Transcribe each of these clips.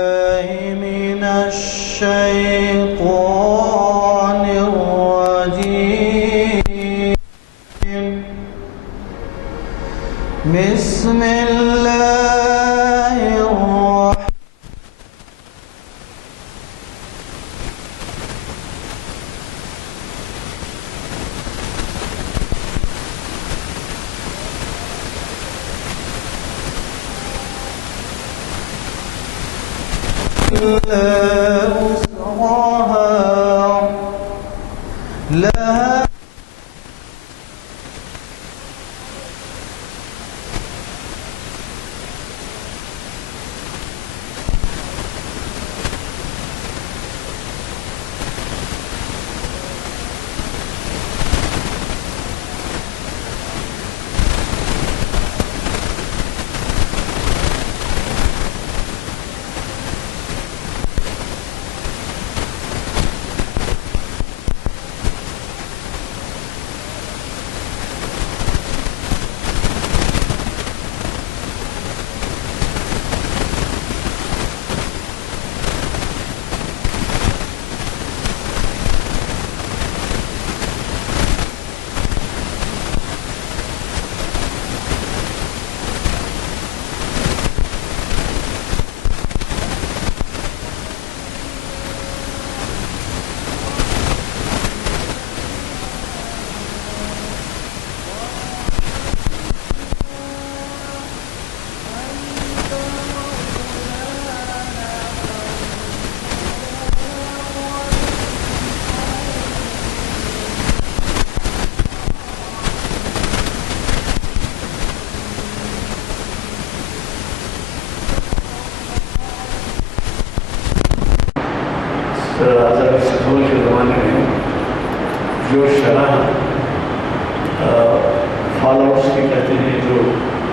من الشيطان الرجيم. بسم الله الرحمن لها آزادی ستون کے زمانے میں جو شرح فالوورس کے کہتے ہیں جو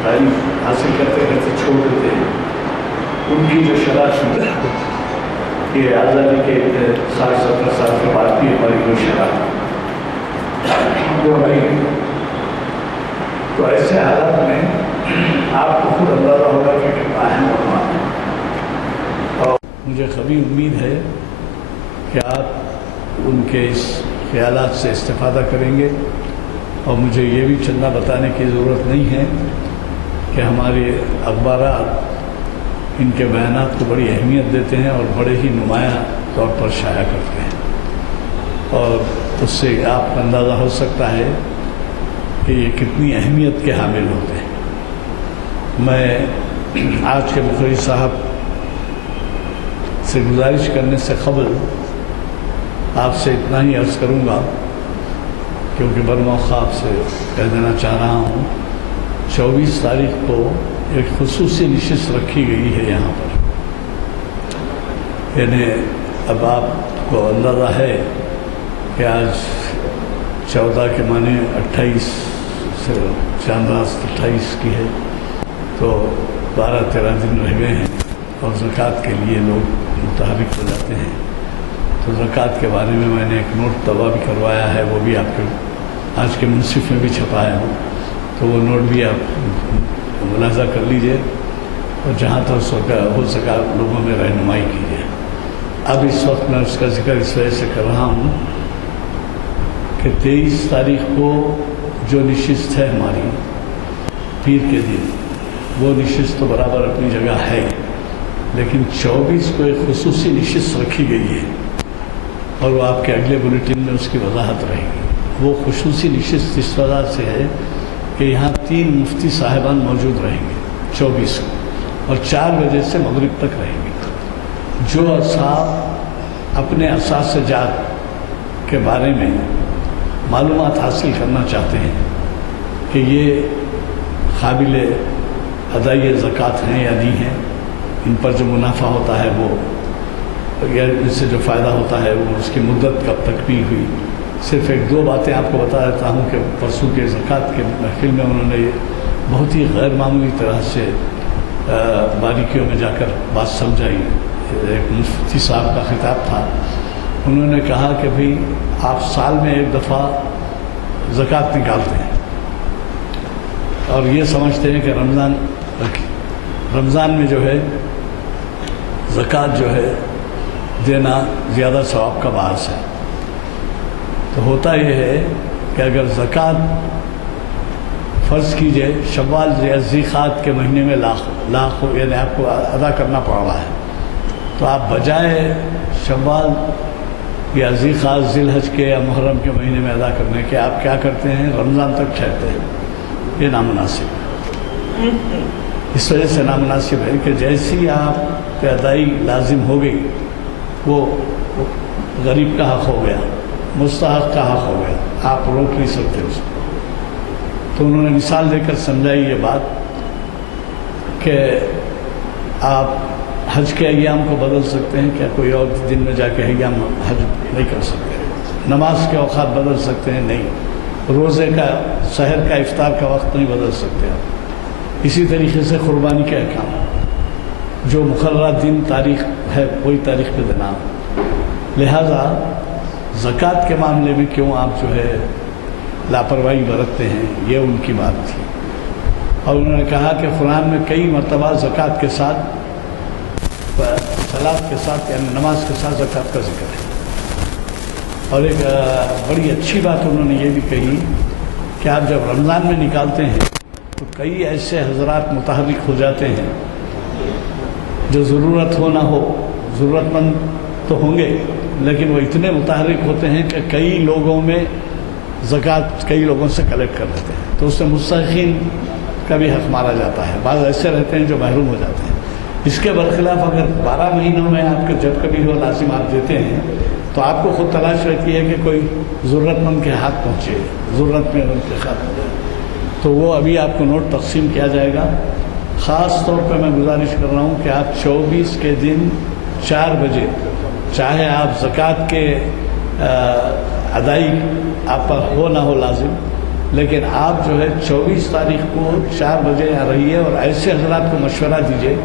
تعلیم حاصل کرتے کرتے چھوڑ دیتے ہیں ان کی جو شرح تھی یہ آزادی کے 60-70 سال کے بعد کی ہماری جو شرح جو ہماری تو ایسے حالات میں آپ کو خود اندازہ ہوگا کہ کتنا اہم ہونا ہے. اور مجھے کبھی امید ہے کہ آپ ان کے اس خیالات سے استفادہ کریں گے اور مجھے یہ بھی چندہ بتانے کی ضرورت نہیں ہے کہ ہمارے اخبارات ان کے بیانات کو بڑی اہمیت دیتے ہیں اور بڑے ہی نمایاں طور پر شائع کرتے ہیں اور اس سے آپ کا اندازہ ہو سکتا ہے کہ یہ کتنی اہمیت کے حامل ہوتے ہیں. میں آج کے مقرری صاحب سے گزارش کرنے سے قبل آپ سے اتنا ہی عرض کروں گا کیونکہ برموقع آپ سے کہہ دینا چاہ رہا ہوں 24 تاریخ کو ایک خصوصی نشست رکھی گئی ہے یہاں پر. یعنی اب آپ کو اندازہ ہے کہ آج 14 کے معنی 28 سے چانداز 28 کی ہے تو 12-13 دن رہ گئے ہیں اور زکوٰۃ کے لیے لوگ متحرک ہو جاتے ہیں. تو زکوٰۃ کے بارے میں نے ایک نوٹ طبع بھی کروایا ہے, وہ بھی آپ کے آج کے منصف میں بھی چھپایا ہوں, تو وہ نوٹ بھی آپ ملاحظہ کر لیجئے اور جہاں تک ہو سکا لوگوں میں رہنمائی کیجیے. اب اس وقت میں اس کا ذکر اس وجہ سے کر رہا ہوں کہ 23 تاریخ کو جو نشست ہے ہماری پیر کے دن, وہ نشست تو برابر اپنی جگہ ہے, لیکن 24 کو ایک خصوصی نشست رکھی گئی ہے اور وہ آپ کے اگلے بلیٹن میں اس کی وضاحت رہے گی. وہ خصوصی نشست اس وجہ سے ہے کہ یہاں 3 مفتی صاحبان موجود رہیں گے 24 کو اور 4 بجے سے مغرب تک رہیں گے. جو اصحاب اپنے اساتذہ کے بارے میں معلومات حاصل کرنا چاہتے ہیں کہ یہ قابل ادائی زکوٰۃ ہیں یا نہیں ہیں, ان پر جو منافع ہوتا ہے وہ یا ان سے جو فائدہ ہوتا ہے وہ اس کی مدت کب تک بھی ہوئی, صرف 1-2 باتیں آپ کو بتا دیتا ہوں کہ پرسوں کے زکوٰۃ کے محفل میں انہوں نے بہت ہی غیر معمولی طرح سے باریکیوں میں جا کر بات سمجھائی. ایک مفتی صاحب کا خطاب تھا, انہوں نے کہا کہ بھئی آپ سال میں 1 دفعہ زکوٰۃ نکالتے ہیں اور یہ سمجھتے ہیں کہ رمضان میں جو ہے زکوٰۃ جو ہے دینا زیادہ ثواب کا باعث ہے۔ تو ہوتا یہ ہے کہ اگر زکوٰۃ فرض کیجئے شوال یا ذیقعد کے مہینے میں لاکھ یعنی آپ کو ادا کرنا پڑ رہا ہے، تو آپ بجائے شوال یا ذیقعد ذی الحج کے یا محرم کے مہینے میں ادا کرنے کے آپ کیا کرتے ہیں؟ رمضان تک ٹھہرتے ہیں۔ یہ نامناسب ہے۔ اس وجہ سے نامناسب ہے کہ جیسی آپ پہ ادائیگی لازم ہو گئی وہ غریب کا حق ہو گیا، مستحق کا حق ہو گیا، آپ روک نہیں سکتے اس کو۔ تو انہوں نے مثال دے کر سمجھائی یہ بات کہ آپ حج کے ایام کو بدل سکتے ہیں، کیا کوئی اور دن میں جا کے ایام حج نہیں کر سکتے؟ نماز کے اوقات بدل سکتے ہیں؟ نہیں۔ روزے کا سحر کا افطار کا وقت نہیں بدل سکتے آپ۔ اسی طریقے سے قربانی کے احکام، جو مقررہ دن تاریخ ہے وہی تاریخ پہ دینا۔ لہذا زکوٰۃ کے معاملے میں کیوں آپ جو ہے لاپرواہی برتتے ہیں، یہ ان کی بات تھی۔ اور انہوں نے کہا کہ قرآن میں کئی مرتبہ زکوٰۃ کے ساتھ، صلاۃ کے ساتھ یعنی نماز کے ساتھ زکوٰۃ کا ذکر ہے۔ اور ایک بڑی اچھی بات انہوں نے یہ بھی کہی کہ آپ جب رمضان میں نکالتے ہیں تو کئی ایسے حضرات متحرک ہو جاتے ہیں جو ضرورت ہو نہ ہو، ضرورت مند تو ہوں گے لیکن وہ اتنے متحرک ہوتے ہیں کہ کئی لوگوں میں زکوٰۃ کئی لوگوں سے کلیکٹ کر لیتے ہیں، تو اس سے مستحقین کا بھی حق مارا جاتا ہے۔ بعض ایسے رہتے ہیں جو محروم ہو جاتے ہیں۔ اس کے برخلاف اگر 12 مہینوں میں آپ کے جب کبھی ہو لازم آپ دیتے ہیں تو آپ کو خود تلاش رہتی ہے کہ کوئی ضرورت مند کے ہاتھ پہنچے، ضرورت میں ان کے ہاتھ پہنچے، تو وہ ابھی آپ کو نوٹ تقسیم کیا جائے گا۔ خاص طور پہ میں گزارش کر رہا ہوں کہ آپ 24 کے دن 4 بجے، چاہے آپ زکوٰۃ کے ادائیگی آپ پر ہو نہ ہو لازم، لیکن آپ جو ہے 24 تاریخ کو 4 بجے آ رہی ہے، اور ایسے حضرات کو مشورہ دیجیے۔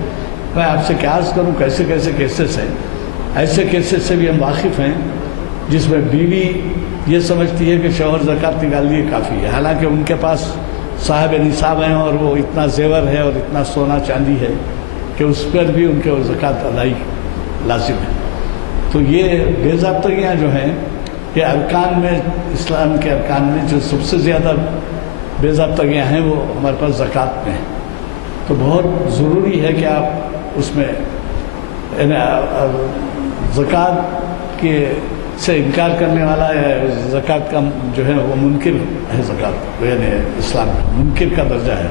میں آپ سے کیا عرض کروں، کیسے کیسز ہیں، ایسے کیسز سے بھی ہم واقف ہیں جس میں بیوی یہ سمجھتی ہے کہ شوہر زکوٰۃ نکال لیے کافی ہے، حالانکہ ان کے پاس صاحب نصاب ہیں اور وہ اتنا زیور ہے اور اتنا سونا چاندی ہے کہ اس پر بھی ان کے زکوٰۃ ادائیگی لازم ہے۔ تو یہ بے ضابطگیاں جو ہیں، یہ ارکان میں، اسلام کے ارکان میں جو سب سے زیادہ بے ضابطگیاں ہیں وہ ہمارے پاس زکوٰۃ میں ہیں۔ تو بہت ضروری ہے کہ آپ اس میں زکوٰۃ کے سے انکار کرنے والا ہے، زکوٰۃ کا جو ہے وہ منکر ہے، زکوٰۃ یعنی اسلام کا منکر کا درجہ ہے۔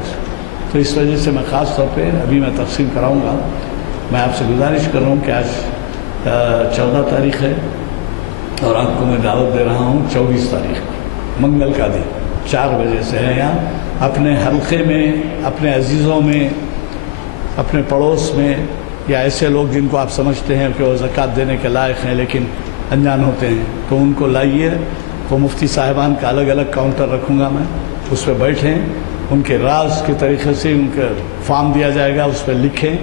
تو اس وجہ سے میں خاص طور پہ ابھی میں تقسیم کراؤں گا، میں آپ سے گزارش کر رہا ہوں کہ آج 14 تاریخ ہے اور آپ کو میں دعوت دے رہا ہوں 24 تاریخ منگل کا دن 4 بجے سے ہے یہاں اپنے حلقے میں، اپنے عزیزوں میں، اپنے پڑوس میں، یا ایسے لوگ جن کو آپ سمجھتے ہیں کہ وہ زکوٰۃ دینے کے لائق ہیں لیکن انجان ہوتے ہیں، تو ان کو لائیے۔ وہ مفتی صاحبان کا الگ الگ کاؤنٹر رکھوں گا میں، اس پہ بیٹھیں، ان کے راز کے طریقے سے ان کا فارم دیا جائے گا، اس پہ لکھیں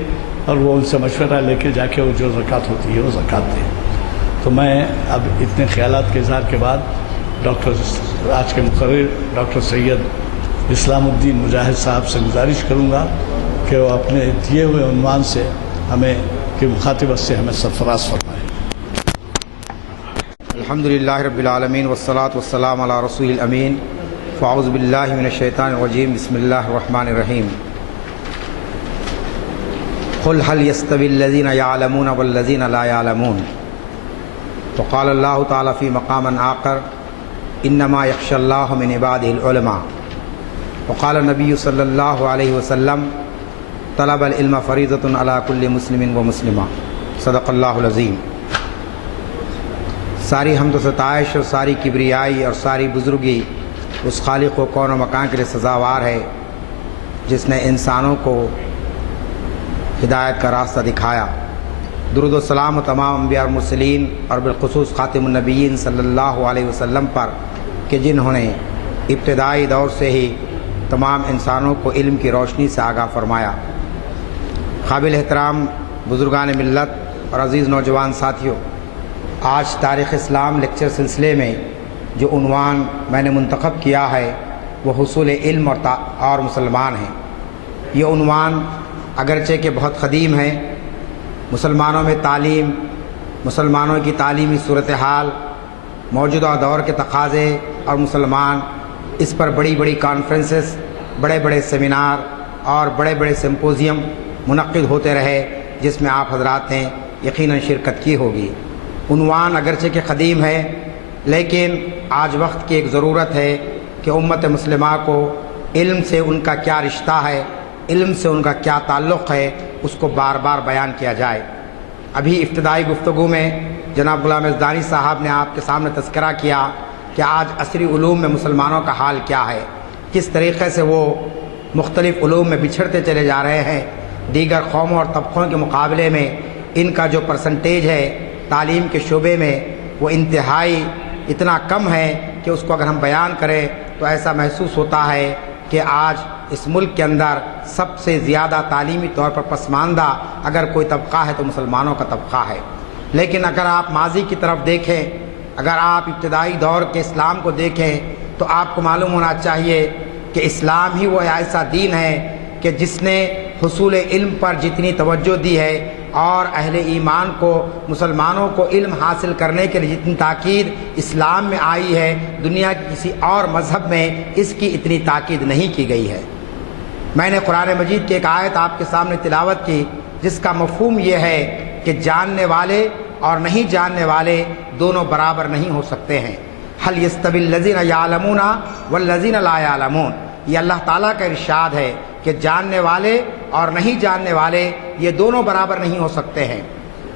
اور وہ ان سے مشورہ لے کے جا کے وہ جو زکوٰۃ ہوتی ہے وہ زکوٰۃ دیں۔ تو میں اب اتنے خیالات کے اظہار کے بعد آج کے مقرر ڈاکٹر سید اسلام الدین مجاہد صاحب سے گزارش کروں گا کہ وہ اپنے دیے ہوئے عنوان سے ہمیں کی مخاطبت سے ہمیں سرفراز فرمائیں۔ الحمدللہ رب العالمین والصلاة والسلام علی رسول الامین، فاعوذ باللہ من الشیطان الرجیم، بسم اللہ الرحمن الرحیم۔ قل هل يستوي الذين يعلمون والذين لا يعلمون، وقال اللہ تعالی فی مقام آخر انما یخشى اللہ من عباده العلماء، وقال النبی صلی اللہ علیہ وسلم طلب العلم فریضۃ علی کل مسلم و مسلمہ، صدق اللہ العظیم۔ ساری حمد و ستائش اور ساری کبریائی اور ساری بزرگی اس خالق و کون و مکان کے لیے سزاوار ہے جس نے انسانوں کو ہدایت کا راستہ دکھایا۔ درود و سلام و تمام انبیاء اور مرسلین اور بالخصوص خاتم النبیین صلی اللہ علیہ وسلم پر کہ جنہوں نے ابتدائی دور سے ہی تمام انسانوں کو علم کی روشنی سے آگاہ فرمایا۔ قابل احترام بزرگان ملت اور عزیز نوجوان ساتھیوں، آج تاریخ اسلام لیکچر سلسلے میں جو عنوان میں نے منتخب کیا ہے وہ حصول علم اور مسلمان ہیں۔ یہ عنوان اگرچہ کہ بہت قدیم ہے مسلمانوں میں تعلیم، مسلمانوں کی تعلیمی صورتحال، موجودہ دور کے تقاضے اور مسلمان، اس پر بڑی بڑی کانفرنسز، بڑے بڑے سیمینار اور بڑے بڑے سمپوزیم منعقد ہوتے رہے، جس میں آپ حضرات نے یقیناً شرکت کی ہوگی۔ عنوان اگرچہ کہ قدیم ہے، لیکن آج وقت کی ایک ضرورت ہے کہ امت مسلمہ کو علم سے ان کا کیا رشتہ ہے، علم سے ان کا کیا تعلق ہے، اس کو بار بار بیان کیا جائے۔ ابھی ابتدائی گفتگو میں جناب غلام یزدانی صاحب نے آپ کے سامنے تذکرہ کیا کہ آج عصری علوم میں مسلمانوں کا حال کیا ہے، کس طریقے سے وہ مختلف علوم میں بچھڑتے چلے جا رہے ہیں۔ دیگر قوموں اور طبقوں کے مقابلے میں ان کا جو پرسنٹیج ہے تعلیم کے شعبے میں، وہ انتہائی اتنا کم ہے کہ اس کو اگر ہم بیان کریں تو ایسا محسوس ہوتا ہے کہ آج اس ملک کے اندر سب سے زیادہ تعلیمی طور پر پسماندہ اگر کوئی طبقہ ہے تو مسلمانوں کا طبقہ ہے۔ لیکن اگر آپ ماضی کی طرف دیکھیں، اگر آپ ابتدائی دور کے اسلام کو دیکھیں تو آپ کو معلوم ہونا چاہیے کہ اسلام ہی وہ ایسا دین ہے کہ جس نے حصول علم پر جتنی توجہ دی ہے اور اہل ایمان کو، مسلمانوں کو علم حاصل کرنے کے لیے جتنی تاکید اسلام میں آئی ہے، دنیا کے کسی اور مذہب میں اس کی اتنی تاکید نہیں کی گئی ہے۔ میں نے قرآن مجید کی ایک آیت آپ کے سامنے تلاوت کی جس کا مفہوم یہ ہے کہ جاننے والے اور نہیں جاننے والے دونوں برابر نہیں ہو سکتے ہیں۔ حل یستوی الذین یعلمون والذین لا یعلمون، یہ اللہ تعالیٰ کا ارشاد ہے کہ جاننے والے اور نہیں جاننے والے یہ دونوں برابر نہیں ہو سکتے ہیں۔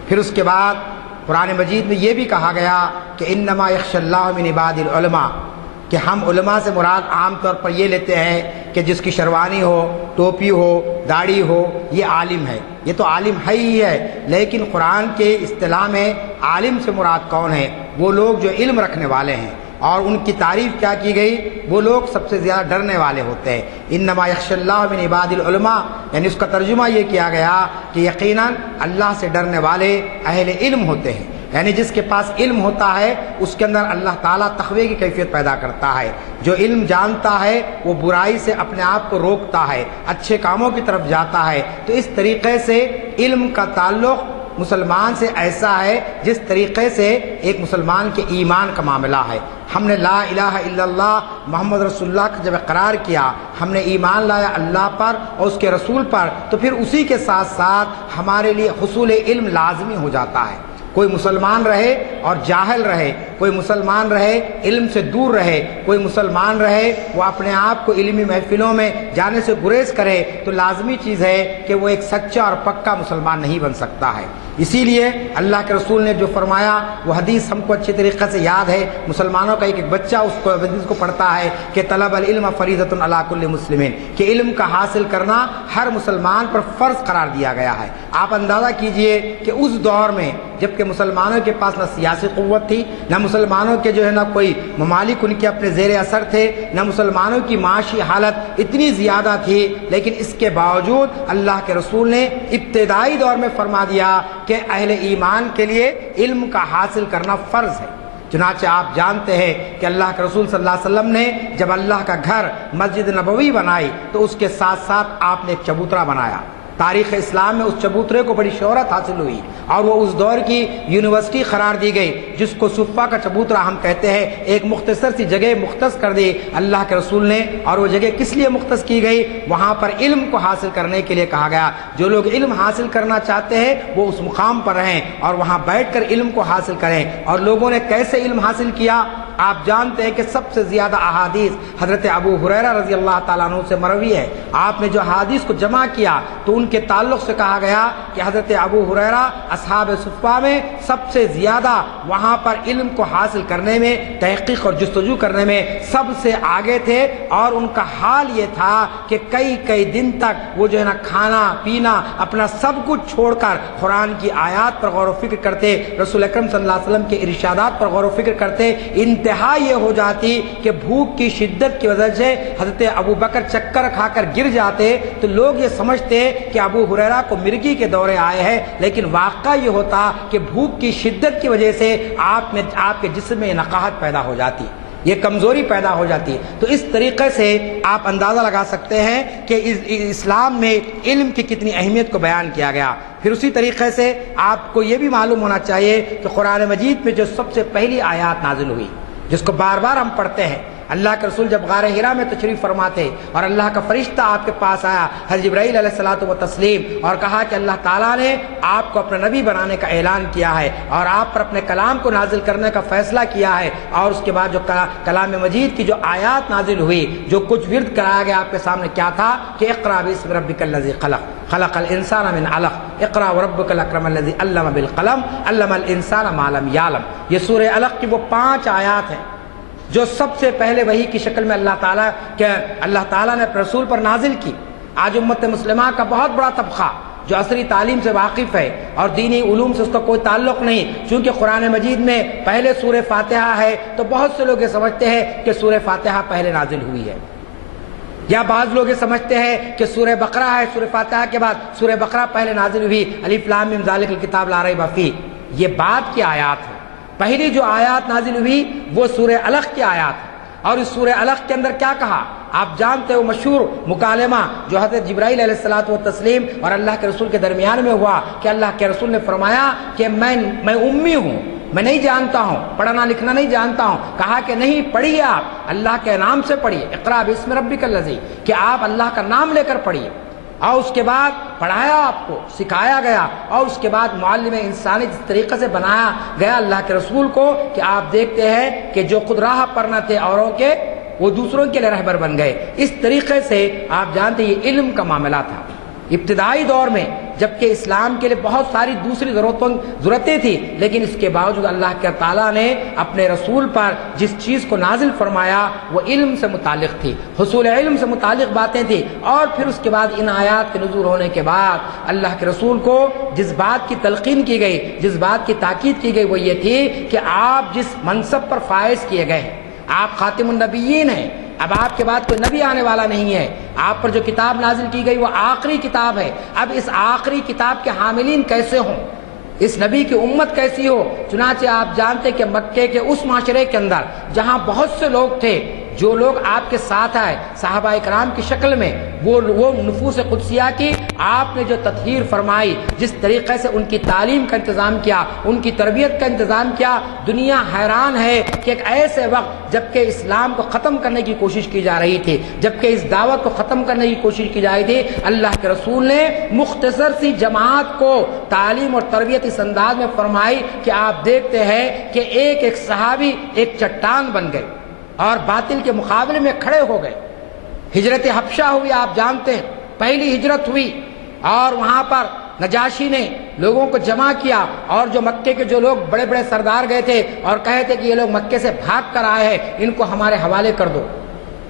پھر اس کے بعد قرآن مجید میں یہ بھی کہا گیا کہ انما یخشی اللہ من عباد العلماء، کہ ہم علماء سے مراد عام طور پر یہ لیتے ہیں کہ جس کی شروانی ہو، ٹوپی ہو، داڑھی ہو، یہ عالم ہے، یہ تو عالم ہے ہی ہے۔ لیکن قرآن کے اصطلاح میں عالم سے مراد کون ہے؟ وہ لوگ جو علم رکھنے والے ہیں، اور ان کی تعریف کیا کی گئی؟ وہ لوگ سب سے زیادہ ڈرنے والے ہوتے ہیں۔ انما یخشی اللہ من عباد العلماء، یعنی اس کا ترجمہ یہ کیا گیا کہ یقیناً اللہ سے ڈرنے والے اہل علم ہوتے ہیں، یعنی جس کے پاس علم ہوتا ہے اس کے اندر اللہ تعالیٰ تقوی کی کیفیت پیدا کرتا ہے۔ جو علم جانتا ہے وہ برائی سے اپنے آپ کو روکتا ہے، اچھے کاموں کی طرف جاتا ہے۔ تو اس طریقے سے علم کا تعلق مسلمان سے ایسا ہے جس طریقے سے ایک مسلمان کے ایمان کا معاملہ ہے۔ ہم نے لا الہ الا اللہ محمد رسول اللہ کا جب اقرار کیا، ہم نے ایمان لایا اللہ پر اور اس کے رسول پر، تو پھر اسی کے ساتھ ساتھ ہمارے لیے حصول علم لازمی ہو جاتا ہے۔ کوئی مسلمان رہے اور جاہل رہے، کوئی مسلمان رہے علم سے دور رہے، کوئی مسلمان رہے وہ اپنے آپ کو علمی محفلوں میں جانے سے گریز کرے، تو لازمی چیز ہے کہ وہ ایک سچا اور پکا مسلمان نہیں بن سکتا ہے۔ اسی لیے اللہ کے رسول نے جو فرمایا وہ حدیث ہم کو اچھی طریقے سے یاد ہے، مسلمانوں کا ایک بچہ اس کو حدیث کو پڑھتا ہے کہ طلب العلم فریضۃ علی کل مسلم، کہ علم کا حاصل کرنا ہر مسلمان پر فرض قرار دیا گیا ہے۔ آپ اندازہ کیجئے کہ اس دور میں جبکہ مسلمانوں کے پاس نہ سیاسی قوت تھی، نہ مسلمانوں کے جو ہے نا کوئی ممالک ان کے اپنے زیر اثر تھے، نہ مسلمانوں کی معاشی حالت اتنی زیادہ تھی، لیکن اس کے باوجود اللہ کے رسول نے ابتدائی دور میں فرما دیا کہ اہل ایمان کے لیے علم کا حاصل کرنا فرض ہے۔ چنانچہ آپ جانتے ہیں کہ اللہ کے رسول صلی اللہ علیہ وسلم نے جب اللہ کا گھر مسجد نبوی بنائی تو اس کے ساتھ ساتھ آپ نے ایک چبوترا بنایا۔ تاریخ اسلام میں اس چبوترے کو بڑی شہرت حاصل ہوئی اور وہ اس دور کی یونیورسٹی قرار دی گئی، جس کو صفا کا چبوترا ہم کہتے ہیں۔ ایک مختصر سی جگہ مختص کر دی اللہ کے رسول نے، اور وہ جگہ کس لیے مختص کی گئی؟ وہاں پر علم کو حاصل کرنے کے لیے کہا گیا جو لوگ علم حاصل کرنا چاہتے ہیں وہ اس مقام پر رہیں اور وہاں بیٹھ کر علم کو حاصل کریں۔ اور لوگوں نے کیسے علم حاصل کیا؟ آپ جانتے ہیں کہ سب سے زیادہ احادیث حضرت ابو ہریرہ رضی اللہ تعالیٰ عنہ سے مروی ہے۔ آپ نے جو احادیث کو جمع کیا تو ان کے تعلق سے کہا گیا کہ حضرت ابو ہریرہ اصحاب صفہ میں سب سے زیادہ وہاں پر علم کو حاصل کرنے میں، تحقیق اور جستجو کرنے میں سب سے آگے تھے، اور ان کا حال یہ تھا کہ کئی دن تک وہ جو ہے نا کھانا پینا اپنا سب کچھ چھوڑ کر قرآن کی آیات پر غور و فکر کرتے، رسول اکرم صلی اللہ علیہ وسلم کے ارشادات پر غور و فکر کرتے۔ انتہا یہ ہو جاتی کہ بھوک کی شدت کی وجہ سے حضرت ابو بکر چکر کھا کر گر جاتے تو لوگ یہ سمجھتے کہ ابو ہریرہ کو مرگی کے دورے آئے ہیں، لیکن واقعہ یہ ہوتا کہ بھوک کی شدت کی وجہ سے آپ کے جسم میں نقاہت پیدا ہو جاتی۔ یہ کمزوری پیدا ہو جاتی ہے۔ تو اس طریقے سے آپ اندازہ لگا سکتے ہیں کہ اسلام میں علم کی کتنی اہمیت کو بیان کیا گیا۔ پھر اسی طریقے سے آپ کو یہ بھی معلوم ہونا چاہیے کہ قرآن مجید میں جو سب سے پہلی آیات نازل ہوئی، جس کو بار بار ہم پڑھتے ہیں، اللہ کے رسول جب غار حرا میں تشریف فرماتے اور اللہ کا فرشتہ آپ کے پاس آیا حضرت جبرائیل علیہ الصلوۃ والتسلیم اور کہا کہ اللہ تعالیٰ نے آپ کو اپنا نبی بنانے کا اعلان کیا ہے اور آپ پر اپنے کلام کو نازل کرنے کا فیصلہ کیا ہے، اور اس کے بعد جو کلام مجید کی جو آیات نازل ہوئی، جو کچھ ورد کرایا گیا آپ کے سامنے کیا تھا کہ اقرأ باسم ربک الذی خلق خلق الانسان من علق اقرأ وربک الاکرم الذی علم بالقلم علم الانسان ما لم یعلم۔ یہ سورہ علق کی وہ 5 آیات ہیں جو سب سے پہلے وحی کی شکل میں اللہ تعالیٰ نے اپنے رسول پر نازل کی۔ آج امت مسلمہ کا بہت بڑا طبقہ جو عصری تعلیم سے واقف ہے اور دینی علوم سے اس کا کوئی تعلق نہیں، چونکہ قرآن مجید میں پہلے سورہ فاتحہ ہے تو بہت سے لوگ یہ سمجھتے ہیں کہ سورہ فاتحہ پہلے نازل ہوئی ہے، یا بعض لوگ یہ سمجھتے ہیں کہ سورہ بقرہ ہے، سورہ فاتحہ کے بعد سورہ بقرہ پہلے نازل ہوئی، الف لام میم ذالک الکتاب لا ریب فیہ۔ یہ بعد کی آیات ہے۔ پہلی جو آیات نازل ہوئی وہ سورہ علق کی آیات ہے، اور اس سورہ علق کے اندر کیا کہا آپ جانتے ہو، مشہور مکالمہ جو حضرت جبرائیل علیہ الصلوۃ والتسلیم اور اللہ کے رسول کے درمیان میں ہوا کہ اللہ کے رسول نے فرمایا کہ میں امی ہوں، میں نہیں جانتا ہوں، پڑھنا لکھنا نہیں جانتا ہوں۔ کہا کہ نہیں، پڑھیے، آپ اللہ کے نام سے پڑھیے، اقرأ باسم ربک الذی، کہ آپ اللہ کا نام لے کر پڑھیے۔ اور اس کے بعد پڑھایا، آپ کو سکھایا گیا، اور اس کے بعد معلم انسانی جس طریقے سے بنایا گیا اللہ کے رسول کو کہ آپ دیکھتے ہیں کہ جو خود راہ پر نہ تھے اوروں کے، وہ دوسروں کے لیے رہبر بن گئے۔ اس طریقے سے آپ جانتے یہ علم کا معاملہ تھا ابتدائی دور میں، جبکہ اسلام کے لیے بہت ساری دوسری ضرورتیں تھیں، لیکن اس کے باوجود اللہ کے تعالیٰ نے اپنے رسول پر جس چیز کو نازل فرمایا وہ علم سے متعلق تھی، حصول علم سے متعلق باتیں تھیں۔ اور پھر اس کے بعد ان آیات کے نزول ہونے کے بعد اللہ کے رسول کو جس بات کی تلقین کی گئی، جس بات کی تاکید کی گئی، وہ یہ تھی کہ آپ جس منصب پر فائز کیے گئے ہیں، آپ خاتم النبیین ہیں، اب آپ کے بعد کوئی نبی آنے والا نہیں ہے، آپ پر جو کتاب نازل کی گئی وہ آخری کتاب ہے۔ اب اس آخری کتاب کے حاملین کیسے ہوں، اس نبی کی امت کیسی ہو؟ چنانچہ آپ جانتے کہ مکے کے اس معاشرے کے اندر جہاں بہت سے لوگ تھے، جو لوگ آپ کے ساتھ آئے صحابہ اکرام کی شکل میں، وہ نفوس قدسیہ کی آپ نے جو تطہیر فرمائی، جس طریقے سے ان کی تعلیم کا انتظام کیا، ان کی تربیت کا انتظام کیا، دنیا حیران ہے کہ ایک ایسے وقت جبکہ اسلام کو ختم کرنے کی کوشش کی جا رہی تھی، جبکہ اس دعوت کو ختم کرنے کی کوشش کی جا رہی تھی، اللہ کے رسول نے مختصر سی جماعت کو تعلیم اور تربیت اس انداز میں فرمائی کہ آپ دیکھتے ہیں کہ ایک ایک صحابی ایک چٹان بن گئے اور باطل کے مقابلے میں کھڑے ہو گئے۔ ہجرت حبشہ ہوئی، آپ جانتے ہیں، پہلی ہجرت ہوئی، اور وہاں پر نجاشی نے لوگوں کو جمع کیا، اور جو مکے کے جو لوگ بڑے بڑے سردار گئے تھے اور کہے تھے کہ یہ لوگ مکے سے بھاگ کر آئے ہیں، ان کو ہمارے حوالے کر دو۔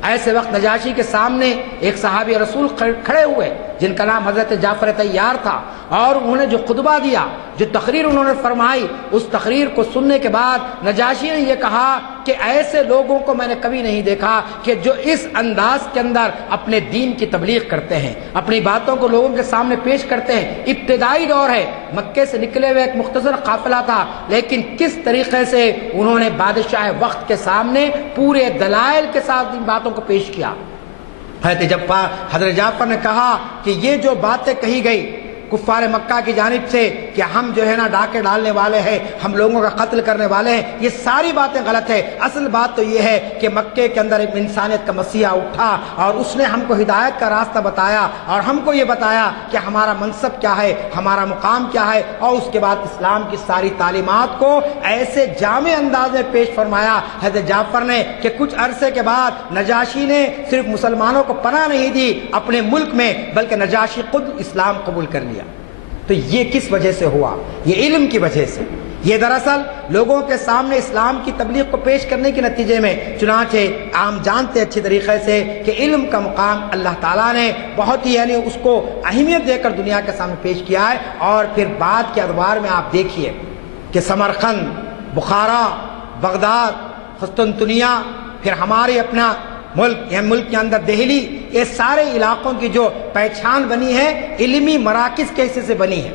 ایسے وقت نجاشی کے سامنے ایک صحابی رسول کھڑے ہوئے جن کا نام حضرت جعفر طیار تھا، اور انہوں نے جو خطبہ دیا، جو تقریر انہوں نے فرمائی، اس تقریر کو سننے کے بعد نجاشی نے یہ کہا کہ ایسے لوگوں کو میں نے کبھی نہیں دیکھا کہ جو اس انداز کے اندر اپنے دین کی تبلیغ کرتے ہیں، اپنی باتوں کو لوگوں کے سامنے پیش کرتے ہیں۔ ابتدائی دور ہے، مکے سے نکلے ہوئے ایک مختصر قافلہ تھا، لیکن کس طریقے سے انہوں نے بادشاہ وقت کے سامنے پورے دلائل کے ساتھ ان باتوں کو پیش کیا۔ حضرت جعفر نے کہا کہ یہ جو باتیں کہی گئی کفار مکہ کی جانب سے کہ ہم جو ہے نا ڈاکے ڈالنے والے ہیں، ہم لوگوں کا قتل کرنے والے ہیں، یہ ساری باتیں غلط ہے۔ اصل بات تو یہ ہے کہ مکے کے اندر ایک انسانیت کا مسیحا اٹھا اور اس نے ہم کو ہدایت کا راستہ بتایا، اور ہم کو یہ بتایا کہ ہمارا منصب کیا ہے، ہمارا مقام کیا ہے، اور اس کے بعد اسلام کی ساری تعلیمات کو ایسے جامع انداز میں پیش فرمایا حضرت جعفر نے کہ کچھ عرصے کے بعد نجاشی نے صرف مسلمانوں کو پناہ نہیں دی اپنے ملک میں، بلکہ نجاشی خود اسلام قبول کر لیا۔ تو یہ کس وجہ سے ہوا؟ یہ علم کی وجہ سے۔ یہ دراصل لوگوں کے سامنے اسلام کی تبلیغ کو پیش کرنے کے نتیجے میں، چنانچہ عام جانتے اچھی طریقے سے کہ علم کا مقام اللہ تعالیٰ نے بہت ہی اس کو اہمیت دے کر دنیا کے سامنے پیش کیا ہے۔ اور پھر بعد کے ادوار میں آپ دیکھیے کہ سمرقند، بخارا، بغداد، قسطنطنیہ، پھر ہمارے اپنا ملک کے اندر دہلی، یہ سارے علاقوں کی جو پہچان بنی ہے علمی مراکز کے حصے سے بنی ہے،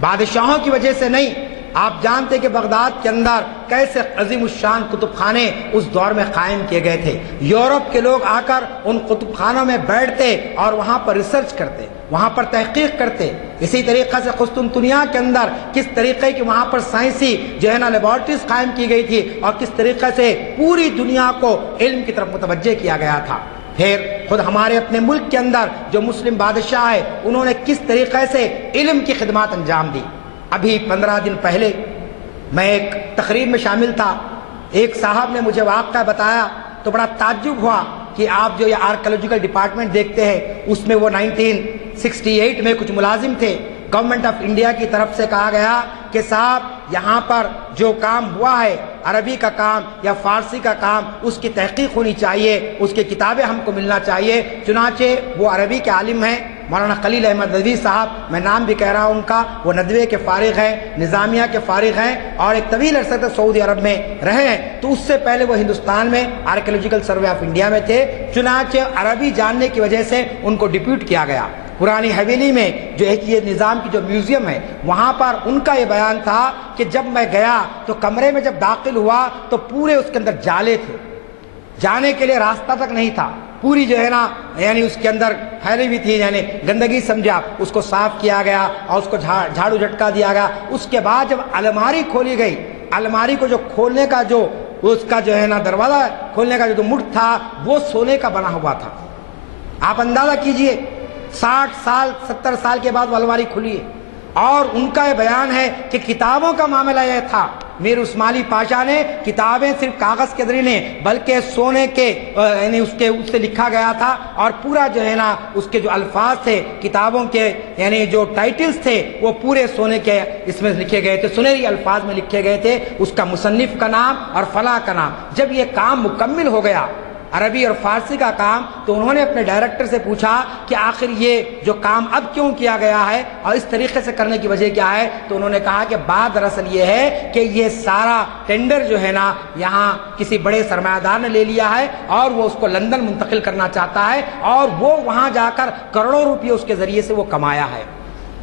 بادشاہوں کی وجہ سے نہیں، آپ جانتے کہ بغداد کے اندر کیسے عظیم الشان کتب خانے اس دور میں قائم کیے گئے تھے. یورپ کے لوگ آ کر ان کتب خانوں میں بیٹھتے اور وہاں پر ریسرچ کرتے, وہاں پر تحقیق کرتے. اسی طریقے سے قسطنطنیہ کے اندر کس طریقے کی وہاں پر سائنسی جو ہے نا لیبارٹریز قائم کی گئی تھی اور کس طریقے سے پوری دنیا کو علم کی طرف متوجہ کیا گیا تھا. پھر خود ہمارے اپنے ملک کے اندر جو مسلم بادشاہ ہے انہوں نے کس طریقے سے علم کی خدمات انجام دی. ابھی 15 دن پہلے میں ایک تقریب میں شامل تھا, ایک صاحب نے مجھے واقعہ بتایا تو بڑا تعجب ہوا کہ آپ جو یہ آرکیولوجیکل ڈپارٹمنٹ دیکھتے ہیں اس میں وہ 1968 میں کچھ ملازم تھے. گورنمنٹ آف انڈیا کی طرف سے کہا گیا کہ صاحب یہاں پر جو کام ہوا ہے عربی کا کام یا فارسی کا کام اس کی تحقیق ہونی چاہیے, اس کی کتابیں ہم کو ملنا چاہیے. چنانچہ وہ عربی کے عالم ہیں مولانا خلیل احمد ندوی صاحب, میں نام بھی کہہ رہا ہوں ان کا, وہ ندوے کے فارغ ہیں, نظامیہ کے فارغ ہیں اور ایک طویل عرصے تک سعودی عرب میں رہے ہیں. تو اس سے پہلے وہ ہندوستان میں آرکیولوجیکل سروے آف انڈیا میں تھے. چنانچہ عربی جاننے کی وجہ سے ان کو ڈپیوٹ کیا گیا. پرانی حویلی میں جو ایک یہ نظام کی جو میوزیم ہے وہاں پر ان کا یہ بیان تھا کہ جب میں گیا تو کمرے میں جب داخل ہوا تو پورے اس کے اندر جالے تھے, جانے کے لیے راستہ تک نہیں تھا. پوری جو ہے نا یعنی اس کے اندر پھیلی ہوئی تھی, یعنی گندگی سمجھا. اس کو صاف کیا گیا اور اس کو جھاڑو جھٹکا دیا گیا. اس کے بعد جب الماری کھولی گئی, الماری کو جو کھولنے کا جو اس کا جو ہے نا دروازہ کھولنے کا جو مٹھ تھا وہ سونے کا بنا ہوا تھا. آپ اندازہ کیجئے 60 سال 70 سال کے بعد وہ الماری کھلی ہے. اور ان کا یہ بیان ہے کہ کتابوں کا معاملہ یہ تھا, میر اسماعیلی پاشا نے کتابیں صرف کاغذ کے ذریعے نہیں بلکہ سونے کے یعنی اس سے لکھا گیا تھا اور پورا جو ہے نا اس کے جو الفاظ تھے کتابوں کے یعنی جو ٹائٹلز تھے وہ پورے سونے کے اس میں لکھے گئے تھے, سنہری الفاظ میں لکھے گئے تھے, اس کا مصنف کا نام اور فلاں کا نام. جب یہ کام مکمل ہو گیا عربی اور فارسی کا کام تو انہوں نے اپنے ڈائریکٹر سے پوچھا کہ آخر یہ جو کام اب کیوں کیا گیا ہے اور اس طریقے سے کرنے کی وجہ کیا ہے. تو انہوں نے کہا کہ بات دراصل یہ ہے کہ یہ سارا ٹینڈر جو ہے نا یہاں کسی بڑے سرمایہ دار نے لے لیا ہے اور وہ اس کو لندن منتقل کرنا چاہتا ہے اور وہ وہاں جا کر کروڑوں روپے اس کے ذریعے سے وہ کمایا ہے.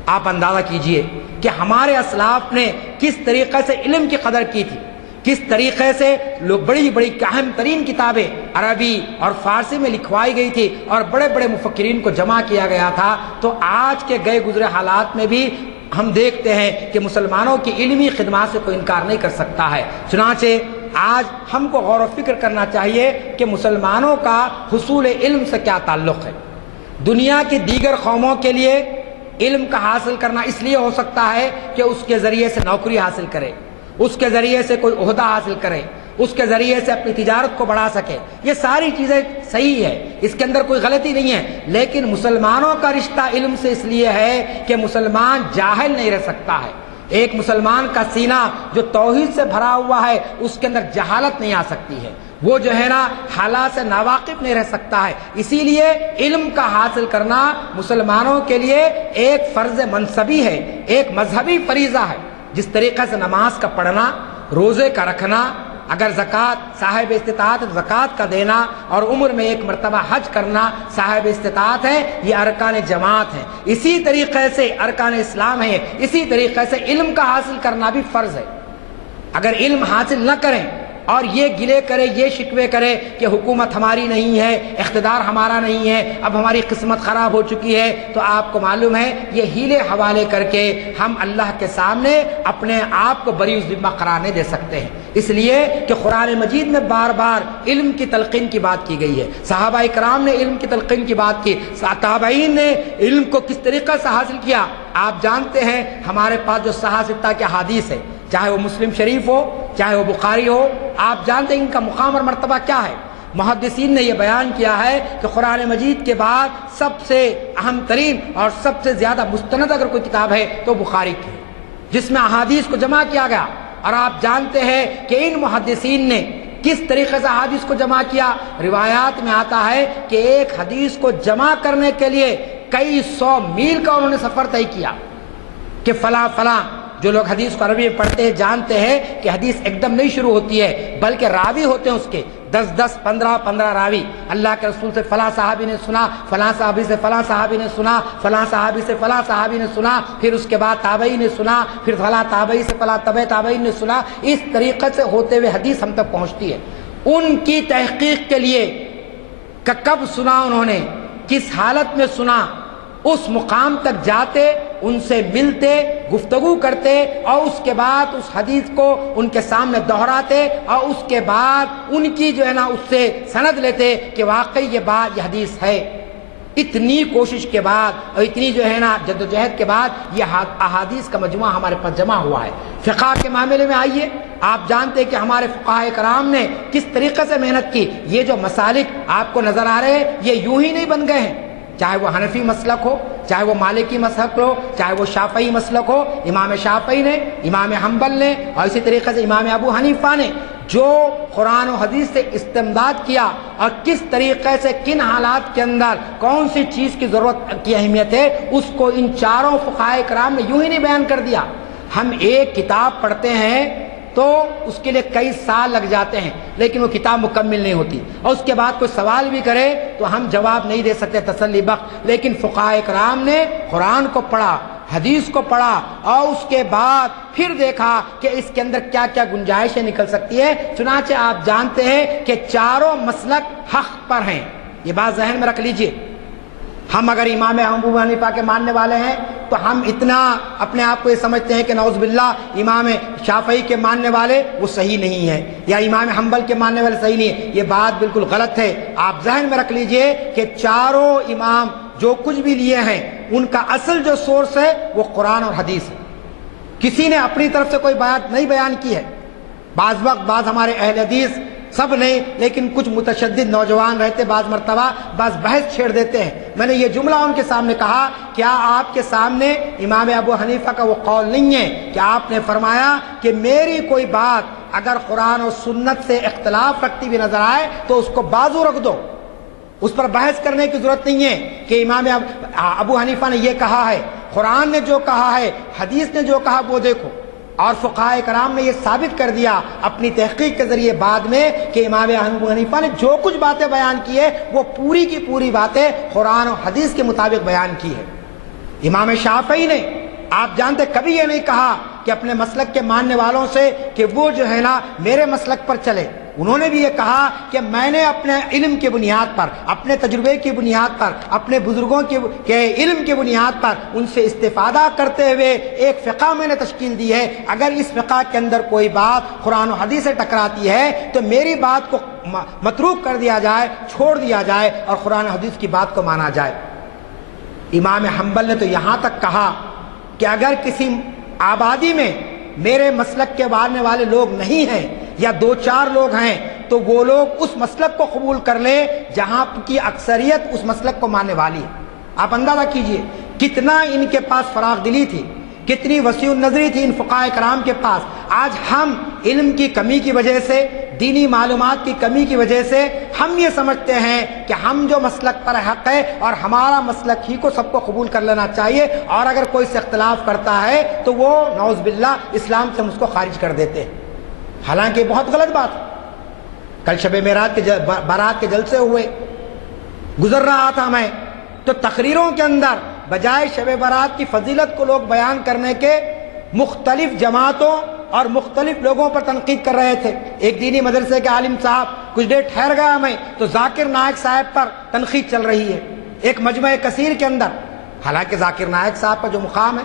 آپ اندازہ کیجئے کہ ہمارے اسلاف نے کس طریقے سے علم کی قدر کی تھی, کس طریقے سے لوگ بڑی بڑی اہم ترین کتابیں عربی اور فارسی میں لکھوائی گئی تھی اور بڑے بڑے مفکرین کو جمع کیا گیا تھا. تو آج کے گئے گزرے حالات میں بھی ہم دیکھتے ہیں کہ مسلمانوں کی علمی خدمات سے کوئی انکار نہیں کر سکتا ہے. چنانچہ آج ہم کو غور و فکر کرنا چاہیے کہ مسلمانوں کا حصول علم سے کیا تعلق ہے. دنیا کی دیگر قوموں کے لیے علم کا حاصل کرنا اس لیے ہو سکتا ہے کہ اس کے ذریعے سے نوکری حاصل کرے, اس کے ذریعے سے کوئی عہدہ حاصل کرے, اس کے ذریعے سے اپنی تجارت کو بڑھا سکے. یہ ساری چیزیں صحیح ہے, اس کے اندر کوئی غلطی نہیں ہے. لیکن مسلمانوں کا رشتہ علم سے اس لیے ہے کہ مسلمان جاہل نہیں رہ سکتا ہے. ایک مسلمان کا سینہ جو توحید سے بھرا ہوا ہے اس کے اندر جہالت نہیں آ سکتی ہے, وہ جو ہے نا حالات سے ناواقف نہیں رہ سکتا ہے. اسی لیے علم کا حاصل کرنا مسلمانوں کے لیے ایک فرض منصبی ہے, ایک مذہبی فریضہ ہے. جس طریقے سے نماز کا پڑھنا, روزے کا رکھنا, اگر زکوٰۃ صاحب استطاعت زکوٰۃ کا دینا اور عمر میں ایک مرتبہ حج کرنا صاحب استطاعت ہے, یہ ارکان جماعت ہے. اسی طریقے سے ارکان اسلام ہے. اسی طریقے سے علم کا حاصل کرنا بھی فرض ہے. اگر علم حاصل نہ کریں اور یہ گلے کرے, یہ شکوے کرے کہ حکومت ہماری نہیں ہے, اقتدار ہمارا نہیں ہے, اب ہماری قسمت خراب ہو چکی ہے, تو آپ کو معلوم ہے یہ ہیلے حوالے کر کے ہم اللہ کے سامنے اپنے آپ کو بری ذمہ قرار نہیں دے سکتے ہیں. اس لیے کہ قرآن مجید میں بار بار علم کی تلقین کی بات کی گئی ہے. صحابہ کرام نے علم کی تلقین کی بات کی, تابعین نے علم کو کس طریقے سے حاصل کیا. آپ جانتے ہیں ہمارے پاس جو صحاح ستہ کے حدیث ہے, چاہے وہ مسلم شریف ہو چاہے وہ بخاری ہو, آپ جانتے ہیں ان کا مقام اور مرتبہ کیا ہے. محدثین نے یہ بیان کیا ہے کہ قرآن مجید کے بعد سب سے اہم ترین اور سب سے زیادہ مستند اگر کوئی کتاب ہے تو بخاری کی, جس میں احادیث کو جمع کیا گیا. اور آپ جانتے ہیں کہ ان محدثین نے کس طریقے سے حدیث کو جمع کیا. روایات میں آتا ہے کہ ایک حدیث کو جمع کرنے کے لیے کئی 100 میل کا انہوں نے سفر طے کیا کہ فلاں فلاں جو لوگ حدیث کو عربی میں پڑھتے ہیں جانتے ہیں کہ حدیث ایک دم نہیں شروع ہوتی ہے، بلکہ راوی ہوتے ہیں اس کے 10 15 راوی، اللہ کے رسول سے فلاں صحابی نے سنا، فلاں صحابی سے فلاں صحابی نے سنا، فلاں صحابی سے فلاں صحابی نے سنا، پھر اس کے بعد تابعی نے سنا، پھر فلاں تابعی سے فلاں تابعی نے سنا، اس طریقے سے ہوتے ہوئے حدیث ہم تک پہنچتی ہے۔ ان کی تحقیق کے لیے کہ کب سنا انہوں نے، کس حالت میں سنا، اس مقام تک جاتے، ان سے ملتے، گفتگو کرتے، اور اس کے بعد اس حدیث کو ان کے سامنے دہراتے، اور اس کے بعد ان کی جو ہے نا اس سے سند لیتے کہ واقعی یہ حدیث ہے۔ اتنی کوشش کے بعد اور اتنی جو ہے نا جدوجہد کے بعد یہ احادیث کا مجموعہ ہمارے پاس جمع ہوا ہے۔ فقہ کے معاملے میں آئیے، آپ جانتے ہیں کہ ہمارے فقہاء کرام نے کس طریقے سے محنت کی۔ یہ جو مسالک آپ کو نظر آ رہے ہیں یہ یوں ہی نہیں بن گئے ہیں، چاہے وہ حنفی مسلک ہو، چاہے وہ مالکی مسلک ہو، چاہے وہ شافعی مسلک ہو، امام شافعی نے، امام حنبل نے، اور اسی طریقے سے امام ابو حنیفہ نے جو قرآن و حدیث سے استمداد کیا اور کس طریقے سے کن حالات کے اندر کون سی چیز کی ضرورت کی اہمیت ہے، اس کو ان چاروں فقہاء کرام نے یوں ہی نہیں بیان کر دیا۔ ہم ایک کتاب پڑھتے ہیں تو اس کے لیے کئی سال لگ جاتے ہیں، لیکن وہ کتاب مکمل نہیں ہوتی، اور اس کے بعد کوئی سوال بھی کرے تو ہم جواب نہیں دے سکتے تسلی بخش۔ لیکن فقہاء کرام نے قرآن کو پڑھا، حدیث کو پڑھا، اور اس کے بعد پھر دیکھا کہ اس کے اندر کیا کیا گنجائشیں نکل سکتی ہے۔ چنانچہ آپ جانتے ہیں کہ چاروں مسلک حق پر ہیں، یہ بات ذہن میں رکھ لیجئے۔ ہم اگر امام ابو حنیفہ کے ماننے والے ہیں تو ہم اتنا اپنے آپ کو یہ سمجھتے ہیں کہ نعوذ باللہ امام شافعی کے ماننے والے وہ صحیح نہیں ہے، یا امام حنبل کے ماننے والے صحیح نہیں ہے۔ یہ بات بالکل غلط ہے۔ آپ ذہن میں رکھ لیجئے کہ چاروں امام جو کچھ بھی لیے ہیں ان کا اصل جو سورس ہے وہ قرآن اور حدیث ہے، کسی نے اپنی طرف سے کوئی بات نہیں بیان کی ہے۔ بعض وقت بعض ہمارے اہل حدیث، سب نہیں لیکن کچھ متشدد نوجوان رہتے، بعض مرتبہ بعض بحث چھیڑ دیتے ہیں۔ میں نے یہ جملہ ان کے سامنے کہا، کیا آپ کے سامنے امام ابو حنیفہ کا وہ قول نہیں ہے کہ آپ نے فرمایا کہ میری کوئی بات اگر قرآن اور سنت سے اختلاف رکھتی ہوئی نظر آئے تو اس کو بازو رکھ دو، اس پر بحث کرنے کی ضرورت نہیں ہے کہ امام ابو حنیفہ نے یہ کہا ہے، قرآن نے جو کہا ہے، حدیث نے جو کہا وہ دیکھو۔ اور فقہاء کرام نے یہ ثابت کر دیا اپنی تحقیق کے ذریعے بعد میں کہ امام ابو حنیفہ نے جو کچھ باتیں بیان کی ہے وہ پوری کی پوری باتیں قرآن و حدیث کے مطابق بیان کی ہے۔ امام شافعی نے، آپ جانتے، کبھی یہ نہیں کہا کہ اپنے مسلک کے ماننے والوں سے کہ وہ جو ہے نا میرے مسلک پر چلے، انہوں نے بھی یہ کہا کہ میں نے اپنے علم کی بنیاد پر، اپنے تجربے کی بنیاد پر، اپنے بزرگوں کے علم کی بنیاد پر ان سے استفادہ کرتے ہوئے ایک فقہ میں نے تشکیل دی ہے۔ اگر اس فقہ کے اندر کوئی بات قرآن و حدیث سے ٹکراتی ہے تو میری بات کو متروک کر دیا جائے، چھوڑ دیا جائے، اور قرآن و حدیث کی بات کو مانا جائے۔ امام حنبل نے تو یہاں تک کہا کہ اگر کسی آبادی میں میرے مسلک کے ماننے والے لوگ نہیں ہیں یا 2-4 لوگ ہیں تو وہ لوگ اس مسلک کو قبول کر لیں جہاں کی اکثریت اس مسلک کو ماننے والی ہے۔ آپ اندازہ کیجئے کتنا ان کے پاس فراغ دلی تھی، کتنی وسیع النظری تھی ان فقہاء کرام کے پاس۔ آج ہم علم کی کمی کی وجہ سے، دینی معلومات کی کمی کی وجہ سے ہم یہ سمجھتے ہیں کہ ہم جو مسلک پر حق ہے اور ہمارا مسلک ہی کو سب کو قبول کر لینا چاہیے، اور اگر کوئی سے اختلاف کرتا ہے تو وہ نعوذ باللہ اسلام سے ہم اس کو خارج کر دیتے ہیں۔ حالانکہ بہت غلط بات ہے۔ کل شب معراج کے بارات کے جلسے ہوئے، گزر رہا تھا میں تو تقریروں کے اندر بجائے شب برات کی فضیلت کو لوگ بیان کرنے کے مختلف جماعتوں اور مختلف لوگوں پر تنقید کر رہے تھے۔ ایک دینی مدرسے کے عالم صاحب، کچھ دیر ٹھہر گیا میں تو ذاکر نائک صاحب پر تنقید چل رہی ہے ایک مجمع کثیر کے اندر۔ حالانکہ ذاکر نائک صاحب کا جو مقام ہے،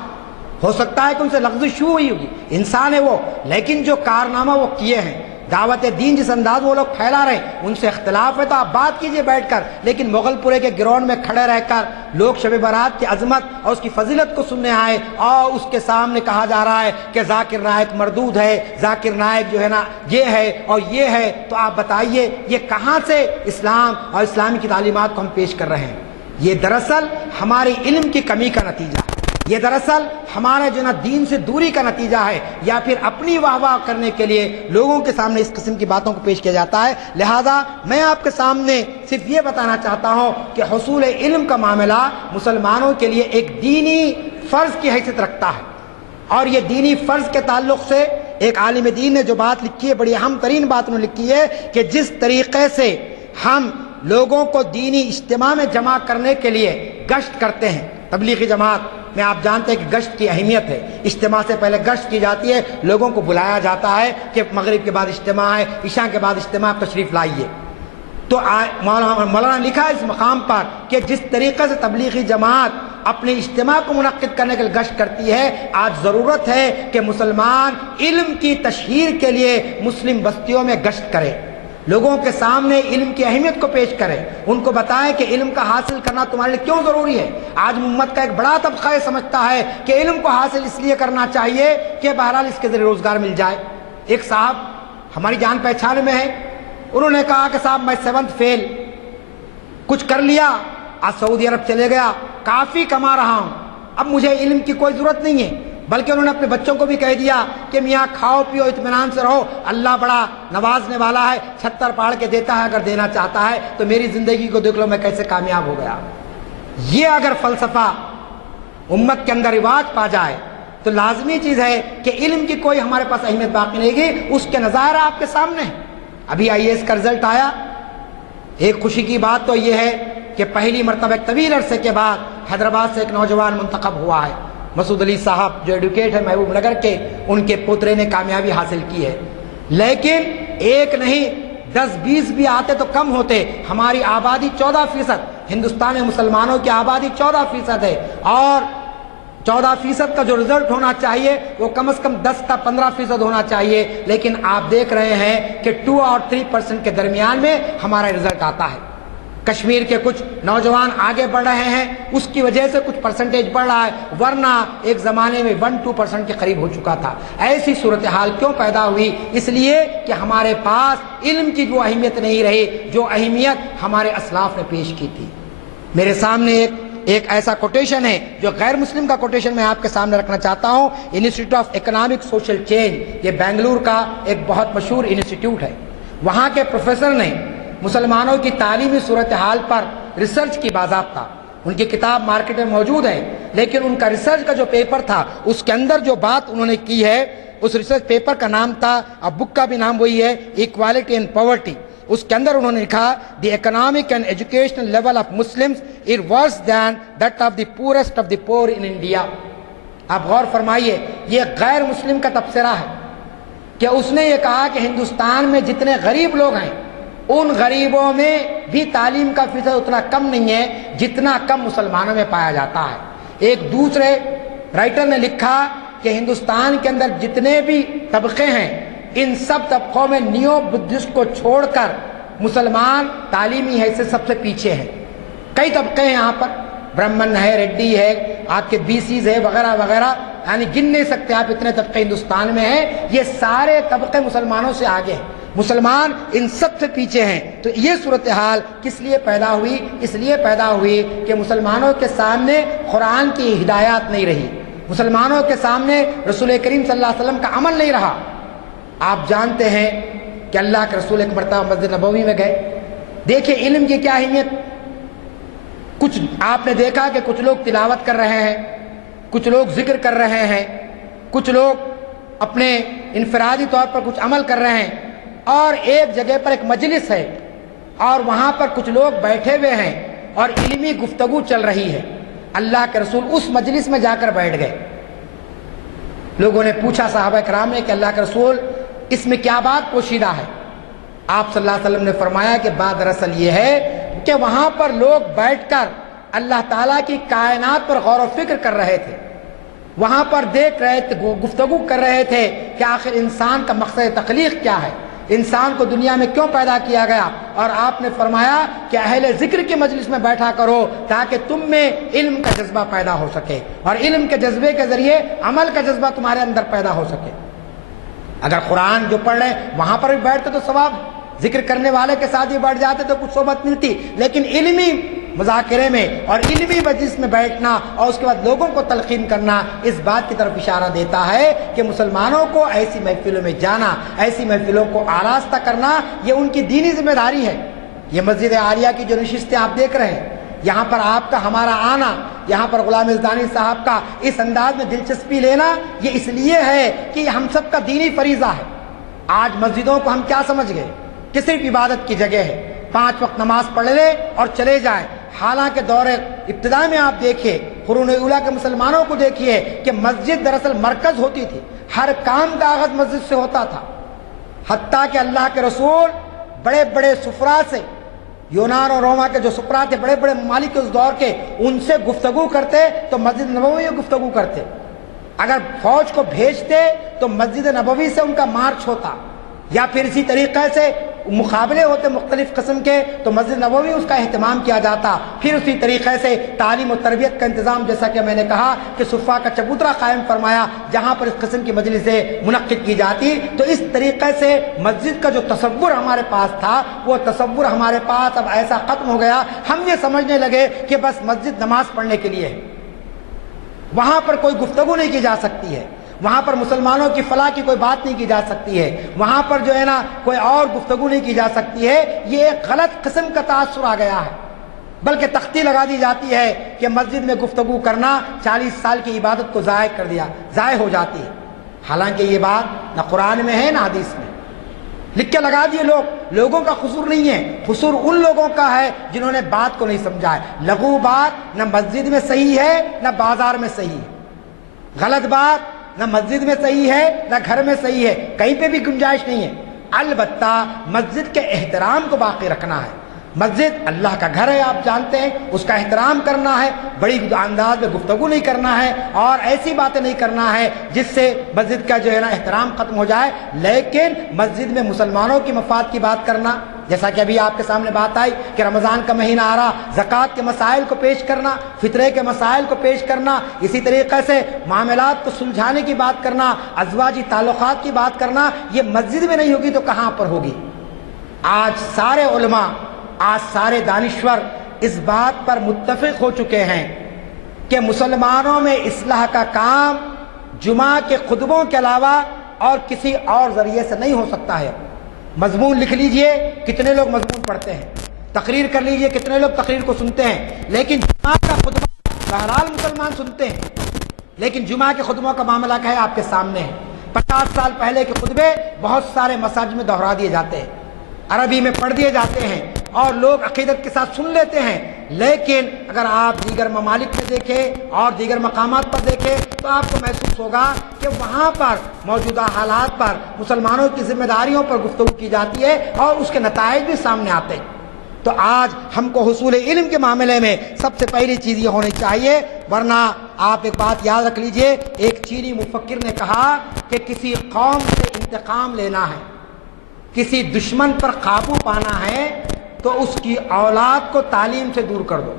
ہو سکتا ہے کہ ان سے لغزش شروع ہوئی ہوگی، انسان ہے وہ، لیکن جو کارنامہ وہ کیے ہیں، دعوت دین جس انداز وہ لوگ پھیلا رہے ہیں، ان سے اختلاف ہے تو آپ بات کیجئے بیٹھ کر، لیکن مغل پورے کے گراؤنڈ میں کھڑے رہ کر لوگ شب برات کی عظمت اور اس کی فضیلت کو سننے آئے، اور اس کے سامنے کہا جا رہا ہے کہ ذاکر نائک مردود ہے، ذاکر نائک جو ہے نا یہ ہے اور یہ ہے، تو آپ بتائیے یہ کہاں سے اسلام اور اسلامی کی تعلیمات کو ہم پیش کر رہے ہیں؟ یہ دراصل ہماری علم کی کمی کا نتیجہ ہے، یہ دراصل ہمارے جو نا دین سے دوری کا نتیجہ ہے، یا پھر اپنی واہ واہ کرنے کے لیے لوگوں کے سامنے اس قسم کی باتوں کو پیش کیا جاتا ہے۔ لہذا میں آپ کے سامنے صرف یہ بتانا چاہتا ہوں کہ حصول علم کا معاملہ مسلمانوں کے لیے ایک دینی فرض کی حیثیت رکھتا ہے، اور یہ دینی فرض کے تعلق سے ایک عالم دین نے جو بات لکھی ہے، بڑی اہم ترین بات انہوں نے لکھی ہے کہ جس طریقے سے ہم لوگوں کو دینی اجتماع میں جمع کرنے کے لیے گشت کرتے ہیں، تبلیغی جماعت میں آپ جانتے ہیں کہ گشت کی اہمیت ہے، اجتماع سے پہلے گشت کی جاتی ہے، لوگوں کو بلایا جاتا ہے کہ مغرب کے بعد اجتماع ہے، عشاء کے بعد اجتماع، تشریف لائیے۔ تو مولانا لکھا ہے اس مقام پر کہ جس طریقے سے تبلیغی جماعت اپنے اجتماع کو منعقد کرنے کے لیے گشت کرتی ہے، آج ضرورت ہے کہ مسلمان علم کی تشہیر کے لیے مسلم بستیوں میں گشت کرے، لوگوں کے سامنے علم کی اہمیت کو پیش کرے، ان کو بتائیں کہ علم کا حاصل کرنا تمہارے لیے کیوں ضروری ہے۔ آج امت کا ایک بڑا طبقہ یہ سمجھتا ہے کہ علم کو حاصل اس لیے کرنا چاہیے کہ بہرحال اس کے ذریعے روزگار مل جائے۔ ایک صاحب ہماری جان پہچان میں ہے، انہوں نے کہا کہ صاحب میں 7th فیل، کچھ کر لیا، آج سعودی عرب چلے گیا، کافی کما رہا ہوں، اب مجھے علم کی کوئی ضرورت نہیں ہے، بلکہ انہوں نے اپنے بچوں کو بھی کہہ دیا کہ میاں کھاؤ پیو اطمینان سے رہو، اللہ بڑا نوازنے والا ہے، چھتر پاڑ کے دیتا ہے، اگر دینا چاہتا ہے تو میری زندگی کو دیکھ لو میں کیسے کامیاب ہو گیا۔ یہ اگر فلسفہ امت کے اندر رواج پا جائے تو لازمی چیز ہے کہ علم کی کوئی ہمارے پاس اہمیت باقی نہیں گی۔ اس کے نظائر آپ کے سامنے ہیں، ابھی IAS کا رزلٹ آیا، ایک خوشی کی بات تو یہ ہے کہ پہلی مرتبہ ایک طویل عرصے کے بعد حیدرآباد سے ایک نوجوان منتخب ہوا ہے، مسعود علی صاحب جو ایڈوکیٹ ہے محبوب نگر کے، ان کے پوترے نے کامیابی حاصل کی ہے۔ لیکن ایک نہیں 10-20 بھی آتے تو کم ہوتے، ہماری آبادی 14%، ہندوستان میں مسلمانوں کی آبادی 14% ہے، اور 14% کا جو رزلٹ ہونا چاہیے وہ کم از کم 10 کا 15% ہونا چاہیے، لیکن آپ دیکھ رہے ہیں کہ 2 اور 3% کے درمیان میں ہمارا رزلٹ آتا ہے۔ کشمیر کے کچھ نوجوان آگے بڑھ رہے ہیں، اس کی وجہ سے کچھ پرسنٹیج بڑھ رہا ہے، ورنہ ایک زمانے میں 1-2% کے قریب ہو چکا تھا۔ ایسی صورتحال کیوں پیدا ہوئی؟ اس لیے کہ ہمارے پاس علم کی جو اہمیت نہیں رہی، جو اہمیت ہمارے اسلاف نے پیش کی تھی۔ میرے سامنے ایک ایسا کوٹیشن ہے جو غیر مسلم کا کوٹیشن میں آپ کے سامنے رکھنا چاہتا ہوں۔ Institute of economic social change, یہ بنگلور کا ایک بہت مشہور انسٹیٹیوٹ ہے، وہاں کے پروفیسر نے مسلمانوں کی تعلیمی صورتحال پر ریسرچ کی باضابطہ، ان کی کتاب مارکیٹ میں موجود ہے، لیکن ان کا ریسرچ کا جو پیپر تھا اس کے اندر جو بات انہوں نے کی ہے، اس ریسرچ پیپر کا نام تھا، اب بک کا بھی نام وہی ہے، ایکوالٹی اینڈ پاورٹی۔ اس کے اندر انہوں نے لکھا the economic and educational level of Muslims is worse than that of the poorest of the poor in India. آپ غور فرمائیے، یہ غیر مسلم کا تبصرہ ہے کہ اس نے یہ کہا کہ ہندوستان میں جتنے غریب لوگ ہیں ان غریبوں میں بھی تعلیم کا فیصد اتنا کم نہیں ہے جتنا کم مسلمانوں میں پایا جاتا ہے۔ ایک دوسرے رائٹر نے لکھا کہ ہندوستان کے اندر جتنے بھی طبقے ہیں ان سب طبقوں میں نیو بدھسٹ کو چھوڑ کر مسلمان تعلیمی حیثیت سب سے پیچھے ہیں۔ کئی طبقے ہیں یہاں پر، برہمن ہے، ریڈی ہے، آپ کے BCs ہے، وغیرہ وغیرہ، یعنی گن نہیں سکتے آپ اتنے طبقے ہندوستان میں ہیں۔ یہ سارے طبقے مسلمانوں سے آگے ہیں، مسلمان ان سب سے پیچھے ہیں۔ تو یہ صورتحال کس لیے پیدا ہوئی؟ اس لیے پیدا ہوئی کہ مسلمانوں کے سامنے قرآن کی ہدایات نہیں رہی، مسلمانوں کے سامنے رسول کریم صلی اللہ علیہ وسلم کا عمل نہیں رہا۔ آپ جانتے ہیں کہ اللہ کے رسول ایک مرتبہ مسجد نبوی میں گئے، دیکھیں علم کی کیا اہمیت۔ کچھ آپ نے دیکھا کہ کچھ لوگ تلاوت کر رہے ہیں، کچھ لوگ ذکر کر رہے ہیں، کچھ لوگ اپنے انفرادی طور پر کچھ عمل کر رہے ہیں، اور ایک جگہ پر ایک مجلس ہے اور وہاں پر کچھ لوگ بیٹھے ہوئے ہیں اور علمی گفتگو چل رہی ہے۔ اللہ کے رسول اس مجلس میں جا کر بیٹھ گئے۔ لوگوں نے پوچھا صحابہ کرام نے کہ اللہ کے رسول اس میں کیا بات پوشیدہ ہے؟ آپ صلی اللہ علیہ وسلم نے فرمایا کہ بات دراصل یہ ہے کہ وہاں پر لوگ بیٹھ کر اللہ تعالیٰ کی کائنات پر غور و فکر کر رہے تھے، وہاں پر دیکھ رہے تھے، گفتگو کر رہے تھے کہ آخر انسان کا مقصد تخلیق کیا ہے، انسان کو دنیا میں کیوں پیدا کیا گیا۔ اور آپ نے فرمایا کہ اہل ذکر کی مجلس میں بیٹھا کرو تاکہ تم میں علم کا جذبہ پیدا ہو سکے، اور علم کے جذبے کے ذریعے عمل کا جذبہ تمہارے اندر پیدا ہو سکے۔ اگر قرآن جو پڑھ رہے ہیں وہاں پر بھی بیٹھتے تو ثواب، ذکر کرنے والے کے ساتھ بھی بیٹھ جاتے تو کچھ صحبت ملتی، لیکن علمی مذاکرے میں اور علمی مجلس میں بیٹھنا اور اس کے بعد لوگوں کو تلقین کرنا اس بات کی طرف اشارہ دیتا ہے کہ مسلمانوں کو ایسی محفلوں میں جانا، ایسی محفلوں کو آراستہ کرنا، یہ ان کی دینی ذمہ داری ہے۔ یہ مسجد عالیہ کی جو نشستیں آپ دیکھ رہے ہیں یہاں پر آپ کا ہمارا آنا، یہاں پر غلام الزانی صاحب کا اس انداز میں دلچسپی لینا، یہ اس لیے ہے کہ ہم سب کا دینی فریضہ ہے۔ آج مسجدوں کو ہم کیا سمجھ گئے کہ صرف عبادت کی جگہ ہے، 5 وقت نماز پڑھ لے اور چلے جائیں، حالانکہ دور ابتدا میں آپ دیکھیے، قرون اولیٰ کے مسلمانوں کو دیکھیے کہ مسجد دراصل مرکز ہوتی تھی، ہر کام کا آغاز مسجد سے ہوتا تھا، حتیٰ کہ اللہ کے رسول بڑے بڑے سفراء سے، یونان اور روما کے جو سفراء تھے بڑے بڑے ممالک کے اس دور کے، ان سے گفتگو کرتے تو مسجد نبوی میں گفتگو کرتے، اگر فوج کو بھیجتے تو مسجد نبوی سے ان کا مارچ ہوتا، یا پھر اسی طریقے سے مقابلے ہوتے مختلف قسم کے تو مسجد نبوی اس کا اہتمام کیا جاتا، پھر اسی طریقے سے تعلیم و تربیت کا انتظام، جیسا کہ میں نے کہا کہ صفا کا چبوترا قائم فرمایا جہاں پر اس قسم کی مجلسیں منعقد کی جاتی۔ تو اس طریقے سے مسجد کا جو تصور ہمارے پاس تھا وہ تصور ہمارے پاس اب ایسا ختم ہو گیا، ہم یہ سمجھنے لگے کہ بس مسجد نماز پڑھنے کے لیے ہے، وہاں پر کوئی گفتگو نہیں کی جا سکتی ہے، وہاں پر مسلمانوں کی فلاح کی کوئی بات نہیں کی جا سکتی ہے، وہاں پر جو ہے نا کوئی اور گفتگو نہیں کی جا سکتی ہے۔ یہ ایک غلط قسم کا تاثر آ گیا ہے، بلکہ تختی لگا دی جاتی ہے کہ مسجد میں گفتگو کرنا 40 سال کی عبادت کو ضائع ہو جاتی ہے، حالانکہ یہ بات نہ قرآن میں ہے نہ حدیث میں، لکھ کے لگا دیے لوگوں کا قصور نہیں ہے، قصور ان لوگوں کا ہے جنہوں نے بات کو نہیں سمجھا ہے۔ لغو بات نہ مسجد میں صحیح ہے نہ بازار میں صحیح ہے، غلط بات نہ مسجد میں صحیح ہے نہ گھر میں صحیح ہے، کہیں پہ بھی گنجائش نہیں ہے، البتہ مسجد کے احترام کو باقی رکھنا ہے۔ مسجد اللہ کا گھر ہے، آپ جانتے ہیں، اس کا احترام کرنا ہے، بڑی انداز میں گفتگو نہیں کرنا ہے اور ایسی باتیں نہیں کرنا ہے جس سے مسجد کا جو ہے نا احترام ختم ہو جائے، لیکن مسجد میں مسلمانوں کی مفاد کی بات کرنا، جیسا کہ ابھی آپ کے سامنے بات آئی کہ رمضان کا مہینہ آ رہا، زکوٰۃ کے مسائل کو پیش کرنا، فطرے کے مسائل کو پیش کرنا، اسی طریقے سے معاملات کو سلجھانے کی بات کرنا، ازواجی تعلقات کی بات کرنا، یہ مسجد میں نہیں ہوگی تو کہاں پر ہوگی؟ آج سارے علماء، آج سارے دانشور اس بات پر متفق ہو چکے ہیں کہ مسلمانوں میں اصلاح کا کام جمعہ کے خطبوں کے علاوہ اور کسی اور ذریعے سے نہیں ہو سکتا ہے۔ مضمون لکھ لیجئے، کتنے لوگ مضمون پڑھتے ہیں، تقریر کر لیجئے، کتنے لوگ تقریر کو سنتے ہیں، لیکن جمعہ کا خطبہ بہرحال مسلمان سنتے ہیں، لیکن جمعہ کے خطبوں کا معاملہ کیا ہے آپ کے سامنے ہے۔ 50 سال پہلے کے خطبے بہت سارے مساجد میں دہرا دیے جاتے ہیں، عربی میں پڑھ دیے جاتے ہیں اور لوگ عقیدت کے ساتھ سن لیتے ہیں، لیکن اگر آپ دیگر ممالک میں دیکھیں اور دیگر مقامات پر دیکھیں تو آپ کو محسوس ہوگا کہ وہاں پر موجودہ حالات پر مسلمانوں کی ذمہ داریوں پر گفتگو کی جاتی ہے اور اس کے نتائج بھی سامنے آتے ہیں۔ تو آج ہم کو حصول علم کے معاملے میں سب سے پہلی چیز یہ ہونی چاہیے، ورنہ آپ ایک بات یاد رکھ لیجئے، ایک چینی مفکر نے کہا کہ کسی قوم سے انتقام لینا ہے، کسی دشمن پر قابو پانا ہے تو اس کی اولاد کو تعلیم سے دور کر دو۔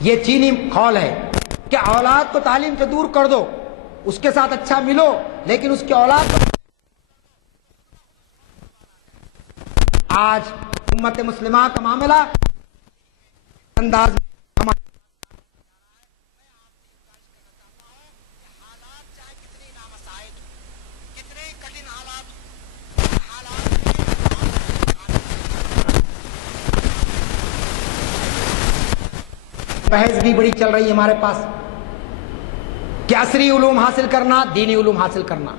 یہ چینی قول ہے کہ اولاد کو تعلیم سے دور کر دو، اس کے ساتھ اچھا ملو لیکن اس کی اولاد کو۔ آج امت مسلمہ کا معاملہ انداز میں بحث بھی بڑی چل رہی ہے ہمارے پاس کہ عصری علوم حاصل کرنا، دینی علوم حاصل کرنا۔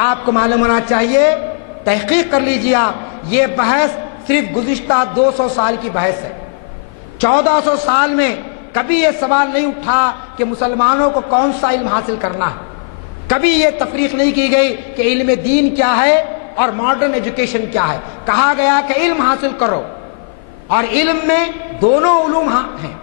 آپ کو معلوم ہونا چاہیے، تحقیق کر لیجئے آپ، یہ بحث صرف گزشتہ 200 سال کی بحث ہے۔ 1400 سال میں کبھی یہ سوال نہیں اٹھا کہ مسلمانوں کو کون سا علم حاصل کرنا ہے، کبھی یہ تفریق نہیں کی گئی کہ علم دین کیا ہے اور ماڈرن ایجوکیشن کیا ہے۔ کہا گیا کہ علم حاصل کرو، اور علم میں دونوں علوم ہیں،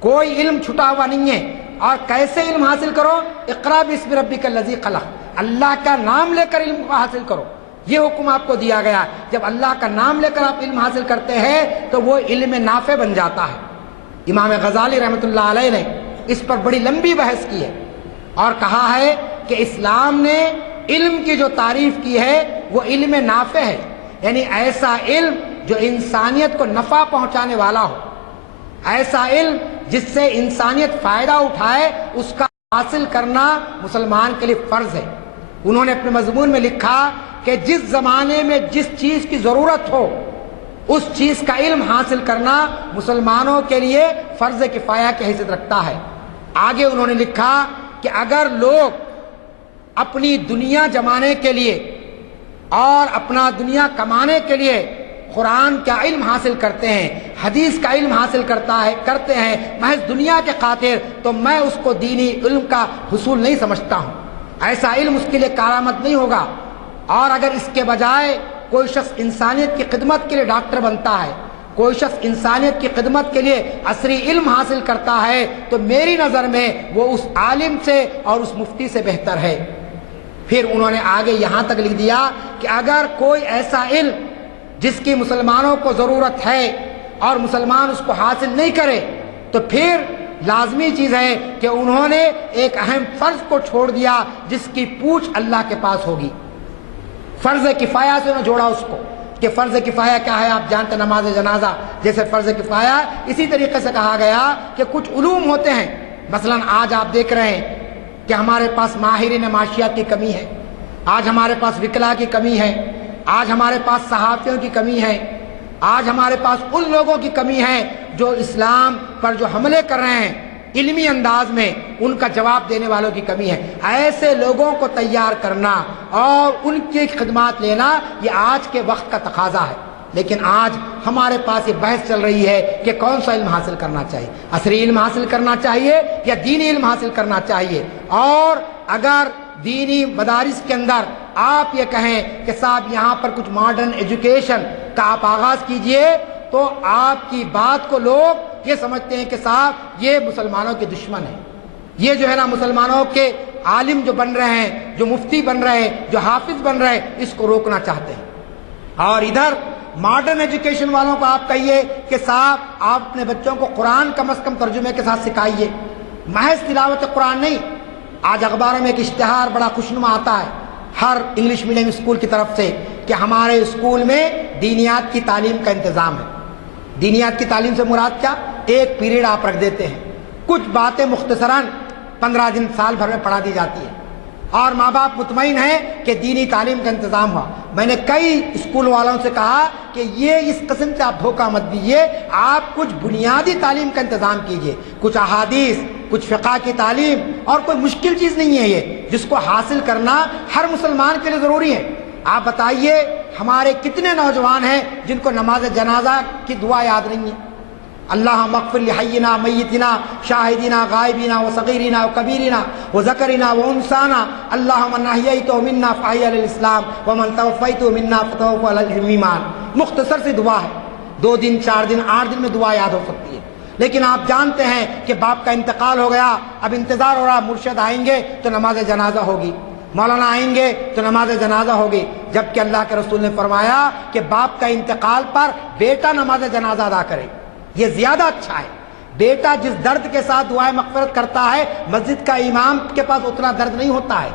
کوئی علم چھٹا ہوا نہیں ہے۔ اور کیسے علم حاصل کرو؟ اقرا باسم ربک الذی خلق، اللہ کا نام لے کر علم کو حاصل کرو، یہ حکم آپ کو دیا گیا۔ جب اللہ کا نام لے کر آپ علم حاصل کرتے ہیں تو وہ علم نافع بن جاتا ہے۔ امام غزالی رحمۃ اللہ علیہ نے اس پر بڑی لمبی بحث کی ہے اور کہا ہے کہ اسلام نے علم کی جو تعریف کی ہے وہ علم نافع ہے، یعنی ایسا علم جو انسانیت کو نفع پہنچانے والا ہو، ایسا علم جس سے انسانیت فائدہ اٹھائے، اس کا حاصل کرنا مسلمان کے لیے فرض ہے۔ انہوں نے اپنے مضمون میں لکھا کہ جس زمانے میں جس چیز کی ضرورت ہو اس چیز کا علم حاصل کرنا مسلمانوں کے لیے فرض کفایہ کی حیثیت رکھتا ہے۔ آگے انہوں نے لکھا کہ اگر لوگ اپنی دنیا جمانے کے لیے اور اپنا دنیا کمانے کے لیے قرآن کا علم حاصل کرتے ہیں، حدیث کا علم حاصل کرتے ہیں محض دنیا کے خاطر، تو میں اس کو دینی علم کا حصول نہیں سمجھتا ہوں۔ ایسا علم اس کے لیے کارآمد نہیں ہوگا۔ اور اگر اس کے بجائے کوئی شخص انسانیت کی خدمت کے لیے ڈاکٹر بنتا ہے، کوئی شخص انسانیت کی خدمت کے لیے عصری علم حاصل کرتا ہے، تو میری نظر میں وہ اس عالم سے اور اس مفتی سے بہتر ہے۔ پھر انہوں نے آگے یہاں تک لکھ دیا کہ اگر کوئی ایسا علم جس کی مسلمانوں کو ضرورت ہے اور مسلمان اس کو حاصل نہیں کرے، تو پھر لازمی چیز ہے کہ انہوں نے ایک اہم فرض کو چھوڑ دیا جس کی پوچھ اللہ کے پاس ہوگی۔ فرض کفایہ سے انہوں نے جوڑا اس کو کہ فرض کفایہ کیا ہے؟ آپ جانتے نماز جنازہ جیسے فرض کفایہ، اسی طریقے سے کہا گیا کہ کچھ علوم ہوتے ہیں، مثلا آج آپ دیکھ رہے ہیں کہ ہمارے پاس ماہرین معاشیات کی کمی ہے، آج ہمارے پاس وکلا کی کمی ہے، آج ہمارے پاس صحافیوں کی کمی ہے، آج ہمارے پاس ان لوگوں کی کمی ہے جو اسلام پر جو حملے کر رہے ہیں علمی انداز میں، ان کا جواب دینے والوں کی کمی ہے۔ ایسے لوگوں کو تیار کرنا اور ان کی خدمات لینا یہ آج کے وقت کا تقاضا ہے۔ لیکن آج ہمارے پاس یہ بحث چل رہی ہے کہ کون سا علم حاصل کرنا چاہیے، عصری علم حاصل کرنا چاہیے یا دینی علم حاصل کرنا چاہیے۔ اور اگر دینی مدارس کے اندر آپ یہ کہیں کہ صاحب یہاں پر کچھ ماڈرن ایجوکیشن کا آپ آغاز کیجئے، تو آپ کی بات کو لوگ یہ سمجھتے ہیں کہ صاحب یہ مسلمانوں کے دشمن ہیں، یہ جو ہے نا مسلمانوں کے عالم جو بن رہے ہیں، جو مفتی بن رہے ہیں، جو حافظ بن رہے ہیں، اس کو روکنا چاہتے ہیں۔ اور ادھر ماڈرن ایجوکیشن والوں کو آپ کہیے کہ صاحب آپ اپنے بچوں کو قرآن کم از کم ترجمے کے ساتھ سکھائیے، محض تلاوت قرآن نہیں۔ آج اخباروں میں ایک اشتہار بڑا خوشنما آتا ہے ہر انگلش میڈیم اسکول کی طرف سے کہ ہمارے اسکول میں دینیات کی تعلیم کا انتظام ہے۔ دینیات کی تعلیم سے مراد کیا؟ ایک پیریڈ آپ رکھ دیتے ہیں، کچھ باتیں مختصراً 15 دن سال بھر میں پڑھا دی جاتی ہے، اور ماں باپ مطمئن ہیں کہ دینی تعلیم کا انتظام ہوا۔ میں نے کئی اسکول والوں سے کہا کہ یہ اس قسم سے آپ دھوکہ مت دیجیے، آپ کچھ بنیادی تعلیم کا انتظام کیجیے، کچھ احادیث، کچھ فقہ کی تعلیم، اور کوئی مشکل چیز نہیں ہے یہ، جس کو حاصل کرنا ہر مسلمان کے لیے ضروری ہے۔ آپ بتائیے ہمارے کتنے نوجوان ہیں جن کو نماز جنازہ کی دعا یاد نہیں ہے؟ اللہم اغفر لحینا میتنا شاہدینا غائبینا و صغیرنا و کبیرنا و ذکرنا و انسانا اللہم من احییتہ منا فاحی علی الاسلام ومن توفیتہ منا فتوفہ علی الایمان۔ مختصر سی دعا ہے، 2 دن 4 دن 8 دن میں دعا یاد ہو سکتی ہے۔ لیکن آپ جانتے ہیں کہ باپ کا انتقال ہو گیا، اب انتظار ہو رہا مرشد آئیں گے تو نماز جنازہ ہوگی، مولانا آئیں گے تو نماز جنازہ ہوگی، جبکہ اللہ کے رسول نے فرمایا کہ باپ کا انتقال پر بیٹا نماز جنازہ ادا کرے، یہ زیادہ اچھا ہے۔ بیٹا جس درد کے ساتھ دعائے مغفرت کرتا ہے، مسجد کا امام کے پاس اتنا درد نہیں ہوتا ہے،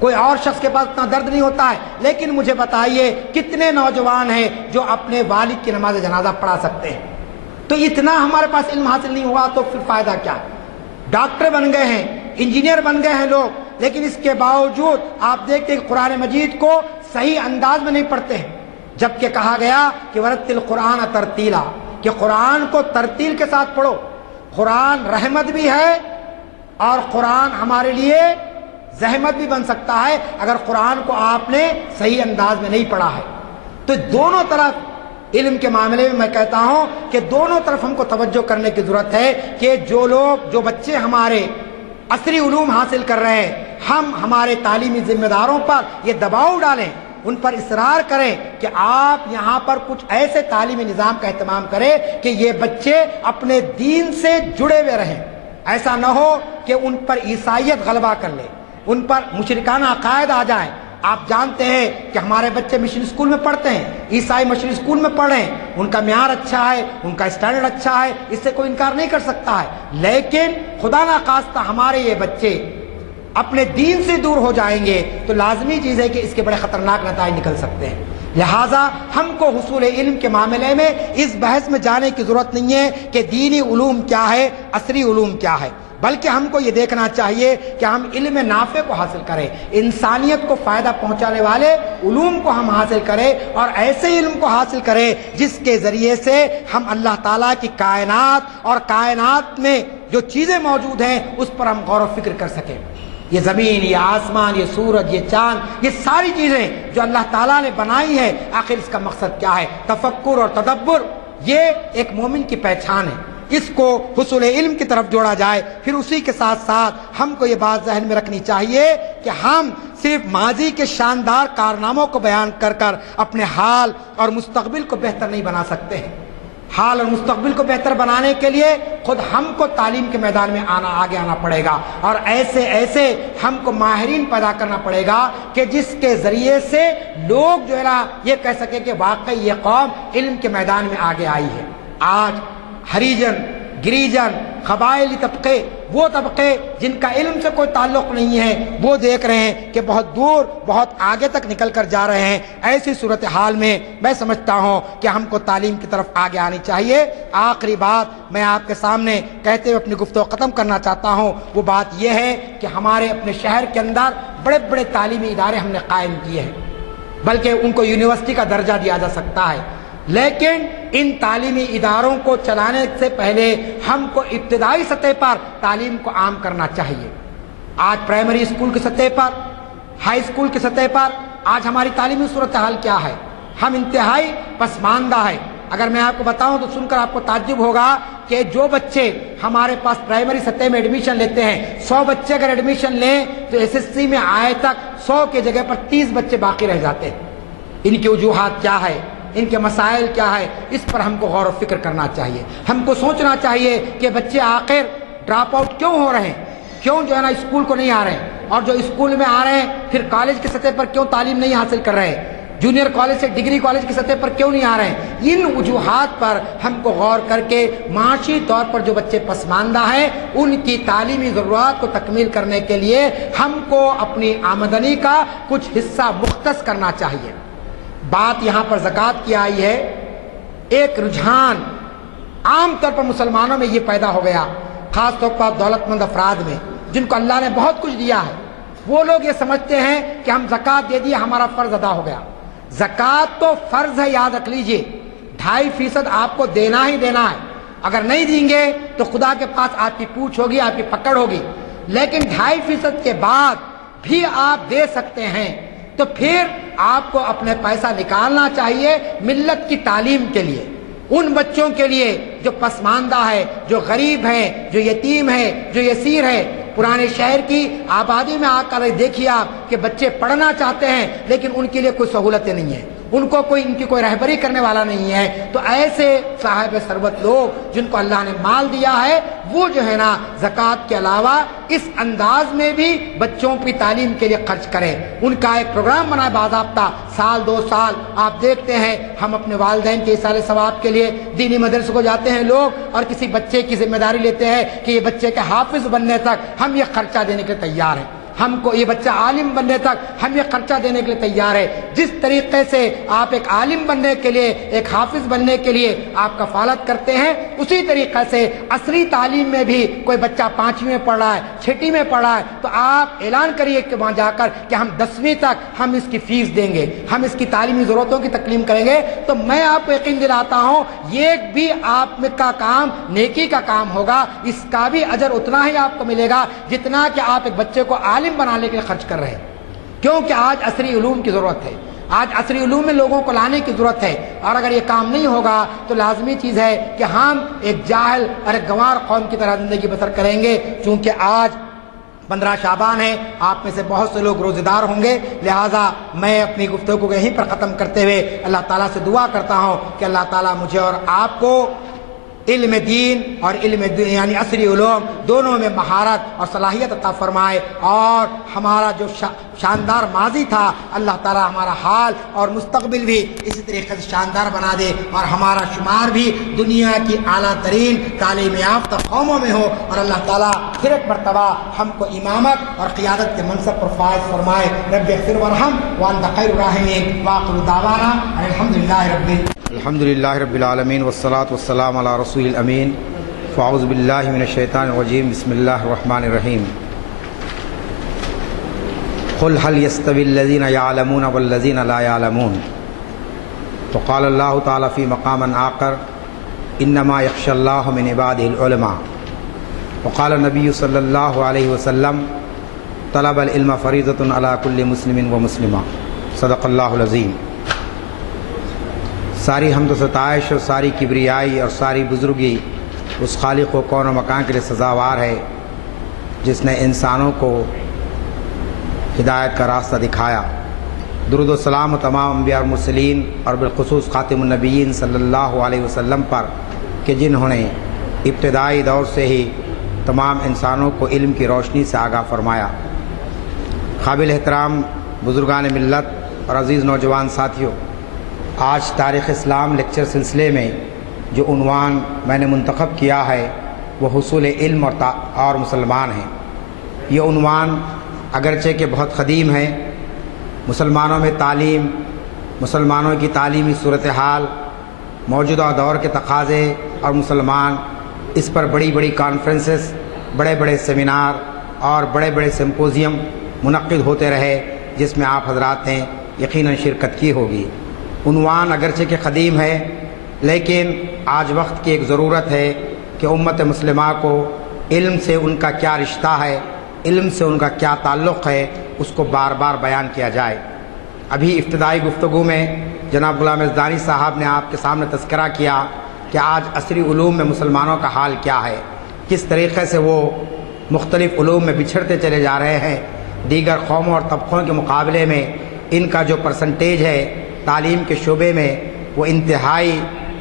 کوئی اور شخص کے پاس اتنا درد نہیں ہوتا ہے۔ لیکن مجھے بتائیے کتنے نوجوان ہیں جو اپنے والد کی نماز جنازہ پڑھا سکتے ہیں؟ تو اتنا ہمارے پاس علم حاصل نہیں ہوا تو پھر فائدہ کیا؟ ڈاکٹر بن گئے ہیں، انجینئر بن گئے ہیں لوگ، لیکن اس کے باوجود آپ دیکھتے ہیں کہ قرآن مجید کو صحیح انداز میں نہیں پڑھتے ہیں، جبکہ کہا گیا کہ ورتل قرآن ترتیلا، کہ قرآن کو ترتیل کے ساتھ پڑھو۔ قرآن رحمت بھی ہے اور قرآن ہمارے لیے زحمت بھی بن سکتا ہے اگر قرآن کو آپ نے صحیح انداز میں نہیں پڑھا ہے۔ تو دونوں طرف علم کے معاملے میں میں کہتا ہوں کہ دونوں طرف ہم کو توجہ کرنے کی ضرورت ہے کہ جو بچے ہمارے عصری علوم حاصل کر رہے ہیں، ہم ہمارے تعلیمی ذمہ داروں پر یہ دباؤ ڈالیں، ان پر اصرار کریں کہ آپ یہاں پر کچھ ایسے تعلیمی نظام کا اہتمام کریں کہ یہ بچے اپنے دین سے جڑے ہوئے رہیں۔ ایسا نہ ہو کہ ان پر عیسائیت غلبہ کر لے، ان پر مشرکانہ عقائد آ جائیں۔ آپ جانتے ہیں کہ ہمارے بچے مشن اسکول میں پڑھتے ہیں، عیسائی مشن اسکول میں پڑھ رہے ہیں، ان کا معیار اچھا ہے، ان کا اسٹینڈرڈ اچھا ہے، اس سے کوئی انکار نہیں کر سکتا ہے۔ لیکن خدا نخواستہ ہمارے یہ بچے اپنے دین سے دور ہو جائیں گے تو لازمی چیز ہے کہ اس کے بڑے خطرناک نتائج نکل سکتے ہیں۔ لہٰذا ہم کو حصول علم کے معاملے میں اس بحث میں جانے کی ضرورت نہیں ہے کہ دینی علوم کیا ہے، عصری علوم کیا ہے، بلکہ ہم کو یہ دیکھنا چاہیے کہ ہم علم نافع کو حاصل کریں، انسانیت کو فائدہ پہنچانے والے علوم کو ہم حاصل کریں، اور ایسے علم کو حاصل کریں جس کے ذریعے سے ہم اللہ تعالیٰ کی کائنات اور کائنات میں جو چیزیں موجود ہیں اس پر ہم غور و فکر کر سکیں۔ یہ زمین، یہ آسمان، یہ سورج، یہ چاند، یہ ساری چیزیں جو اللہ تعالیٰ نے بنائی ہیں، آخر اس کا مقصد کیا ہے؟ تفکر اور تدبر، یہ ایک مومن کی پہچان ہے۔ اس کو حصول علم کی طرف جوڑا جائے، پھر اسی کے ساتھ ساتھ ہم کو یہ بات ذہن میں رکھنی چاہیے کہ ہم صرف ماضی کے شاندار کارناموں کو بیان کر کر اپنے حال اور مستقبل کو بہتر نہیں بنا سکتے ہیں۔ حال اور مستقبل کو بہتر بنانے کے لیے خود ہم کو تعلیم کے میدان میں آگے آنا پڑے گا، اور ایسے ہم کو ماہرین پیدا کرنا پڑے گا کہ جس کے ذریعے سے لوگ جو ہے نا یہ کہہ سکے کہ واقعی یہ قوم علم کے میدان میں آگے آئی ہے۔ آج ہریجن، گریجن، قبائلی طبقے، وہ طبقے جن کا علم سے کوئی تعلق نہیں ہے، وہ دیکھ رہے ہیں کہ بہت دور، بہت آگے تک نکل کر جا رہے ہیں۔ ایسی صورتحال میں میں سمجھتا ہوں کہ ہم کو تعلیم کی طرف آگے آنی چاہیے۔ آخری بات میں آپ کے سامنے کہتے ہوئے اپنی گفتگو ختم کرنا چاہتا ہوں، وہ بات یہ ہے کہ ہمارے اپنے شہر کے اندر بڑے بڑے تعلیمی ادارے ہم نے قائم کیے ہیں، بلکہ ان کو یونیورسٹی کا درجہ دیا جا سکتا ہے، لیکن ان تعلیمی اداروں کو چلانے سے پہلے ہم کو ابتدائی سطح پر تعلیم کو عام کرنا چاہیے۔ آج پرائمری اسکول کی سطح پر، ہائی اسکول کی سطح پر آج ہماری تعلیمی صورتحال کیا ہے؟ ہم انتہائی پسماندہ ہے۔ اگر میں آپ کو بتاؤں تو سن کر آپ کو تعجب ہوگا کہ جو بچے ہمارے پاس پرائمری سطح میں ایڈمیشن لیتے ہیں، 100 بچے اگر ایڈمیشن لیں تو SSC میں آئے تک 100 کی جگہ پر 30 بچے باقی رہ جاتے ہیں۔ ان کی وجوہات کیا ہے؟ ان کے مسائل کیا ہے؟ اس پر ہم کو غور و فکر کرنا چاہیے۔ ہم کو سوچنا چاہیے کہ بچے آخر ڈراپ آؤٹ کیوں ہو رہے ہیں، کیوں جو ہے نا اسکول کو نہیں آ رہے ہیں، اور جو اسکول میں آ رہے ہیں پھر کالج کی سطح پر کیوں تعلیم نہیں حاصل کر رہے ہیں، جونیئر کالج سے ڈگری کالج کی سطح پر کیوں نہیں آ رہے ہیں۔ ان وجوہات پر ہم کو غور کر کے معاشی طور پر جو بچے پسماندہ ہیں ان کی تعلیمی ضرورات کو تکمیل کرنے کے لیے ہم کو اپنی آمدنی کا کچھ حصہ مختص کرنا چاہیے۔ بات یہاں پر زکوٰۃ کی آئی ہے۔ ایک رجحان عام طور پر مسلمانوں میں یہ پیدا ہو گیا، خاص طور پر دولت مند افراد میں جن کو اللہ نے بہت کچھ دیا ہے، وہ لوگ یہ سمجھتے ہیں کہ ہم زکوٰۃ دے دیے ہمارا فرض ادا ہو گیا۔ زکوٰۃ تو فرض ہے، یاد رکھ لیجئے، 2.5% آپ کو دینا ہی دینا ہے۔ اگر نہیں دیں گے تو خدا کے پاس آپ کی پوچھ ہوگی، آپ کی پکڑ ہوگی، لیکن 2.5% کے بعد بھی آپ دے سکتے ہیں، تو پھر آپ کو اپنے پیسہ نکالنا چاہیے ملت کی تعلیم کے لیے، ان بچوں کے لیے جو پسماندہ ہے، جو غریب ہیں، جو یتیم ہیں، جو یسیر ہے۔ پرانے شہر کی آبادی میں آ کر دیکھیے آپ کہ بچے پڑھنا چاہتے ہیں لیکن ان کے لیے کوئی سہولتیں نہیں ہیں، ان کی کوئی رہبری کرنے والا نہیں ہے۔ تو ایسے صاحب ثروت لوگ جن کو اللہ نے مال دیا ہے، وہ جو ہے نا زکوٰۃ کے علاوہ اس انداز میں بھی بچوں کی تعلیم کے لیے خرچ کریں۔ ان کا ایک پروگرام بنا باضابطہ، سال 2 سال آپ دیکھتے ہیں ہم اپنے والدین کے ایصال ثواب کے لیے دینی مدرسے کو جاتے ہیں لوگ، اور کسی بچے کی ذمہ داری لیتے ہیں کہ یہ بچے کے حافظ بننے تک ہم یہ خرچہ دینے کے لیے تیار ہیں، ہم کو یہ بچہ عالم بننے تک ہم یہ خرچہ دینے کے لیے تیار ہے۔ جس طریقے سے آپ ایک عالم بننے کے لیے، ایک حافظ بننے کے لیے آپ کفالت کرتے ہیں، اسی طریقے سے عصری تعلیم میں بھی کوئی بچہ 5ویں میں پڑھ رہا ہے، 6ٹی میں پڑھ رہا ہے، تو آپ اعلان کریے کہ وہاں جا کر کہ ہم 10ویں تک ہم اس کی فیس دیں گے، ہم اس کی تعلیمی ضرورتوں کی تکمیل کریں گے۔ تو میں آپ کو یقین دلاتا ہوں یہ بھی آپ کا کام نیکی کا کام ہوگا، اس کا بھی اجر اتنا ہی آپ کو ملے گا جتنا کہ آپ ایک بچے کو عالم بنانے کے لیے خرچ کر رہے ہیں، کیونکہ آج عصری علوم کی ضرورت ہے، آج عصری علوم میں لوگوں کو لانے کی ضرورت ہے، اور اگر یہ کام نہیں ہوگا تو لازمی چیز ہے کہ ہم ایک جاہل اور ایک گنوار قوم کی طرح زندگی بسر کریں گے۔ چونکہ آج 15 شعبان ہے، آپ میں سے بہت سے لوگ روزے دار ہوں گے، لہٰذا میں اپنی گفتگو کو یہیں پر ختم کرتے ہوئے اللہ تعالیٰ سے دعا کرتا ہوں کہ اللہ تعالیٰ مجھے اور آپ کو علم دین اور علم یعنی عصری علوم دونوں میں مہارت اور صلاحیت عطا فرمائے، اور ہمارا جو شاندار ماضی تھا اللہ تعالیٰ ہمارا حال اور مستقبل بھی اسی طریقے سے شاندار بنا دے، اور ہمارا شمار بھی دنیا کی اعلیٰ ترین تعلیم یافتہ قوموں میں ہو، اور اللہ تعالیٰ پھر ایک مرتبہ ہم کو امامت اور قیادت کے منصب پر فائز فرمائے۔ رب اغفر وارحم وانت خیر الراحمین، وآخر دعوانا الحمد للہ رب الحمد للہ رب العالمین، والصلاة والسلام علی رسول الامین فاعوذ باللہ من الشیطان الرجیم بسم اللہ الرحمن الرحیم قل هل يستوي الذين يعلمون والذين لا يعلمون تو قال اللہ تعالیٰ فی مقام آخر انما یخشى اللہ من عباده العلماء وقال النبی صلی اللہ علیہ وسلم طلب العلم فریضۃ علی کل مسلم و مسلمہ صدق اللہ العظیم۔ ساری حمد و ستائش اور ساری کبریائی اور ساری بزرگی اس خالق و کون و مکان کے لیے سزاوار ہے جس نے انسانوں کو ہدایت کا راستہ دکھایا۔ درود و سلام و تمام انبیاء اور مرسلین اور بالخصوص خاتم النبیین صلی اللہ علیہ وسلم پر کہ جنہوں نے ابتدائی دور سے ہی تمام انسانوں کو علم کی روشنی سے آگاہ فرمایا۔ قابل احترام بزرگان ملت اور عزیز نوجوان ساتھیوں، آج تاریخ اسلام لیکچر سلسلے میں جو عنوان میں نے منتخب کیا ہے وہ حصول علم اور مسلمان ہیں۔ یہ عنوان اگرچہ کہ بہت قدیم ہے، مسلمانوں میں تعلیم، مسلمانوں کی تعلیمی صورتحال، موجودہ دور کے تقاضے اور مسلمان، اس پر بڑی بڑی کانفرنسز، بڑے بڑے سیمینار اور بڑے بڑے سمپوزیم منعقد ہوتے رہے جس میں آپ حضرات نے یقیناً شرکت کی ہوگی۔ عنوان اگرچہ کہ قدیم ہے لیکن آج وقت کی ایک ضرورت ہے کہ امت مسلمہ کو علم سے ان کا کیا رشتہ ہے، علم سے ان کا کیا تعلق ہے، اس کو بار بار بیان کیا جائے۔ ابھی ابتدائی گفتگو میں جناب غلام ازدانی صاحب نے آپ کے سامنے تذکرہ کیا کہ آج عصری علوم میں مسلمانوں کا حال کیا ہے، کس طریقے سے وہ مختلف علوم میں بچھڑتے چلے جا رہے ہیں۔ دیگر قوموں اور طبقوں کے مقابلے میں ان کا جو پرسنٹیج ہے تعلیم کے شعبے میں وہ انتہائی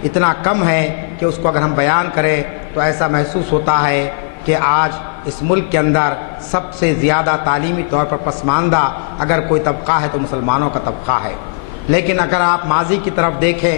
اتنا کم ہے کہ اس کو اگر ہم بیان کریں تو ایسا محسوس ہوتا ہے کہ آج اس ملک کے اندر سب سے زیادہ تعلیمی طور پر پسماندہ اگر کوئی طبقہ ہے تو مسلمانوں کا طبقہ ہے۔ لیکن اگر آپ ماضی کی طرف دیکھیں،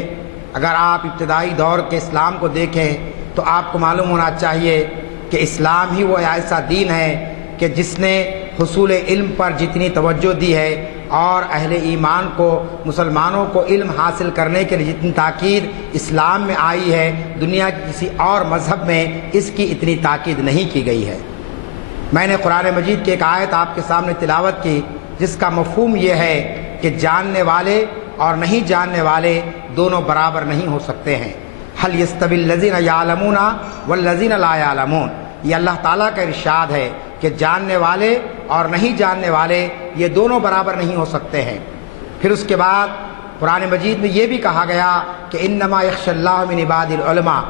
اگر آپ ابتدائی دور کے اسلام کو دیکھیں تو آپ کو معلوم ہونا چاہیے کہ اسلام ہی وہ ایسا دین ہے کہ جس نے حصول علم پر جتنی توجہ دی ہے اور اہل ایمان کو، مسلمانوں کو علم حاصل کرنے کے لیے جتنی تاکید اسلام میں آئی ہے، دنیا کے کسی اور مذہب میں اس کی اتنی تاکید نہیں کی گئی ہے۔ میں نے قرآن مجید کی ایک آیت آپ کے سامنے تلاوت کی جس کا مفہوم یہ ہے کہ جاننے والے اور نہیں جاننے والے دونوں برابر نہیں ہو سکتے ہیں۔ هل يستوي الذين يعلمون والذين لا يعلمون، یہ اللہ تعالیٰ کا ارشاد ہے کہ جاننے والے اور نہیں جاننے والے یہ دونوں برابر نہیں ہو سکتے ہیں۔ پھر اس کے بعد قرآن مجید میں یہ بھی کہا گیا کہ انما یخشی اللہ من عباد العلماء،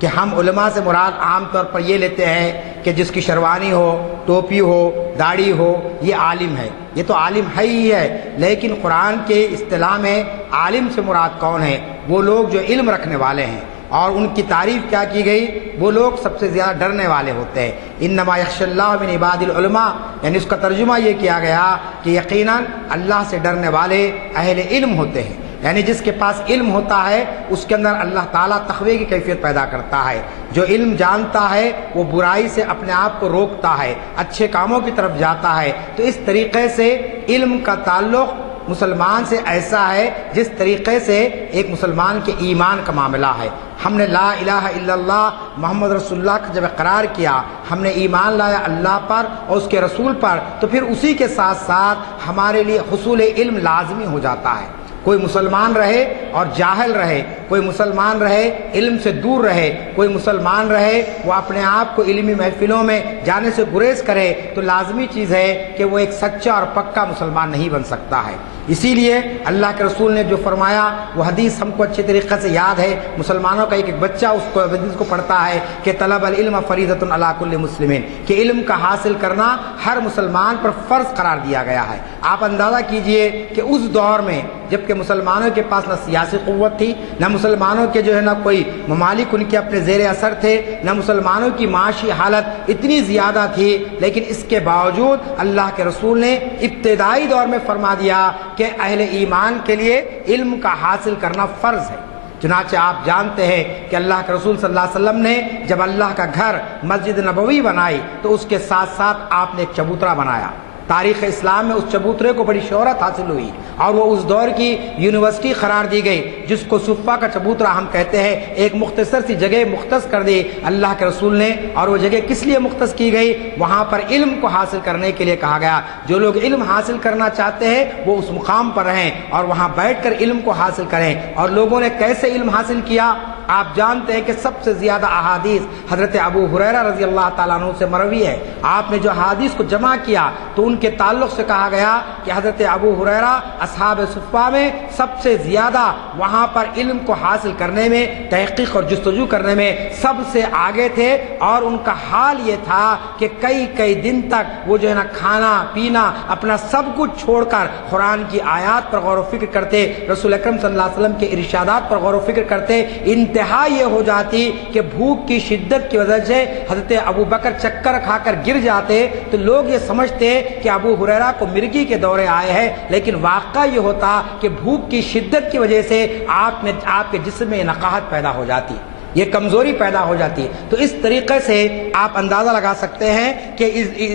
کہ ہم علماء سے مراد عام طور پر یہ لیتے ہیں کہ جس کی شروانی ہو، ٹوپی ہو، داڑھی ہو، یہ عالم ہے۔ یہ تو عالم ہے ہی ہے، لیکن قرآن کے اصطلاح میں عالم سے مراد کون ہے؟ وہ لوگ جو علم رکھنے والے ہیں، اور ان کی تعریف کیا کی گئی؟ وہ لوگ سب سے زیادہ ڈرنے والے ہوتے ہیں۔ انما یخشی اللہ من عباد العلماء، یعنی اس کا ترجمہ یہ کیا گیا کہ یقیناً اللہ سے ڈرنے والے اہل علم ہوتے ہیں، یعنی جس کے پاس علم ہوتا ہے اس کے اندر اللہ تعالیٰ تقوی کی کیفیت پیدا کرتا ہے۔ جو علم جانتا ہے وہ برائی سے اپنے آپ کو روکتا ہے، اچھے کاموں کی طرف جاتا ہے۔ تو اس طریقے سے علم کا تعلق مسلمان سے ایسا ہے جس طریقے سے ایک مسلمان کے ایمان کا معاملہ ہے۔ ہم نے لا الہ الا اللہ محمد رسول اللہ کا جب اقرار کیا، ہم نے ایمان لایا اللہ پر اور اس کے رسول پر، تو پھر اسی کے ساتھ ساتھ ہمارے لیے حصول علم لازمی ہو جاتا ہے۔ کوئی مسلمان رہے اور جاہل رہے، کوئی مسلمان رہے علم سے دور رہے، کوئی مسلمان رہے وہ اپنے آپ کو علمی محفلوں میں جانے سے گریز کرے، تو لازمی چیز ہے کہ وہ ایک سچا اور پکا مسلمان نہیں بن سکتا ہے۔ اسی لیے اللہ کے رسول نے جو فرمایا وہ حدیث ہم کو اچھے طریقے سے یاد ہے، مسلمانوں کا ایک بچہ اس کو حدیث کو پڑھتا ہے کہ طلب العلم فریضۃ علی کل مسلم، کہ علم کا حاصل کرنا ہر مسلمان پر فرض قرار دیا گیا ہے۔ آپ اندازہ کیجئے کہ اس دور میں جبکہ مسلمانوں کے پاس نہ سیاسی قوت تھی، نہ مسلمانوں کے جو ہے نہ کوئی ممالک ان کے اپنے زیر اثر تھے، نہ مسلمانوں کی معاشی حالت اتنی زیادہ تھی، لیکن اس کے باوجود اللہ کے رسول نے ابتدائی دور میں فرما دیا کہ اہل ایمان کے لیے علم کا حاصل کرنا فرض ہے۔ چنانچہ آپ جانتے ہیں کہ اللہ کے رسول صلی اللہ علیہ وسلم نے جب اللہ کا گھر مسجد نبوی بنائی تو اس کے ساتھ ساتھ آپ نے ایک چبوترا بنایا، تاریخ اسلام میں اس چبوترے کو بڑی شہرت حاصل ہوئی اور وہ اس دور کی یونیورسٹی قرار دی گئی، جس کو صفہ کا چبوترا ہم کہتے ہیں۔ ایک مختصر سی جگہ مختص کر دی اللہ کے رسول نے، اور وہ جگہ کس لیے مختص کی گئی؟ وہاں پر علم کو حاصل کرنے کے لیے کہا گیا، جو لوگ علم حاصل کرنا چاہتے ہیں وہ اس مقام پر رہیں اور وہاں بیٹھ کر علم کو حاصل کریں۔ اور لوگوں نے کیسے علم حاصل کیا؟ آپ جانتے ہیں کہ سب سے زیادہ احادیث حضرت ابو ہریرہ رضی اللہ تعالیٰ عنہ سے مروی ہے۔ آپ نے جو احادیث کو جمع کیا تو ان کے تعلق سے کہا گیا کہ حضرت ابو ہریرہ اصحاب صفہ میں سب سے زیادہ وہاں پر علم کو حاصل کرنے میں، تحقیق اور جستجو کرنے میں سب سے آگے تھے، اور ان کا حال یہ تھا کہ کئی دن تک وہ جو ہے نا کھانا پینا اپنا سب کچھ چھوڑ کر قرآن کی آیات پر غور و فکر کرتے، رسول اکرم صلی اللہ علیہ وسلم کے ارشادات پر غور و فکر کرتے۔ انتہا یہ ہو جاتی کہ بھوک کی شدت کی وجہ سے حضرت ابو بکر چکر کھا کر گر جاتے تو لوگ یہ سمجھتے کہ ابو ہریرہ کو مرگی کے دورے آئے ہیں، لیکن واقعہ یہ ہوتا کہ بھوک کی شدت کی وجہ سے آپ کے جسم میں نقاہت پیدا ہو جاتی، یہ کمزوری پیدا ہو جاتی۔ تو اس طریقے سے آپ اندازہ لگا سکتے ہیں کہ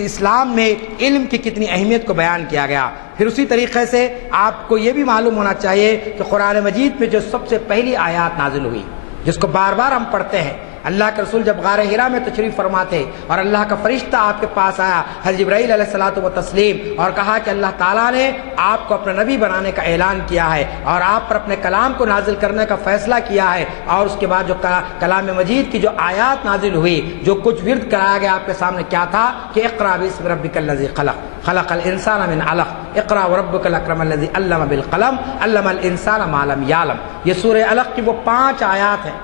اسلام میں علم کی کتنی اہمیت کو بیان کیا گیا۔ پھر اسی طریقے سے آپ کو یہ بھی معلوم ہونا چاہیے کہ قرآن مجید میں جو سب سے پہلی آیات نازل ہوئی، جس کو بار بار ہم پڑھتے ہیں، اللہ کے رسول جب غار حرا میں تشریف فرماتے اور اللہ کا فرشتہ آپ کے پاس آیا حضرت جبرائیل علیہ الصلوۃ والتسلیم اور کہا کہ اللہ تعالیٰ نے آپ کو اپنا نبی بنانے کا اعلان کیا ہے اور آپ پر اپنے کلام کو نازل کرنے کا فیصلہ کیا ہے، اور اس کے بعد جو کلام مجید کی جو آیات نازل ہوئی، جو کچھ ورد کرایا گیا آپ کے سامنے کیا تھا کہ اقرأ باسم ربک الذی خلق خلق الانسان من علق اقرأ وربک الاکرم الذی علم بالقلم علم الانسان ما لم یعلم۔ یہ سورہ علق کی وہ 5 آیات ہیں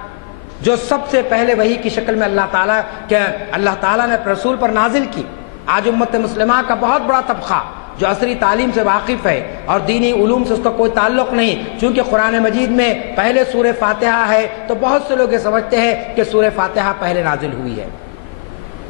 جو سب سے پہلے وحی کی شکل میں اللہ تعالیٰ نے رسول پر نازل کی۔ آج امت مسلمہ کا بہت بڑا طبقہ جو عصری تعلیم سے واقف ہے اور دینی علوم سے اس کا کوئی تعلق نہیں، چونکہ قرآن مجید میں پہلے سورہ فاتحہ ہے تو بہت سے لوگ یہ سمجھتے ہیں کہ سورہ فاتحہ پہلے نازل ہوئی ہے،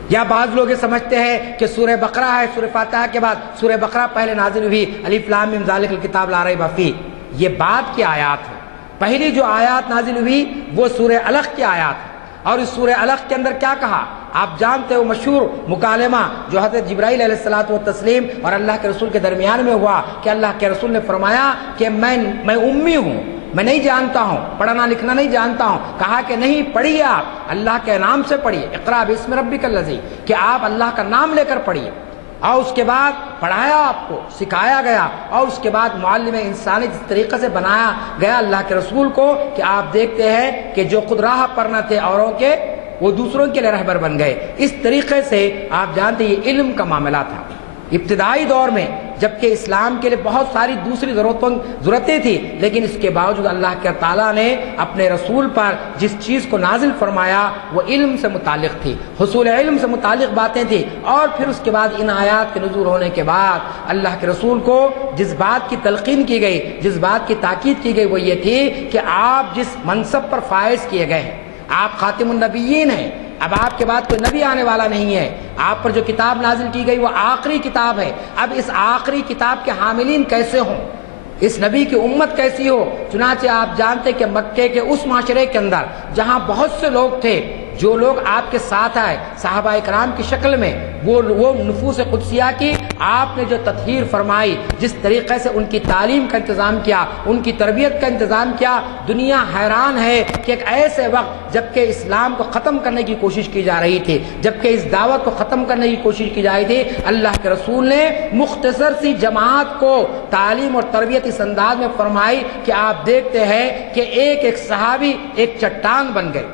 یا بعض لوگ یہ سمجھتے ہیں کہ سورہ بقرہ ہے، سورہ فاتحہ کے بعد سورہ بقرہ پہلے نازل ہوئی، الف لام میم ذالک الکتاب لا ریب فیہ۔ یہ بعد کی آیات ہے۔ پہلی جو آیات نازل ہوئی وہ سورہ علق کی آیات ہے، اور اس سورہ علق کے اندر کیا کہا آپ جانتے ہو، مشہور مکالمہ جو حضرت جبرائیل علیہ الصلوۃ والتسلیم اور اللہ کے رسول کے درمیان میں ہوا کہ اللہ کے رسول نے فرمایا کہ میں امی ہوں، میں نہیں جانتا ہوں، پڑھنا لکھنا نہیں جانتا ہوں۔ کہا کہ نہیں، پڑھیے، آپ اللہ کے نام سے پڑھیے، اقرأ باسم ربک الذی، کہ آپ اللہ کا نام لے کر پڑھیے۔ اور اس کے بعد پڑھایا، آپ کو سکھایا گیا، اور اس کے بعد معلم انسانی جس طریقے سے بنایا گیا اللہ کے رسول کو کہ آپ دیکھتے ہیں کہ جو خود راہ پر نہ تھے اوروں کے، وہ دوسروں کے لیے رہبر بن گئے۔ اس طریقے سے آپ جانتے یہ علم کا معاملہ تھا ابتدائی دور میں، جبکہ اسلام کے لیے بہت ساری دوسری ضرورتیں تھیں، لیکن اس کے باوجود اللہ کے تعالیٰ نے اپنے رسول پر جس چیز کو نازل فرمایا وہ علم سے متعلق تھی، حصول علم سے متعلق باتیں تھیں۔ اور پھر اس کے بعد ان آیات کے نزول ہونے کے بعد اللہ کے رسول کو جس بات کی تلقین کی گئی، جس بات کی تاکید کی گئی وہ یہ تھی کہ آپ جس منصب پر فائز کیے گئے ہیں، آپ خاتم النبیین ہیں، اب آپ کے بعد کوئی نبی آنے والا نہیں ہے، آپ پر جو کتاب نازل کی گئی وہ آخری کتاب ہے۔ اب اس آخری کتاب کے حاملین کیسے ہوں، اس نبی کی امت کیسی ہو؟ چنانچہ آپ جانتے کہ مکے کے اس معاشرے کے اندر جہاں بہت سے لوگ تھے، جو لوگ آپ کے ساتھ آئے صحابہ اکرام کی شکل میں، وہ نفوس قدسیہ کی آپ نے جو تطہیر فرمائی، جس طریقے سے ان کی تعلیم کا انتظام کیا، ان کی تربیت کا انتظام کیا، دنیا حیران ہے کہ ایک ایسے وقت جبکہ اسلام کو ختم کرنے کی کوشش کی جا رہی تھی، جبکہ اس دعوت کو ختم کرنے کی کوشش کی جا رہی تھی، اللہ کے رسول نے مختصر سی جماعت کو تعلیم اور تربیت اس انداز میں فرمائی کہ آپ دیکھتے ہیں کہ ایک صحابی ایک چٹان بن گئے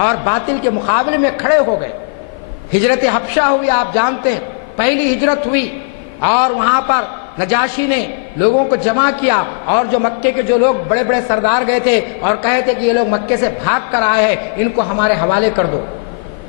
اور باطل کے مقابلے میں کھڑے ہو گئے۔ ہجرت حبشہ ہوئی، آپ جانتے ہیں، پہلی ہجرت ہوئی، اور وہاں پر نجاشی نے لوگوں کو جمع کیا، اور جو مکے کے جو لوگ بڑے بڑے سردار گئے تھے اور کہے تھے کہ یہ لوگ مکے سے بھاگ کر آئے ہیں، ان کو ہمارے حوالے کر دو۔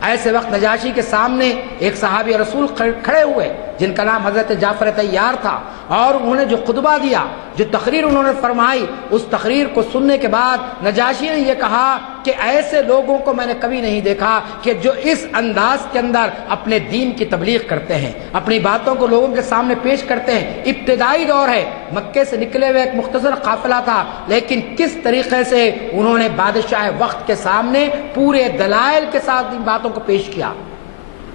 ایسے وقت نجاشی کے سامنے ایک صحابی رسول کھڑے ہوئے جن کا نام حضرت جعفر طیار تھا، اور انہوں نے جو خطبہ دیا، جو تقریر انہوں نے فرمائی، اس تقریر کو سننے کے بعد نجاشی نے یہ کہا کہ ایسے لوگوں کو میں نے کبھی نہیں دیکھا کہ جو اس انداز کے اندر اپنے دین کی تبلیغ کرتے ہیں، اپنی باتوں کو لوگوں کے سامنے پیش کرتے ہیں۔ ابتدائی دور ہے، مکے سے نکلے ہوئے ایک مختصر قافلہ تھا، لیکن کس طریقے سے انہوں نے بادشاہ وقت کے سامنے پورے دلائل کے ساتھ ان باتوں کو پیش کیا۔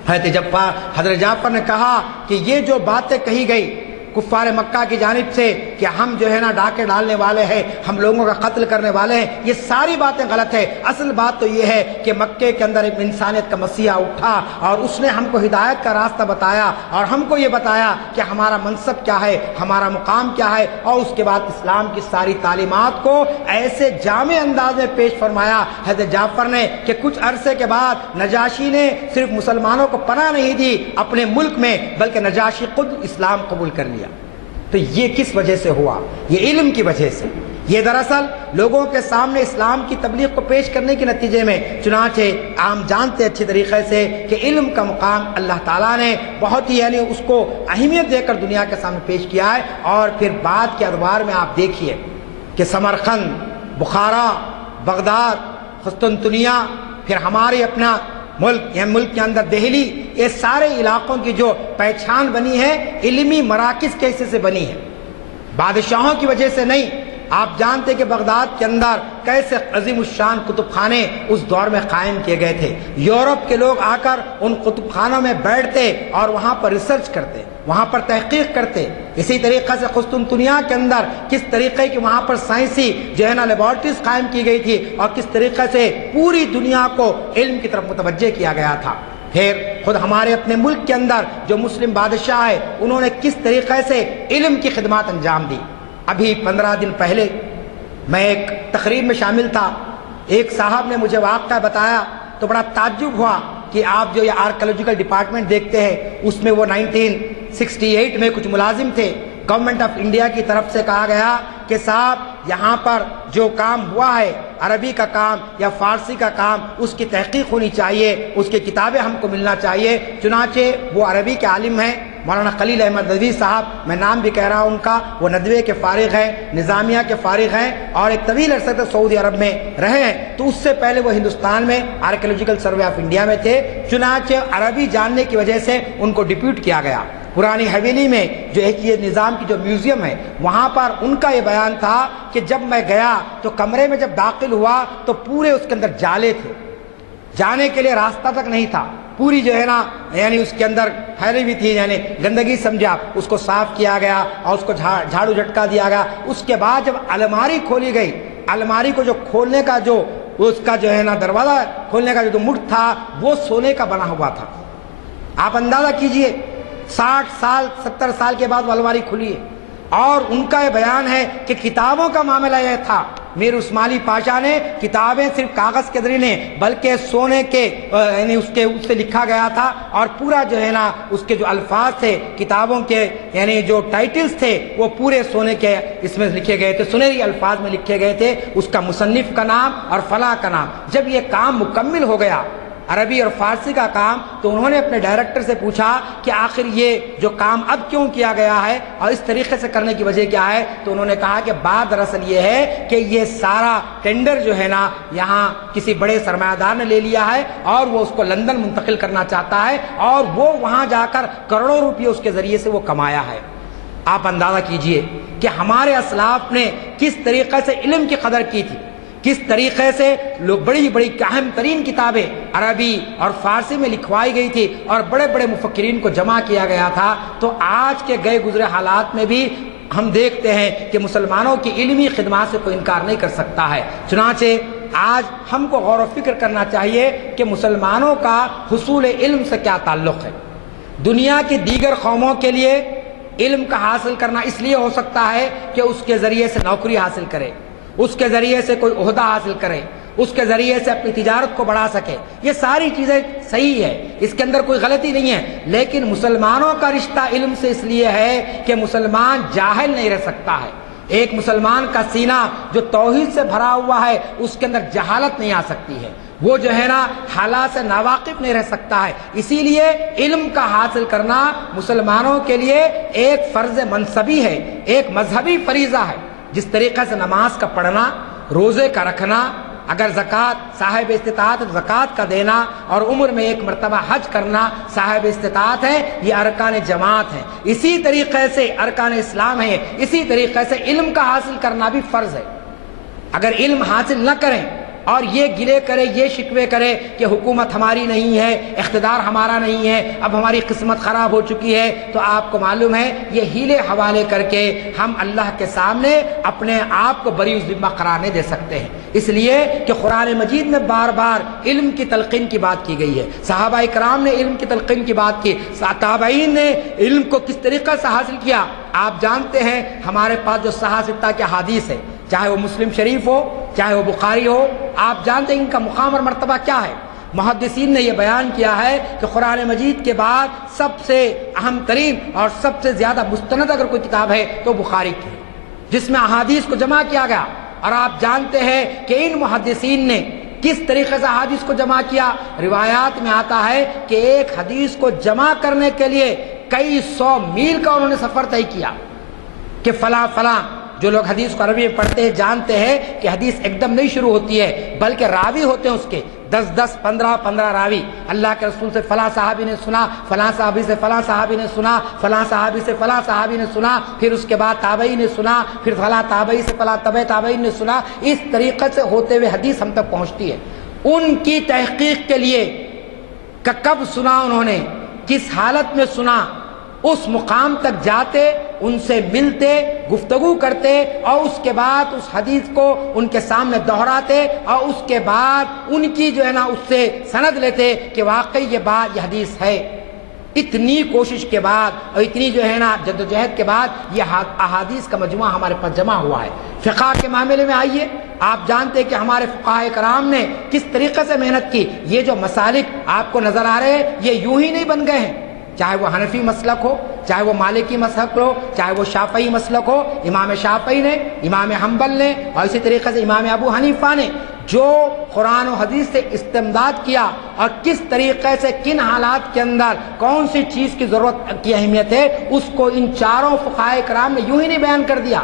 حضرت جعفر نے کہا کہ یہ جو باتیں کہی گئی کفار مکہ کی جانب سے کہ ہم جو ہے نا ڈاکے ڈالنے والے ہیں، ہم لوگوں کا قتل کرنے والے ہیں، یہ ساری باتیں غلط ہے۔ اصل بات تو یہ ہے کہ مکے کے اندر ایک انسانیت کا مسیحا اٹھا اور اس نے ہم کو ہدایت کا راستہ بتایا اور ہم کو یہ بتایا کہ ہمارا منصب کیا ہے، ہمارا مقام کیا ہے، اور اس کے بعد اسلام کی ساری تعلیمات کو ایسے جامع انداز میں پیش فرمایا حضرت جعفر نے کہ کچھ عرصے کے بعد نجاشی نے صرف مسلمانوں کو پناہ نہیں دی اپنے ملک میں، بلکہ نجاشی خود اسلام قبول کر لیا۔ تو یہ کس وجہ سے ہوا؟ یہ علم کی وجہ سے۔ یہ دراصل لوگوں کے سامنے اسلام کی تبلیغ کو پیش کرنے کے نتیجے میں، چنانچہ عام جانتے اچھی طریقے سے کہ علم کا مقام اللہ تعالیٰ نے بہت ہی یعنی اس کو اہمیت دے کر دنیا کے سامنے پیش کیا ہے۔ اور پھر بعد کے ادوار میں آپ دیکھیے کہ سمرقند، بخارا، بغداد، قسطنطنیہ، پھر ہمارے اپنا ملک یہ ملک کے اندر دہلی، یہ سارے علاقوں کی جو پہچان بنی ہے علمی مراکز کیسے سے بنی ہے، بادشاہوں کی وجہ سے نہیں۔ آپ جانتے کہ بغداد کے اندر کیسے عظیم الشان کتب خانے اس دور میں قائم کیے گئے تھے۔ یورپ کے لوگ آ کر ان کتب خانوں میں بیٹھتے اور وہاں پر ریسرچ کرتے، وہاں پر تحقیق کرتے۔ اسی طریقے سے قسطنطنیہ کے اندر کس طریقے کی وہاں پر سائنسی جو ہے نا لیبارٹریز قائم کی گئی تھی اور کس طریقے سے پوری دنیا کو علم کی طرف متوجہ کیا گیا تھا۔ پھر خود ہمارے اپنے ملک کے اندر جو مسلم بادشاہ ہے انہوں نے کس طریقے سے علم کی خدمات انجام دی۔ ابھی 15 دن پہلے میں ایک تقریب میں شامل تھا، ایک صاحب نے مجھے واقعہ بتایا تو بڑا تعجب ہوا کہ آپ جو یہ آرکیولوجیکل ڈپارٹمنٹ دیکھتے ہیں اس میں وہ 1968 میں کچھ ملازم تھے۔ گورنمنٹ آف انڈیا کی طرف سے کہا گیا کہ صاحب یہاں پر جو کام ہوا ہے عربی کا کام یا فارسی کا کام اس کی تحقیق ہونی چاہیے، اس کی کتابیں ہم کو ملنا چاہیے۔ چنانچہ وہ عربی کے عالم ہیں مولانا خلیل احمد ندوی صاحب، میں نام بھی کہہ رہا ہوں ان کا، وہ ندوے کے فارغ ہیں، نظامیہ کے فارغ ہیں اور ایک طویل عرصے تک سعودی عرب میں رہے ہیں۔ تو اس سے پہلے وہ ہندوستان میں آرکیولوجیکل سروے آف انڈیا میں تھے۔ چنانچہ عربی جاننے کی وجہ سے ان کو ڈپیوٹ کیا گیا۔ پرانی حویلی میں جو ایک یہ نظام کی جو میوزیم ہے وہاں پر ان کا یہ بیان تھا کہ جب میں گیا تو کمرے میں جب داخل ہوا تو پورے اس کے اندر جالے تھے، جانے کے لیے راستہ تک نہیں تھا، پوری جو ہے نا یعنی اس کے اندر پھیلی ہوئی تھی، یعنی گندگی سمجھا، اس کو صاف کیا گیا اور اس کو جھاڑو جھٹکا دیا گیا۔ اس کے بعد جب الماری کھولی گئی، الماری کو جو کھولنے کا جو اس کا جو ہے نا دروازہ کھولنے کا جو مٹھ تھا وہ سونے کا بنا ہوا تھا۔ آپ اندازہ کیجئے 60 سال 70 سال کے بعد وہ الماری کھلی ہے۔ اور ان کا یہ بیان ہے کہ کتابوں کا معاملہ یہ تھا، میر عثمانی پاشا نے کتابیں صرف کاغذ کے ذریعے نہیں بلکہ سونے کے یعنی اس سے لکھا گیا تھا، اور پورا جو ہے نا اس کے جو الفاظ تھے کتابوں کے یعنی جو ٹائٹلز تھے وہ پورے سونے کے اس میں لکھے گئے تھے، سنہری الفاظ میں لکھے گئے تھے، اس کا مصنف کا نام اور فلاں کا نام۔ جب یہ کام مکمل ہو گیا عربی اور فارسی کا کام، تو انہوں نے اپنے ڈائریکٹر سے پوچھا کہ آخر یہ جو کام اب کیوں کیا گیا ہے اور اس طریقے سے کرنے کی وجہ کیا ہے؟ تو انہوں نے کہا کہ بات دراصل یہ ہے کہ یہ سارا ٹینڈر جو ہے نا یہاں کسی بڑے سرمایہ دار نے لے لیا ہے اور وہ اس کو لندن منتقل کرنا چاہتا ہے اور وہ وہاں جا کر کروڑوں روپے اس کے ذریعے سے وہ کمایا ہے۔ آپ اندازہ کیجئے کہ ہمارے اسلاف نے کس طریقے سے علم کی قدر کی تھی، کس طریقے سے لوگ بڑی بڑی اہم ترین کتابیں عربی اور فارسی میں لکھوائی گئی تھی اور بڑے بڑے مفکرین کو جمع کیا گیا تھا۔ تو آج کے گئے گزرے حالات میں بھی ہم دیکھتے ہیں کہ مسلمانوں کی علمی خدمات سے کوئی انکار نہیں کر سکتا ہے۔ چنانچہ آج ہم کو غور و فکر کرنا چاہیے کہ مسلمانوں کا حصول علم سے کیا تعلق ہے۔ دنیا کی دیگر قوموں کے لیے علم کا حاصل کرنا اس لیے ہو سکتا ہے کہ اس کے ذریعے سے نوکری حاصل کرے، اس کے ذریعے سے کوئی عہدہ حاصل کرے، اس کے ذریعے سے اپنی تجارت کو بڑھا سکے۔ یہ ساری چیزیں صحیح ہے، اس کے اندر کوئی غلطی نہیں ہے، لیکن مسلمانوں کا رشتہ علم سے اس لیے ہے کہ مسلمان جاہل نہیں رہ سکتا ہے۔ ایک مسلمان کا سینہ جو توحید سے بھرا ہوا ہے اس کے اندر جہالت نہیں آ سکتی ہے، وہ جو ہے نا حالات سے ناواقف نہیں رہ سکتا ہے۔ اسی لیے علم کا حاصل کرنا مسلمانوں کے لیے ایک فرض منصبی ہے، ایک مذہبی فریضہ ہے۔ جس طریقے سے نماز کا پڑھنا، روزے کا رکھنا، اگر زکوٰۃ صاحب استطاعت زکوٰۃ کا دینا اور عمر میں ایک مرتبہ حج کرنا صاحب استطاعت ہے، یہ ارکان جماعت ہے۔ اسی طریقے سے ارکان اسلام ہے، اسی طریقے سے علم کا حاصل کرنا بھی فرض ہے۔ اگر علم حاصل نہ کریں اور یہ گلے کرے، یہ شکوے کرے کہ حکومت ہماری نہیں ہے، اقتدار ہمارا نہیں ہے، اب ہماری قسمت خراب ہو چکی ہے، تو آپ کو معلوم ہے یہ ہیلے حوالے کر کے ہم اللہ کے سامنے اپنے آپ کو بری ذمہ قرار نہیں دے سکتے ہیں، اس لیے کہ قرآن مجید میں بار بار علم کی تلقین کی بات کی گئی ہے، صحابہ کرام نے علم کی تلقین کی بات کی، تابعین نے علم کو کس طریقہ سے حاصل کیا۔ آپ جانتے ہیں ہمارے پاس جو صحاح ستہ کے حدیث ہے، چاہے وہ مسلم شریف ہو، چاہے وہ بخاری ہو، آپ جانتے ہیں ان کا مقام اور مرتبہ کیا ہے۔ محدثین نے یہ بیان کیا ہے کہ قرآن مجید کے بعد سب سے اہم ترین اور سب سے زیادہ مستند اگر کوئی کتاب ہے تو بخاری کی، جس میں احادیث کو جمع کیا گیا، اور آپ جانتے ہیں کہ ان محدثین نے کس طریقے سے حدیث کو جمع کیا۔ روایات میں آتا ہے کہ ایک حدیث کو جمع کرنے کے لیے کئی سو میل کا انہوں نے سفر طے کیا، کہ فلاں فلاں، جو لوگ حدیث کو عربی میں پڑھتے ہیں جانتے ہیں کہ حدیث ایک دم نہیں شروع ہوتی ہے، بلکہ راوی ہوتے ہیں اس کے 10 15 راوی، اللہ کے رسول سے فلاں صحابی نے سنا، فلاں صحابی سے فلاں صحابی نے سنا، فلاں صحابی سے فلاں صحابی نے سنا، پھر اس کے بعد تابعی نے سنا، پھر فلاں تابعی سے فلاں تابعی نے سنا، اس طریقے سے ہوتے ہوئے حدیث ہم تک پہنچتی ہے۔ ان کی تحقیق کے لیے کہ کب سنا انہوں نے، کس حالت میں سنا، اس مقام تک جاتے، ان سے ملتے، گفتگو کرتے، اور اس کے بعد اس حدیث کو ان کے سامنے دہراتے، اور اس کے بعد ان کی جو ہے نا اس سے سند لیتے کہ واقعی یہ بات، یہ حدیث ہے۔ اتنی کوشش کے بعد اور اتنی جو ہے نا جدوجہد کے بعد یہ احادیث کا مجموعہ ہمارے پاس جمع ہوا ہے۔ فقہ کے معاملے میں آئیے، آپ جانتے ہیں کہ ہمارے فقہاء کرام نے کس طریقے سے محنت کی۔ یہ جو مسالک آپ کو نظر آ رہے ہیں یہ یوں ہی نہیں بن گئے ہیں، چاہے وہ حنفی مسلک ہو، چاہے وہ مالکی مسلک ہو، چاہے وہ شافعی مسلک ہو، امام شافعی نے، امام حنبل نے، اور اسی طریقے سے امام ابو حنیفہ نے جو قرآن و حدیث سے استمداد کیا، اور کس طریقے سے کن حالات کے اندر کون سی چیز کی ضرورت کی اہمیت ہے، اس کو ان چاروں فقہاء کرام نے یوں ہی نہیں بیان کر دیا۔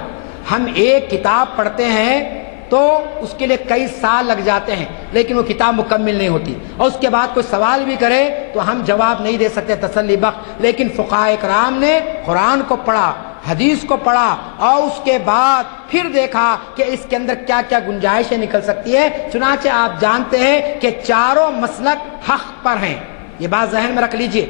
ہم ایک کتاب پڑھتے ہیں تو اس کے لیے کئی سال لگ جاتے ہیں، لیکن وہ کتاب مکمل نہیں ہوتی، اور اس کے بعد کوئی سوال بھی کرے تو ہم جواب نہیں دے سکتے تسلی بخش۔ لیکن فقہاء کرام نے قرآن کو پڑھا، حدیث کو پڑھا، اور اس کے بعد پھر دیکھا کہ اس کے اندر کیا کیا گنجائشیں نکل سکتی ہے۔ چنانچہ آپ جانتے ہیں کہ چاروں مسلک حق پر ہیں، یہ بات ذہن میں رکھ لیجئے۔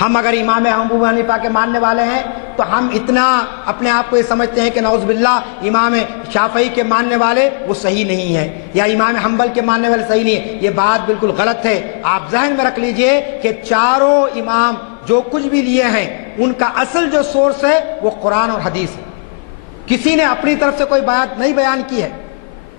ہم اگر امام ابو حنیفہ کے ماننے والے ہیں تو ہم اتنا اپنے آپ کو یہ سمجھتے ہیں کہ نعوذ باللہ امام شافعی کے ماننے والے وہ صحیح نہیں ہے، یا امام حنبل کے ماننے والے صحیح نہیں ہے۔ یہ بات بالکل غلط ہے۔ آپ ذہن میں رکھ لیجئے کہ چاروں امام جو کچھ بھی لیے ہیں ان کا اصل جو سورس ہے وہ قرآن اور حدیث ہے، کسی نے اپنی طرف سے کوئی بات نہیں بیان کی ہے۔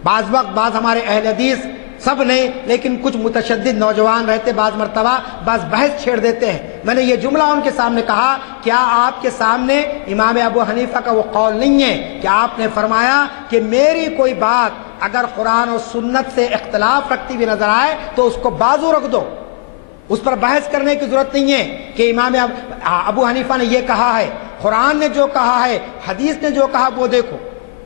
بعض وقت بعض ہمارے اہل حدیث، سب نہیں لیکن کچھ متشدد نوجوان رہتے، بعض مرتبہ بعض بحث چھیڑ دیتے ہیں۔ میں نے یہ جملہ ان کے سامنے کہا، کیا آپ کے سامنے امام ابو حنیفہ کا وہ قول نہیں ہے کہ آپ نے فرمایا کہ میری کوئی بات اگر قرآن و سنت سے اختلاف رکھتی ہوئی نظر آئے تو اس کو بازو رکھ دو، اس پر بحث کرنے کی ضرورت نہیں ہے کہ امام ابو حنیفہ نے یہ کہا ہے، قرآن نے جو کہا ہے، حدیث نے جو کہا وہ دیکھو۔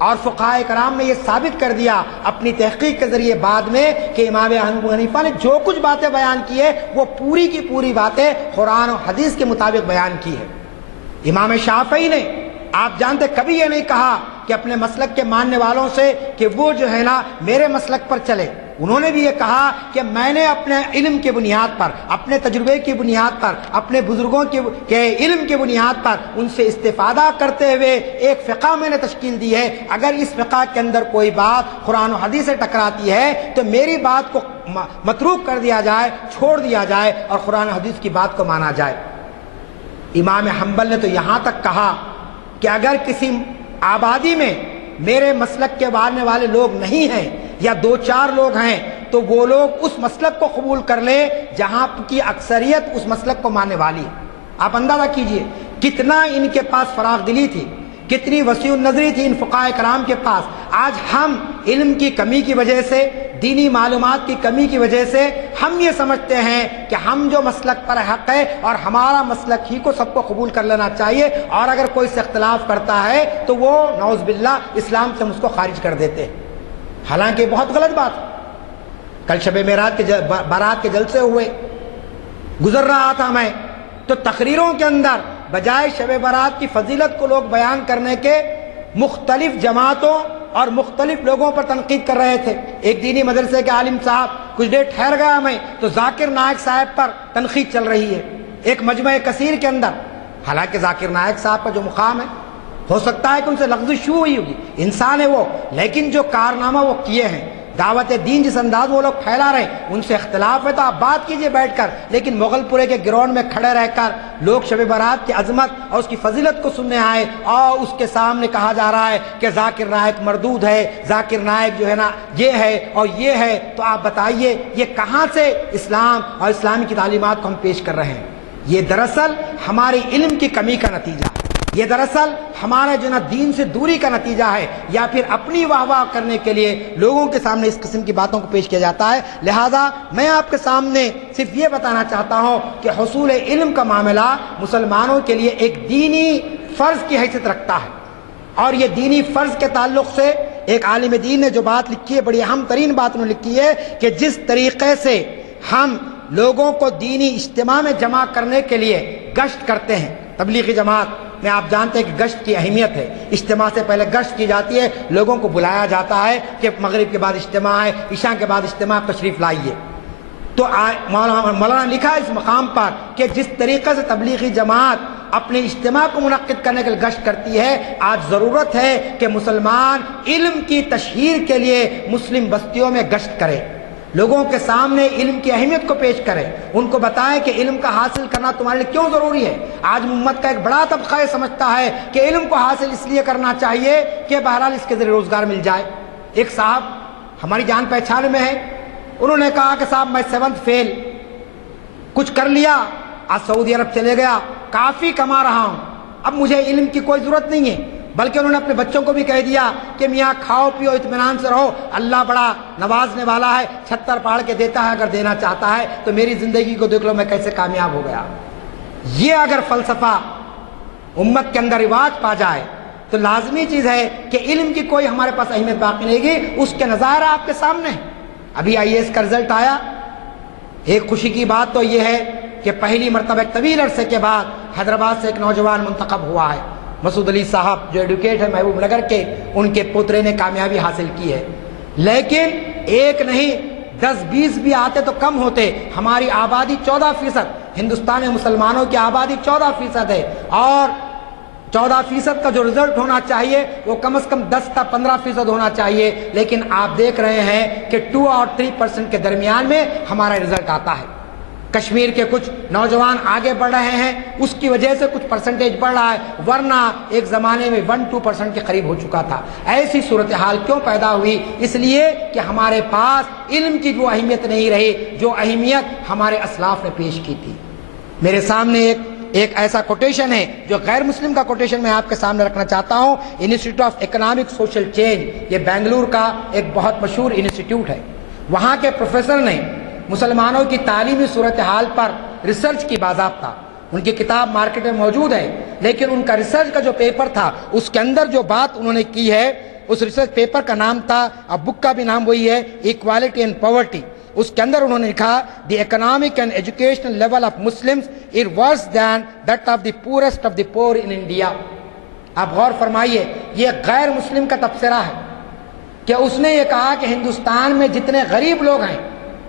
اور فقہاء کرام نے یہ ثابت کر دیا اپنی تحقیق کے ذریعے بعد میں کہ امام ابو حنیفہ نے جو کچھ باتیں بیان کی ہے وہ پوری کی پوری باتیں قرآن و حدیث کے مطابق بیان کی ہے۔ امام شافعی نے، آپ جانتے، کبھی یہ نہیں کہا کہ اپنے مسلک کے ماننے والوں سے کہ وہ جو ہے نا میرے مسلک پر چلے، انہوں نے بھی یہ کہا کہ میں نے اپنے علم کی بنیاد پر، اپنے تجربے کی بنیاد پر، اپنے بزرگوں کے علم کی بنیاد پر ان سے استفادہ کرتے ہوئے ایک فقہ میں نے تشکیل دی ہے۔ اگر اس فقہ کے اندر کوئی بات قرآن و حدیث سے ٹکراتی ہے تو میری بات کو متروک کر دیا جائے، چھوڑ دیا جائے، اور قرآن و حدیث کی بات کو مانا جائے۔ امام حنبل نے تو یہاں تک کہا کہ اگر کسی آبادی میں میرے مسلک کے ماننے والے لوگ نہیں ہیں یا 2-4 لوگ ہیں تو وہ لوگ اس مسلک کو قبول کر لے جہاں کی اکثریت اس مسلک کو ماننے والی ہے۔ آپ اندازہ کیجئے کتنا ان کے پاس فراغ دلی تھی، کتنی وسیع النظری تھی ان فقہاء کرام کے پاس۔ آج ہم علم کی کمی کی وجہ سے، دینی معلومات کی کمی کی وجہ سے ہم یہ سمجھتے ہیں کہ ہم جو مسلک پر حق ہے اور ہمارا مسلک ہی کو سب کو قبول کر لینا چاہیے، اور اگر کوئی سے اختلاف کرتا ہے تو وہ نعوذ باللہ اسلام سے ہم اس کو خارج کر دیتے ہیں، حالانکہ بہت غلط بات ہے۔ کل شب معراج کے بارات کے جلسے ہوئے، گزر رہا تھا میں تو تقریروں کے اندر بجائے شب برات کی فضیلت کو لوگ بیان کرنے کے مختلف جماعتوں اور مختلف لوگوں پر تنقید کر رہے تھے۔ ایک دینی مدرسے کے عالم صاحب، کچھ دیر ٹھہر گیا میں تو ذاکر نائک صاحب پر تنقید چل رہی ہے ایک مجمع کثیر کے اندر، حالانکہ ذاکر نائک صاحب کا جو مقام ہے، ہو سکتا ہے کہ ان سے لغزش شروع ہوئی ہوگی، انسان ہے وہ، لیکن جو کارنامہ وہ کیے ہیں، دعوت دین جس انداز وہ لوگ پھیلا رہے ہیں، ان سے اختلاف ہے تو آپ بات کیجئے بیٹھ کر، لیکن مغل پورے کے گراؤنڈ میں کھڑے رہ کر لوگ شب برات کی عظمت اور اس کی فضیلت کو سننے آئے اور اس کے سامنے کہا جا رہا ہے کہ ذاکر نائک مردود ہے، ذاکر نائک جو ہے نا یہ ہے اور یہ ہے، تو آپ بتائیے یہ کہاں سے اسلام اور اسلامی کی تعلیمات کو ہم پیش کر رہے ہیں؟ یہ دراصل ہماری علم کی کمی کا نتیجہ ہے، یہ دراصل ہمارے جو نا دین سے دوری کا نتیجہ ہے، یا پھر اپنی واہ واہ کرنے کے لیے لوگوں کے سامنے اس قسم کی باتوں کو پیش کیا جاتا ہے۔ لہذا میں آپ کے سامنے صرف یہ بتانا چاہتا ہوں کہ حصول علم کا معاملہ مسلمانوں کے لیے ایک دینی فرض کی حیثیت رکھتا ہے، اور یہ دینی فرض کے تعلق سے ایک عالم دین نے جو بات لکھی ہے، بڑی اہم ترین بات انہوں نے لکھی ہے کہ جس طریقے سے ہم لوگوں کو دینی اجتماع میں جمع کرنے کے لیے گشت کرتے ہیں، تبلیغی جماعت میں آپ جانتے ہیں کہ گشت کی اہمیت ہے، اجتماع سے پہلے گشت کی جاتی ہے، لوگوں کو بلایا جاتا ہے کہ مغرب کے بعد اجتماع ہے، عشاء کے بعد اجتماع، تشریف لائیے۔ تو مولانا لکھا اس مقام پر کہ جس طریقے سے تبلیغی جماعت اپنے اجتماع کو منعقد کرنے کے لیے گشت کرتی ہے، آج ضرورت ہے کہ مسلمان علم کی تشہیر کے لیے مسلم بستیوں میں گشت کرے، لوگوں کے سامنے علم کی اہمیت کو پیش کرے، ان کو بتائیں کہ علم کا حاصل کرنا تمہارے لیے کیوں ضروری ہے۔ آج امت کا ایک بڑا طبقہ یہ سمجھتا ہے کہ علم کو حاصل اس لیے کرنا چاہیے کہ بہرحال اس کے ذریعے روزگار مل جائے۔ ایک صاحب ہماری جان پہچان میں ہے، انہوں نے کہا کہ صاحب میں 7th فیل کچھ کر لیا، آج سعودی عرب چلے گیا، کافی کما رہا ہوں، اب مجھے علم کی کوئی ضرورت نہیں ہے، بلکہ انہوں نے اپنے بچوں کو بھی کہہ دیا کہ میاں کھاؤ پیو اطمینان سے رہو، اللہ بڑا نوازنے والا ہے، چھتر پاڑ کے دیتا ہے، اگر دینا چاہتا ہے تو میری زندگی کو دیکھ لو میں کیسے کامیاب ہو گیا۔ یہ اگر فلسفہ امت کے اندر رواج پا جائے تو لازمی چیز ہے کہ علم کی کوئی ہمارے پاس اہمیت باقی نہیں گی، اس کے نظائر آپ کے سامنے ہیں۔ ابھی IAS کا رزلٹ آیا، ایک خوشی کی بات تو یہ ہے کہ پہلی مرتبہ ایک طویل عرصے کے بعد حیدرآباد سے ایک نوجوان منتخب ہوا ہے، مسعود علی صاحب جو ایڈوکیٹ ہے محبوب نگر کے، ان کے پوترے نے کامیابی حاصل کی ہے، لیکن ایک نہیں 10-20 بھی آتے تو کم ہوتے۔ ہماری آبادی 14%، ہندوستان میں مسلمانوں کی آبادی 14% ہے، اور 14% کا جو رزلٹ ہونا چاہیے وہ کم از کم 10 تا 15% ہونا چاہیے، لیکن آپ دیکھ رہے ہیں کہ 2 اور 3% کے درمیان میں ہمارا رزلٹ آتا ہے۔ کشمیر کے کچھ نوجوان آگے بڑھ رہے ہیں، اس کی وجہ سے کچھ پرسنٹیج بڑھ رہا ہے، ورنہ ایک زمانے میں 1-2% کے قریب ہو چکا تھا۔ ایسی صورتحال کیوں پیدا ہوئی؟ اس لیے کہ ہمارے پاس علم کی جو اہمیت نہیں رہی، جو اہمیت ہمارے اسلاف نے پیش کی تھی۔ میرے سامنے ایک ایسا کوٹیشن ہے جو غیر مسلم کا کوٹیشن میں آپ کے سامنے رکھنا چاہتا ہوں۔ Institute of economic social change, یہ بنگلور کا ایک بہت مشہور انسٹیٹیوٹ ہے، وہاں کے پروفیسر نے مسلمانوں کی تعلیمی صورتحال پر ریسرچ کی باضابطہ، ان کی کتاب مارکیٹ میں موجود ہے، لیکن ان کا ریسرچ کا جو پیپر تھا اس کے اندر جو بات انہوں نے کی ہے، اس ریسرچ پیپر کا نام تھا، اب بک کا بھی نام وہی ہے، ایکوالٹی اینڈ پاورٹی۔ اس کے اندر انہوں نے لکھا the economic and educational level of Muslims is worse than that of the poorest of the poor in India. آپ غور فرمائیے، یہ غیر مسلم کا تبصرہ ہے کہ اس نے یہ کہا کہ ہندوستان میں جتنے غریب لوگ ہیں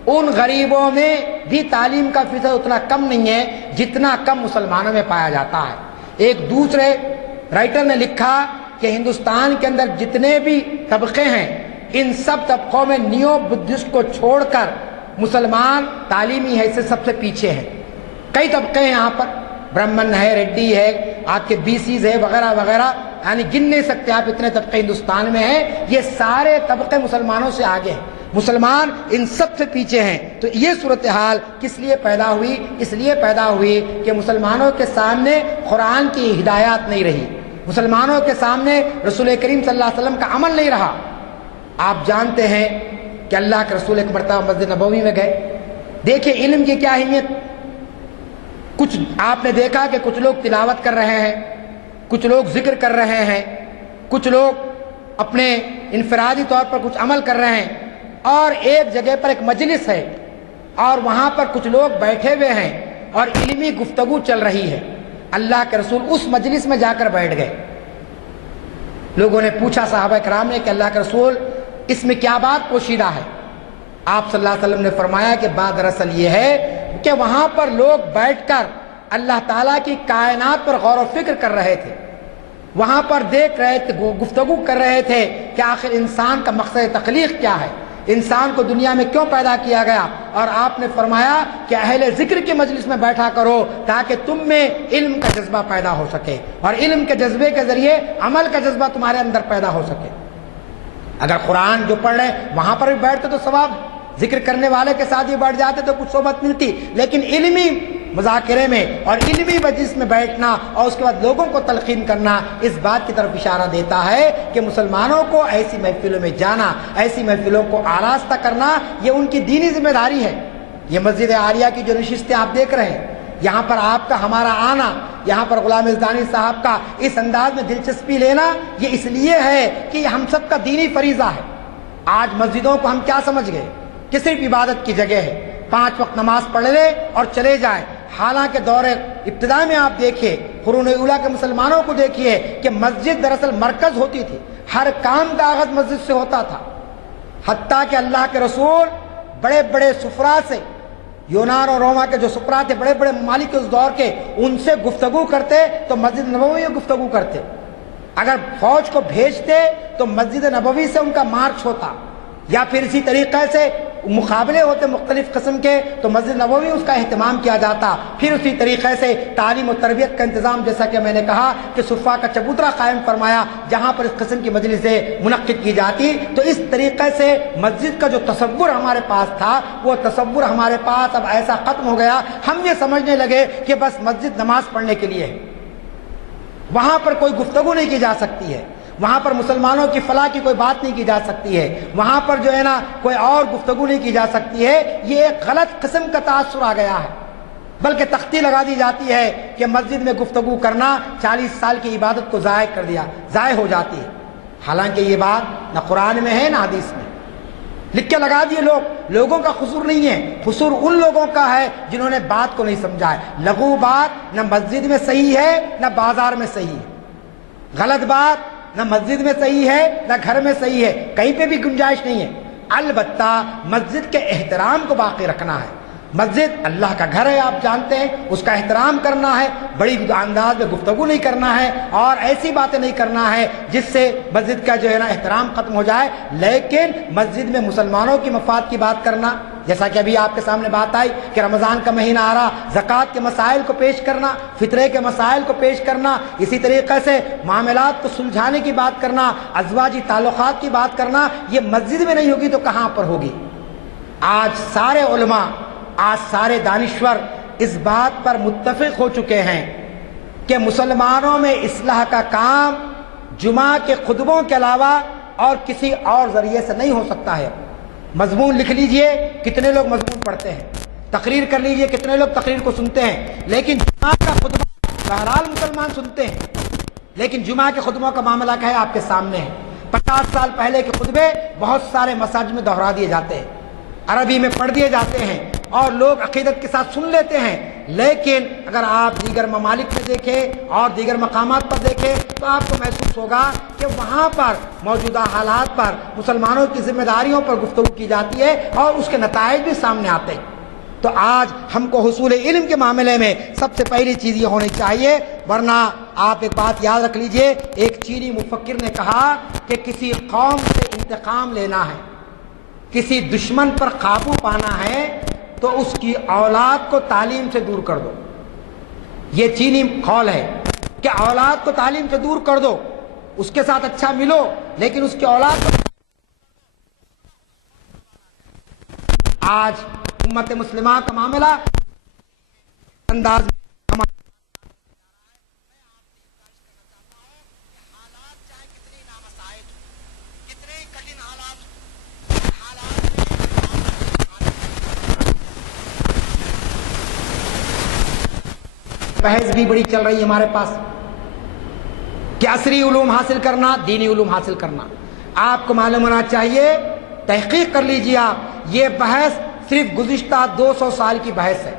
ان غریبوں میں بھی تعلیم کا فیصد اتنا کم نہیں ہے جتنا کم مسلمانوں میں پایا جاتا ہے۔ ایک دوسرے رائٹر نے لکھا کہ ہندوستان کے اندر جتنے بھی طبقے ہیں ان سب طبقوں میں نیو بدھسٹ کو چھوڑ کر مسلمان تعلیمی حیثیت سب سے پیچھے ہیں۔ کئی طبقے ہیں یہاں پر، برہمن ہے، ریڈی ہے، آپ کے BCs ہے، وغیرہ وغیرہ، یعنی گن نہیں سکتے آپ اتنے طبقے ہندوستان میں ہیں۔ یہ سارے طبقے مسلمانوں سے آگے ہیں، مسلمان ان سب سے پیچھے ہیں۔ تو یہ صورتحال کس لیے پیدا ہوئی؟ اس لیے پیدا ہوئی کہ مسلمانوں کے سامنے قرآن کی ہدایات نہیں رہی، مسلمانوں کے سامنے رسول کریم صلی اللہ علیہ وسلم کا عمل نہیں رہا۔ آپ جانتے ہیں کہ اللہ کے رسول ایک مرتبہ مسجد نبوی میں گئے، دیکھیں علم کی کیا اہمیت۔ کچھ آپ نے دیکھا کہ کچھ لوگ تلاوت کر رہے ہیں، کچھ لوگ ذکر کر رہے ہیں، کچھ لوگ اپنے انفرادی طور پر کچھ عمل کر رہے ہیں، اور ایک جگہ پر ایک مجلس ہے اور وہاں پر کچھ لوگ بیٹھے ہوئے ہیں اور علمی گفتگو چل رہی ہے۔ اللہ کے رسول اس مجلس میں جا کر بیٹھ گئے، لوگوں نے پوچھا صحابہ کرام نے کہ اللہ کے رسول اس میں کیا بات پوشیدہ ہے؟ آپ صلی اللہ علیہ وسلم نے فرمایا کہ بات دراصل یہ ہے کہ وہاں پر لوگ بیٹھ کر اللہ تعالیٰ کی کائنات پر غور و فکر کر رہے تھے، وہاں پر دیکھ رہے تھے، گفتگو کر رہے تھے کہ آخر انسان کا مقصد تخلیق کیا ہے، انسان کو دنیا میں کیوں پیدا کیا گیا. اور آپ نے فرمایا کہ اہل ذکر کی مجلس میں بیٹھا کرو تاکہ تم میں علم کا جذبہ پیدا ہو سکے، اور علم کے جذبے کے ذریعے عمل کا جذبہ تمہارے اندر پیدا ہو سکے. اگر قرآن جو پڑھ رہے وہاں پر بھی بیٹھتے تو ثواب، ذکر کرنے والے کے ساتھ ہی بیٹھ جاتے تو کچھ صحبت ملتی، لیکن علمی مذاکرے میں اور علمی مجلس میں بیٹھنا اور اس کے بعد لوگوں کو تلقین کرنا اس بات کی طرف اشارہ دیتا ہے کہ مسلمانوں کو ایسی محفلوں میں جانا، ایسی محفلوں کو آراستہ کرنا یہ ان کی دینی ذمہ داری ہے. یہ مسجد عالیہ کی جو نشستیں آپ دیکھ رہے ہیں، یہاں پر آپ کا ہمارا آنا، یہاں پر غلام الزانی صاحب کا اس انداز میں دلچسپی لینا، یہ اس لیے ہے کہ یہ ہم سب کا دینی فریضہ ہے. آج مسجدوں کو ہم کیا سمجھ گئے کہ صرف عبادت کی جگہ ہے، 5 وقت نماز پڑھ لے اور چلے جائیں. حالانکہ دور ابتدا میں آپ دیکھیے، قرون اولیٰ کے مسلمانوں کو دیکھیے کہ مسجد دراصل مرکز ہوتی تھی، ہر کام کا آغاز مسجد سے ہوتا تھا. حتیٰ کہ اللہ کے رسول بڑے بڑے سفرا سے، یونان اور روما کے جو سفرا تھے، بڑے بڑے ممالک کے اس دور کے، ان سے گفتگو کرتے تو مسجد نبوی میں گفتگو کرتے. اگر فوج کو بھیجتے تو مسجد نبوی سے ان کا مارچ ہوتا، یا پھر اسی طریقے سے مقابلے ہوتے مختلف قسم کے تو مسجد نبوی اس کا اہتمام کیا جاتا. پھر اسی طریقے سے تعلیم و تربیت کا انتظام، جیسا کہ میں نے کہا کہ صفا کا چبوترا قائم فرمایا جہاں پر اس قسم کی مجلسیں منعقد کی جاتی. تو اس طریقے سے مسجد کا جو تصور ہمارے پاس تھا وہ تصور ہمارے پاس اب ایسا ختم ہو گیا، ہم یہ سمجھنے لگے کہ بس مسجد نماز پڑھنے کے لیے ہے، وہاں پر کوئی گفتگو نہیں کی جا سکتی ہے، وہاں پر مسلمانوں کی فلاح کی کوئی بات نہیں کی جا سکتی ہے، وہاں پر جو ہے نا کوئی اور گفتگو نہیں کی جا سکتی ہے. یہ ایک غلط قسم کا تاثر آ گیا ہے، بلکہ تختی لگا دی جاتی ہے کہ مسجد میں گفتگو کرنا 40 سال کی عبادت کو ضائع ہو جاتی ہے. حالانکہ یہ بات نہ قرآن میں ہے نہ حدیث میں. لکھ کے لگا دیے لوگوں کا قصور نہیں ہے، قصور ان لوگوں کا ہے جنہوں نے بات کو نہیں سمجھا ہے. لغو بات نہ مسجد میں صحیح ہے نہ بازار میں صحیح ہے، غلط بات نہ مسجد میں صحیح ہے نہ گھر میں صحیح ہے، کہیں پہ بھی گنجائش نہیں ہے. البتہ مسجد کے احترام کو باقی رکھنا ہے. مسجد اللہ کا گھر ہے، آپ جانتے ہیں، اس کا احترام کرنا ہے، بڑی انداز میں گفتگو نہیں کرنا ہے اور ایسی باتیں نہیں کرنا ہے جس سے مسجد کا جو ہے نا احترام ختم ہو جائے. لیکن مسجد میں مسلمانوں کی مفاد کی بات کرنا، جیسا کہ ابھی آپ کے سامنے بات آئی کہ رمضان کا مہینہ آ رہا، زکوٰۃ کے مسائل کو پیش کرنا، فطرے کے مسائل کو پیش کرنا، اسی طریقے سے معاملات کو سلجھانے کی بات کرنا، ازواجی تعلقات کی بات کرنا، یہ مسجد میں نہیں ہوگی تو کہاں پر ہوگی؟ آج سارے علماء، آج سارے دانشور اس بات پر متفق ہو چکے ہیں کہ مسلمانوں میں اصلاح کا کام جمعہ کے خطبوں کے علاوہ اور کسی اور ذریعے سے نہیں ہو سکتا ہے. مضمون لکھ لیجئے، کتنے لوگ مضمون پڑھتے ہیں، تقریر کر لیجئے، کتنے لوگ تقریر کو سنتے ہیں، لیکن جمعہ کا خطبہ بہرحال مسلمان سنتے ہیں، لیکن جمعہ کے خطبوں کا معاملہ کیا ہے آپ کے سامنے ہے. 50 سال پہلے کے خطبے بہت سارے مساجد میں دہرا دیے جاتے ہیں، عربی میں پڑھ دیے جاتے ہیں اور لوگ عقیدت کے ساتھ سن لیتے ہیں. لیکن اگر آپ دیگر ممالک میں دیکھیں اور دیگر مقامات پر دیکھیں تو آپ کو محسوس ہوگا کہ وہاں پر موجودہ حالات پر مسلمانوں کی ذمہ داریوں پر گفتگو کی جاتی ہے اور اس کے نتائج بھی سامنے آتے ہیں. تو آج ہم کو حصول علم کے معاملے میں سب سے پہلی چیز یہ ہونی چاہیے، ورنہ آپ ایک بات یاد رکھ لیجئے، ایک چینی مفکر نے کہا کہ کسی قوم سے انتقام لینا ہے، کسی دشمن پر قابو پانا ہے تو اس کی اولاد کو تعلیم سے دور کر دو. یہ چینی قول ہے کہ اولاد کو تعلیم سے دور کر دو، اس کے ساتھ اچھا ملو لیکن اس کی اولاد کو. آج امت مسلمہ کا معاملہ انداز میں بحث بھی بڑی چل رہی ہے ہمارے پاس کہ عصری علوم حاصل کرنا، دینی علوم حاصل کرنا. آپ کو معلوم ہونا چاہیے، تحقیق کر لیجیے آپ، یہ بحث صرف گزشتہ 200 سال کی بحث ہے.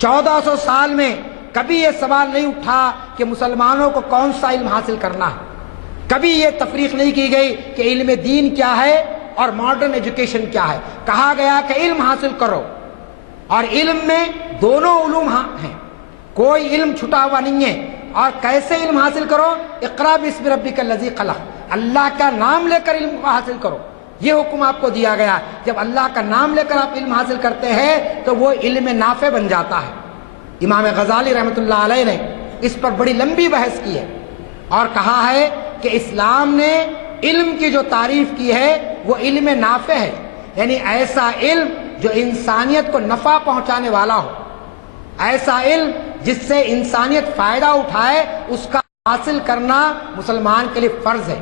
1400 سال میں کبھی یہ سوال نہیں اٹھا کہ مسلمانوں کو کون سا علم حاصل کرنا ہے. کبھی یہ تفریق نہیں کی گئی کہ علم دین کیا ہے اور ماڈرن ایجوکیشن کیا ہے. کہا گیا کہ علم حاصل کرو، اور علم میں دونوں علوم ہیں، کوئی علم چھٹا ہوا نہیں ہے. اور کیسے علم حاصل کرو؟ اقرا باسم ربک الذی خلق، اللہ کا نام لے کر علم کو حاصل کرو، یہ حکم آپ کو دیا گیا. جب اللہ کا نام لے کر آپ علم حاصل کرتے ہیں تو وہ علم نافع بن جاتا ہے. امام غزالی رحمۃ اللہ علیہ نے اس پر بڑی لمبی بحث کی ہے اور کہا ہے کہ اسلام نے علم کی جو تعریف کی ہے وہ علم نافع ہے، یعنی ایسا علم جو انسانیت کو نفع پہنچانے والا ہو، ایسا علم جس سے انسانیت فائدہ اٹھائے، اس کا حاصل کرنا مسلمان کے لیے فرض ہے.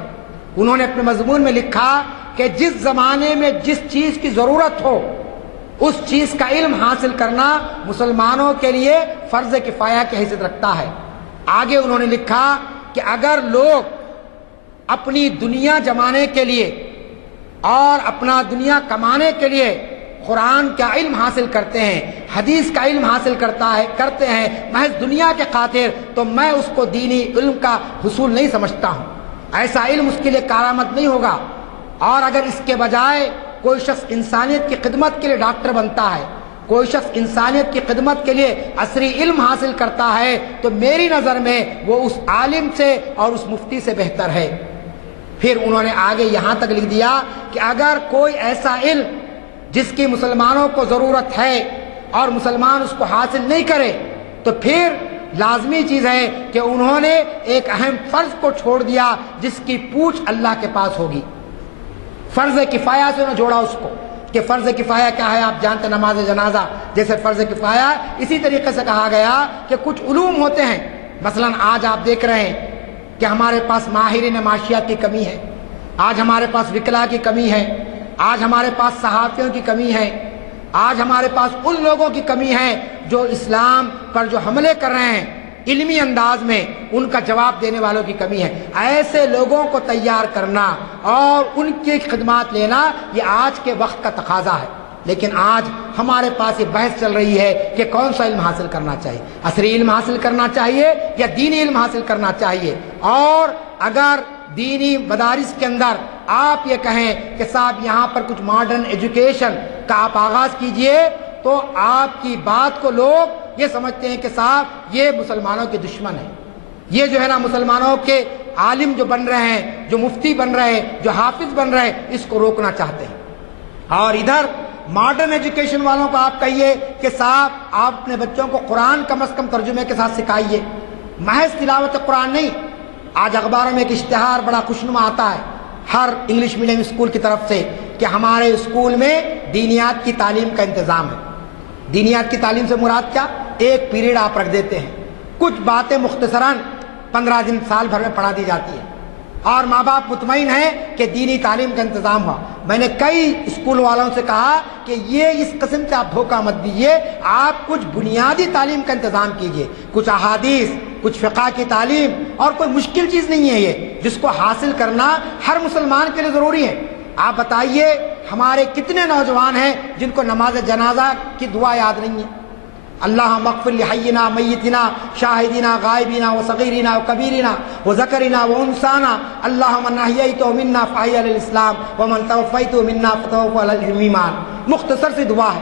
انہوں نے اپنے مضمون میں لکھا کہ جس زمانے میں جس چیز کی ضرورت ہو اس چیز کا علم حاصل کرنا مسلمانوں کے لیے فرض کفایہ کی حیثیت رکھتا ہے. آگے انہوں نے لکھا کہ اگر لوگ اپنی دنیا جمانے کے لیے اور اپنا دنیا کمانے کے لیے قرآن کا علم حاصل کرتے ہیں، حدیث کا علم حاصل کرتے ہیں محض دنیا کے خاطر، تو میں اس کو دینی علم کا حصول نہیں سمجھتا ہوں. ایسا علم اس کے لیے کارآمد نہیں ہوگا. اور اگر اس کے بجائے کوئی شخص انسانیت کی خدمت کے لیے ڈاکٹر بنتا ہے، کوئی شخص انسانیت کی خدمت کے لیے عصری علم حاصل کرتا ہے، تو میری نظر میں وہ اس عالم سے اور اس مفتی سے بہتر ہے. پھر انہوں نے آگے یہاں تک لکھ دیا کہ اگر کوئی ایسا علم جس کی مسلمانوں کو ضرورت ہے اور مسلمان اس کو حاصل نہیں کرے تو پھر لازمی چیز ہے کہ انہوں نے ایک اہم فرض کو چھوڑ دیا جس کی پوچھ اللہ کے پاس ہوگی. فرض کفایہ سے انہوں نے جوڑا اس کو کہ فرض کفایہ کیا ہے؟ آپ جانتے نماز جنازہ جیسے فرض کفایہ، اسی طریقے سے کہا گیا کہ کچھ علوم ہوتے ہیں. مثلا آج آپ دیکھ رہے ہیں کہ ہمارے پاس ماہرین معاشیات کی کمی ہے، آج ہمارے پاس وکلا کی کمی ہے، آج ہمارے پاس صحافیوں کی کمی ہے، آج ہمارے پاس ان لوگوں کی کمی ہے جو اسلام پر جو حملے کر رہے ہیں علمی انداز میں، ان کا جواب دینے والوں کی کمی ہے. ایسے لوگوں کو تیار کرنا اور ان کی خدمات لینا یہ آج کے وقت کا تقاضا ہے. لیکن آج ہمارے پاس یہ بحث چل رہی ہے کہ کون سا علم حاصل کرنا چاہیے، عصری علم حاصل کرنا چاہیے یا دینی علم حاصل کرنا چاہیے. اور اگر دینی مدارس کے اندر آپ یہ کہیں کہ صاحب یہاں پر کچھ ماڈرن ایجوکیشن کا آپ آغاز کیجئے تو آپ کی بات کو لوگ یہ سمجھتے ہیں کہ صاحب یہ مسلمانوں کے دشمن ہیں، یہ جو ہے نا مسلمانوں کے عالم جو بن رہے ہیں، جو مفتی بن رہے ہیں، جو حافظ بن رہے ہیں، اس کو روکنا چاہتے ہیں. اور ادھر ماڈرن ایجوکیشن والوں کو آپ کہیے کہ صاحب آپ اپنے بچوں کو قرآن کم از کم ترجمے کے ساتھ سکھائیے، محض تلاوت قرآن نہیں. آج اخباروں میں ایک اشتہار بڑا خوشنما آتا ہے ہر انگلش میڈیم اسکول کی طرف سے کہ ہمارے اسکول میں دینیات کی تعلیم کا انتظام ہے. دینیات کی تعلیم سے مراد کیا؟ ایک پیریڈ آپ رکھ دیتے ہیں، کچھ باتیں مختصراً 15 دن سال بھر میں پڑھا دی جاتی ہے اور ماں باپ مطمئن ہیں کہ دینی تعلیم کا انتظام ہوا. میں نے کئی اسکول والوں سے کہا کہ یہ اس قسم سے آپ دھوکہ مت دیجیے، آپ کچھ بنیادی تعلیم کا انتظام کیجیے، کچھ احادیث، کچھ فقہ کی تعلیم، اور کوئی مشکل چیز نہیں ہے یہ، جس کو حاصل کرنا ہر مسلمان کے لیے ضروری ہے. آپ بتائیے ہمارے کتنے نوجوان ہیں جن کو نماز جنازہ کی دعا یاد نہیں ہے؟ اللہم اغفر لحینا میتنا شاہدینا غائبینا و صغیرنا و کبیرنا و ذکرنا و انسانا اللہم من احییتہ منا فاحی علی الاسلام ومن توفیتہ منا فتوفہ علی الایمان. مختصر سی دعا ہے،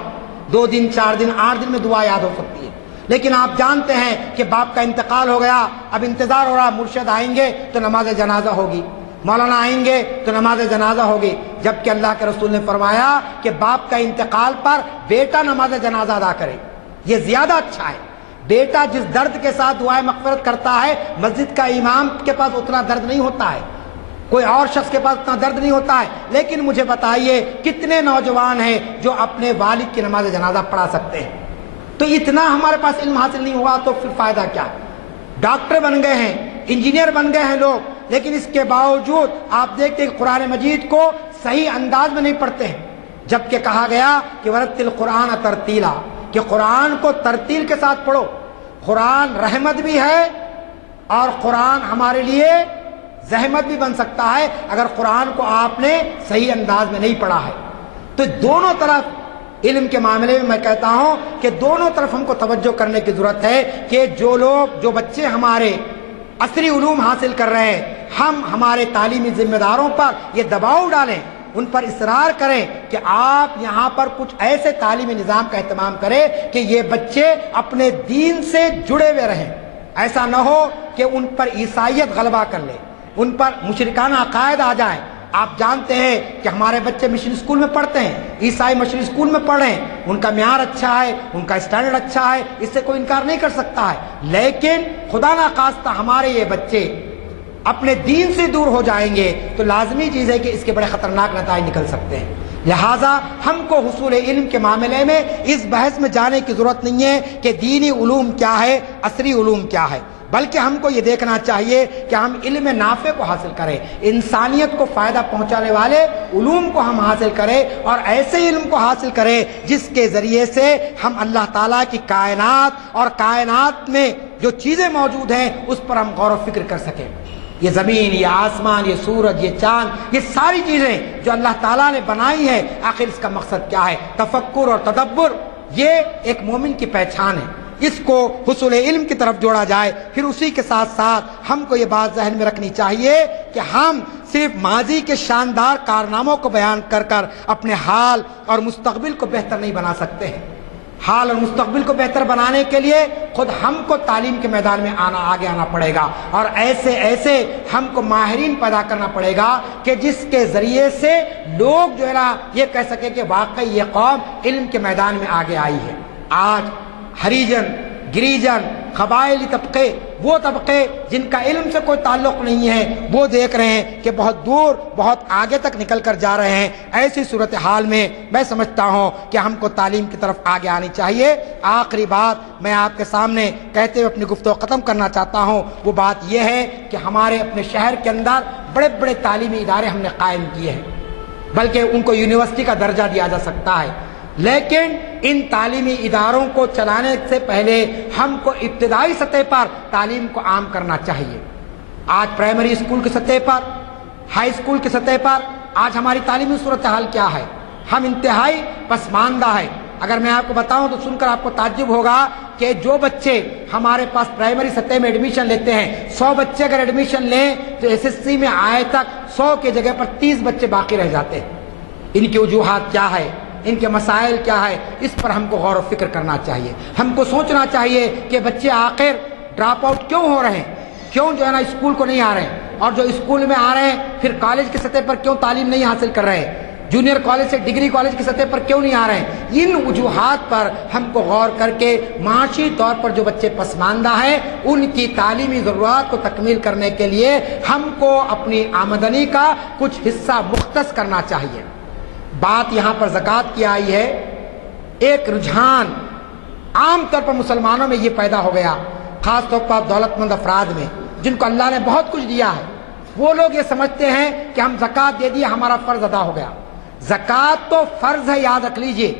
2 دن 4 دن 8 دن میں دعا یاد ہو سکتی ہے. لیکن آپ جانتے ہیں کہ باپ کا انتقال ہو گیا، اب انتظار ہو رہا مرشد آئیں گے تو نماز جنازہ ہوگی، مولانا آئیں گے تو نماز جنازہ ہوگی. جبکہ اللہ کے رسول نے فرمایا کہ باپ کا انتقال پر بیٹا نماز جنازہ ادا کرے، یہ زیادہ اچھا ہے. بیٹا جس درد کے ساتھ دعائے مغفرت کرتا ہے، مسجد کا امام کے پاس اتنا درد نہیں ہوتا ہے، کوئی اور شخص کے پاس اتنا درد نہیں ہوتا ہے. لیکن مجھے بتائیے کتنے نوجوان ہیں جو اپنے والد کی نماز جنازہ پڑھا سکتے ہیں؟ تو اتنا ہمارے پاس علم حاصل نہیں ہوا تو پھر فائدہ کیا؟ ڈاکٹر بن گئے ہیں، انجینئر بن گئے ہیں لوگ، لیکن اس کے باوجود آپ دیکھتے ہیں کہ قرآن مجید کو صحیح انداز میں نہیں پڑھتے ہیں. جبکہ کہا گیا کہ ورتل قرآن ترتیلا، کہ قرآن کو ترتیل کے ساتھ پڑھو. قرآن رحمت بھی ہے اور قرآن ہمارے لیے زحمت بھی بن سکتا ہے اگر قرآن کو آپ نے صحیح انداز میں نہیں پڑھا ہے. تو دونوں طرف علم کے معاملے میں میں کہتا ہوں کہ دونوں طرف ہم کو توجہ کرنے کی ضرورت ہے کہ جو بچے ہمارے عصری علوم حاصل کر رہے ہیں، ہم ہمارے تعلیمی ذمہ داروں پر یہ دباؤ ڈالیں، ان پر اصرار کریں کہ آپ یہاں پر کچھ ایسے تعلیمی نظام کا اہتمام کریں کہ یہ بچے اپنے دین سے جڑے ہوئے رہیں۔ ایسا نہ ہو کہ ان پر عیسائیت غلبہ کر لے، ان پر مشرکانہ عقائد آ جائیں۔ آپ جانتے ہیں کہ ہمارے بچے مشن اسکول میں پڑھتے ہیں، عیسائی مشن اسکول میں پڑھ رہے ہیں، ان کا معیار اچھا ہے، ان کا اسٹینڈرڈ اچھا ہے، اس سے کوئی انکار نہیں کر سکتا ہے، لیکن خدا نخواستہ ہمارے یہ بچے اپنے دین سے دور ہو جائیں گے تو لازمی چیز ہے کہ اس کے بڑے خطرناک نتائج نکل سکتے ہیں۔ لہٰذا ہم کو حصول علم کے معاملے میں اس بحث میں جانے کی ضرورت نہیں ہے کہ دینی علوم کیا ہے، عصری علوم کیا ہے، بلکہ ہم کو یہ دیکھنا چاہیے کہ ہم علم نافع کو حاصل کریں، انسانیت کو فائدہ پہنچانے والے علوم کو ہم حاصل کریں، اور ایسے علم کو حاصل کریں جس کے ذریعے سے ہم اللہ تعالیٰ کی کائنات اور کائنات میں جو چیزیں موجود ہیں اس پر ہم غور و فکر کر سکیں۔ یہ زمین، یہ آسمان، یہ سورج، یہ چاند، یہ ساری چیزیں جو اللہ تعالیٰ نے بنائی ہیں، آخر اس کا مقصد کیا ہے؟ تفکر اور تدبر، یہ ایک مومن کی پہچان ہے۔ اس کو حصول علم کی طرف جوڑا جائے، پھر اسی کے ساتھ ساتھ ہم کو یہ بات ذہن میں رکھنی چاہیے کہ ہم صرف ماضی کے شاندار کارناموں کو بیان کر کر اپنے حال اور مستقبل کو بہتر نہیں بنا سکتے ہیں۔ حال اور مستقبل کو بہتر بنانے کے لیے خود ہم کو تعلیم کے میدان میں آگے آنا پڑے گا، اور ایسے ہم کو ماہرین پیدا کرنا پڑے گا کہ جس کے ذریعے سے لوگ جو ہے نا یہ کہہ سکے کہ واقعی یہ قوم علم کے میدان میں آگے آئی ہے۔ آج ہریجن، گریجن، قبائلی طبقے، وہ طبقے جن کا علم سے کوئی تعلق نہیں ہے، وہ دیکھ رہے ہیں کہ بہت دور، بہت آگے تک نکل کر جا رہے ہیں۔ ایسی صورتحال میں میں سمجھتا ہوں کہ ہم کو تعلیم کی طرف آگے آنی چاہیے۔ آخری بات میں آپ کے سامنے کہتے ہوئے اپنی گفتگو ختم کرنا چاہتا ہوں، وہ بات یہ ہے کہ ہمارے اپنے شہر کے اندر بڑے بڑے تعلیمی ادارے ہم نے قائم کیے ہیں، بلکہ ان کو یونیورسٹی کا درجہ دیا جا سکتا ہے، لیکن ان تعلیمی اداروں کو چلانے سے پہلے ہم کو ابتدائی سطح پر تعلیم کو عام کرنا چاہیے۔ آج پرائمری اسکول کی سطح پر، ہائی اسکول کی سطح پر آج ہماری تعلیمی صورتحال کیا ہے؟ ہم انتہائی پسماندہ ہے۔ اگر میں آپ کو بتاؤں تو سن کر آپ کو تعجب ہوگا کہ جو بچے ہمارے پاس پرائمری سطح میں ایڈمیشن لیتے ہیں، 100 بچے اگر ایڈمیشن لیں تو SSC میں آئے تک 100 کی جگہ پر 30 بچے باقی رہ جاتے ہیں۔ ان کی وجوہات کیا ہے؟ ان کے مسائل کیا ہے؟ اس پر ہم کو غور و فکر کرنا چاہیے۔ ہم کو سوچنا چاہیے کہ بچے آخر ڈراپ آؤٹ کیوں ہو رہے ہیں، کیوں جو ہے نا اسکول کو نہیں آ رہے ہیں، اور جو اسکول میں آ رہے ہیں پھر کالج کی سطح پر کیوں تعلیم نہیں حاصل کر رہے ہیں، جونیئر کالج سے ڈگری کالج کی سطح پر کیوں نہیں آ رہے ہیں۔ ان وجوہات پر ہم کو غور کر کے معاشی طور پر جو بچے پسماندہ ہیں ان کی تعلیمی ضرورات کو تکمیل کرنے کے لیے ہم کو اپنی آمدنی کا کچھ حصہ مختص کرنا چاہیے۔ بات یہاں پر زکوٰۃ کی آئی ہے۔ ایک رجحان عام طور پر مسلمانوں میں یہ پیدا ہو گیا، خاص طور پر دولت مند افراد میں جن کو اللہ نے بہت کچھ دیا ہے، وہ لوگ یہ سمجھتے ہیں کہ ہم زکوٰۃ دے دیے ہمارا فرض ادا ہو گیا۔ زکوٰۃ تو فرض ہے، یاد رکھ لیجئے،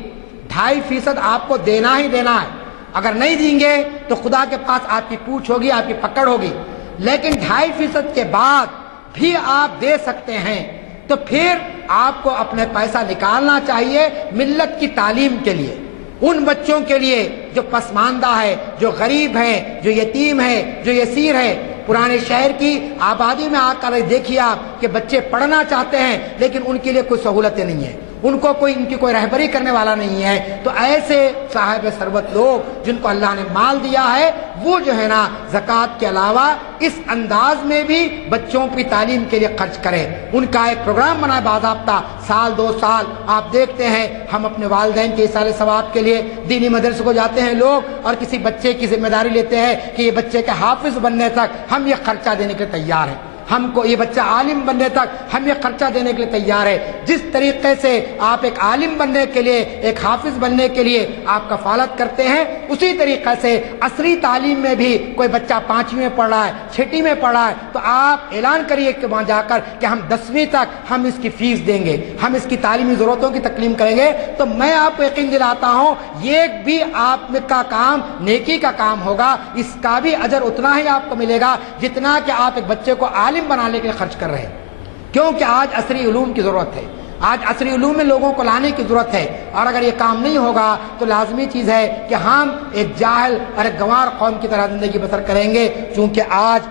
2.5% آپ کو دینا ہی دینا ہے۔ اگر نہیں دیں گے تو خدا کے پاس آپ کی پوچھ ہوگی، آپ کی پکڑ ہوگی، لیکن 2.5% کے بعد بھی آپ دے سکتے ہیں، تو پھر آپ کو اپنے پیسہ نکالنا چاہیے ملت کی تعلیم کے لیے، ان بچوں کے لیے جو پسماندہ ہے، جو غریب ہے، جو یتیم ہے، جو یسیر ہے۔ پرانے شہر کی آبادی میں آ کر دیکھیے آپ کہ بچے پڑھنا چاہتے ہیں لیکن ان کے لیے کوئی سہولتیں نہیں ہیں، ان کی کوئی رہبری کرنے والا نہیں ہے۔ تو ایسے صاحب ثروت لوگ جن کو اللہ نے مال دیا ہے، وہ جو ہے نا زکوٰۃ کے علاوہ اس انداز میں بھی بچوں کی تعلیم کے لیے خرچ کریں۔ ان کا ایک پروگرام بنا ہے باضابطہ، سال 2 سال آپ دیکھتے ہیں ہم اپنے والدین کے ایصال ثواب کے لیے دینی مدرسے کو جاتے ہیں لوگ، اور کسی بچے کی ذمہ داری لیتے ہیں کہ یہ بچے کے حافظ بننے تک ہم یہ خرچہ دینے کے لیے تیار ہیں، ہم کو یہ بچہ عالم بننے تک ہم یہ خرچہ دینے کے لیے تیار ہے۔ جس طریقے سے آپ ایک عالم بننے کے لیے، ایک حافظ بننے کے لیے آپ کفالت کرتے ہیں، اسی طریقے سے عصری تعلیم میں بھی کوئی بچہ 5ویں میں پڑھ رہا ہے، 6ٹی میں پڑھ رہا ہے، تو آپ اعلان کریے کہ وہاں جا کر کہ ہم 10ویں تک ہم اس کی فیس دیں گے، ہم اس کی تعلیمی ضرورتوں کی تکمیل کریں گے۔ تو میں آپ کو یقین دلاتا ہوں یہ بھی آپ کا کام نیکی کا کام ہوگا، اس کا بھی اجر اتنا ہی آپ کو ملے گا جتنا کہ آپ ایک بچے کو عالم بنانے کے لیے خرچ کر رہے ہیں، کیونکہ آج عصری علوم کی ضرورت ہے، آج عصری علوم میں لوگوں کو لانے کی ضرورت ہے، اور اگر یہ کام نہیں ہوگا تو لازمی چیز ہے کہ ہم ایک جاہل اور ایک گنوار قوم کی طرح زندگی بسر کریں گے، چونکہ آج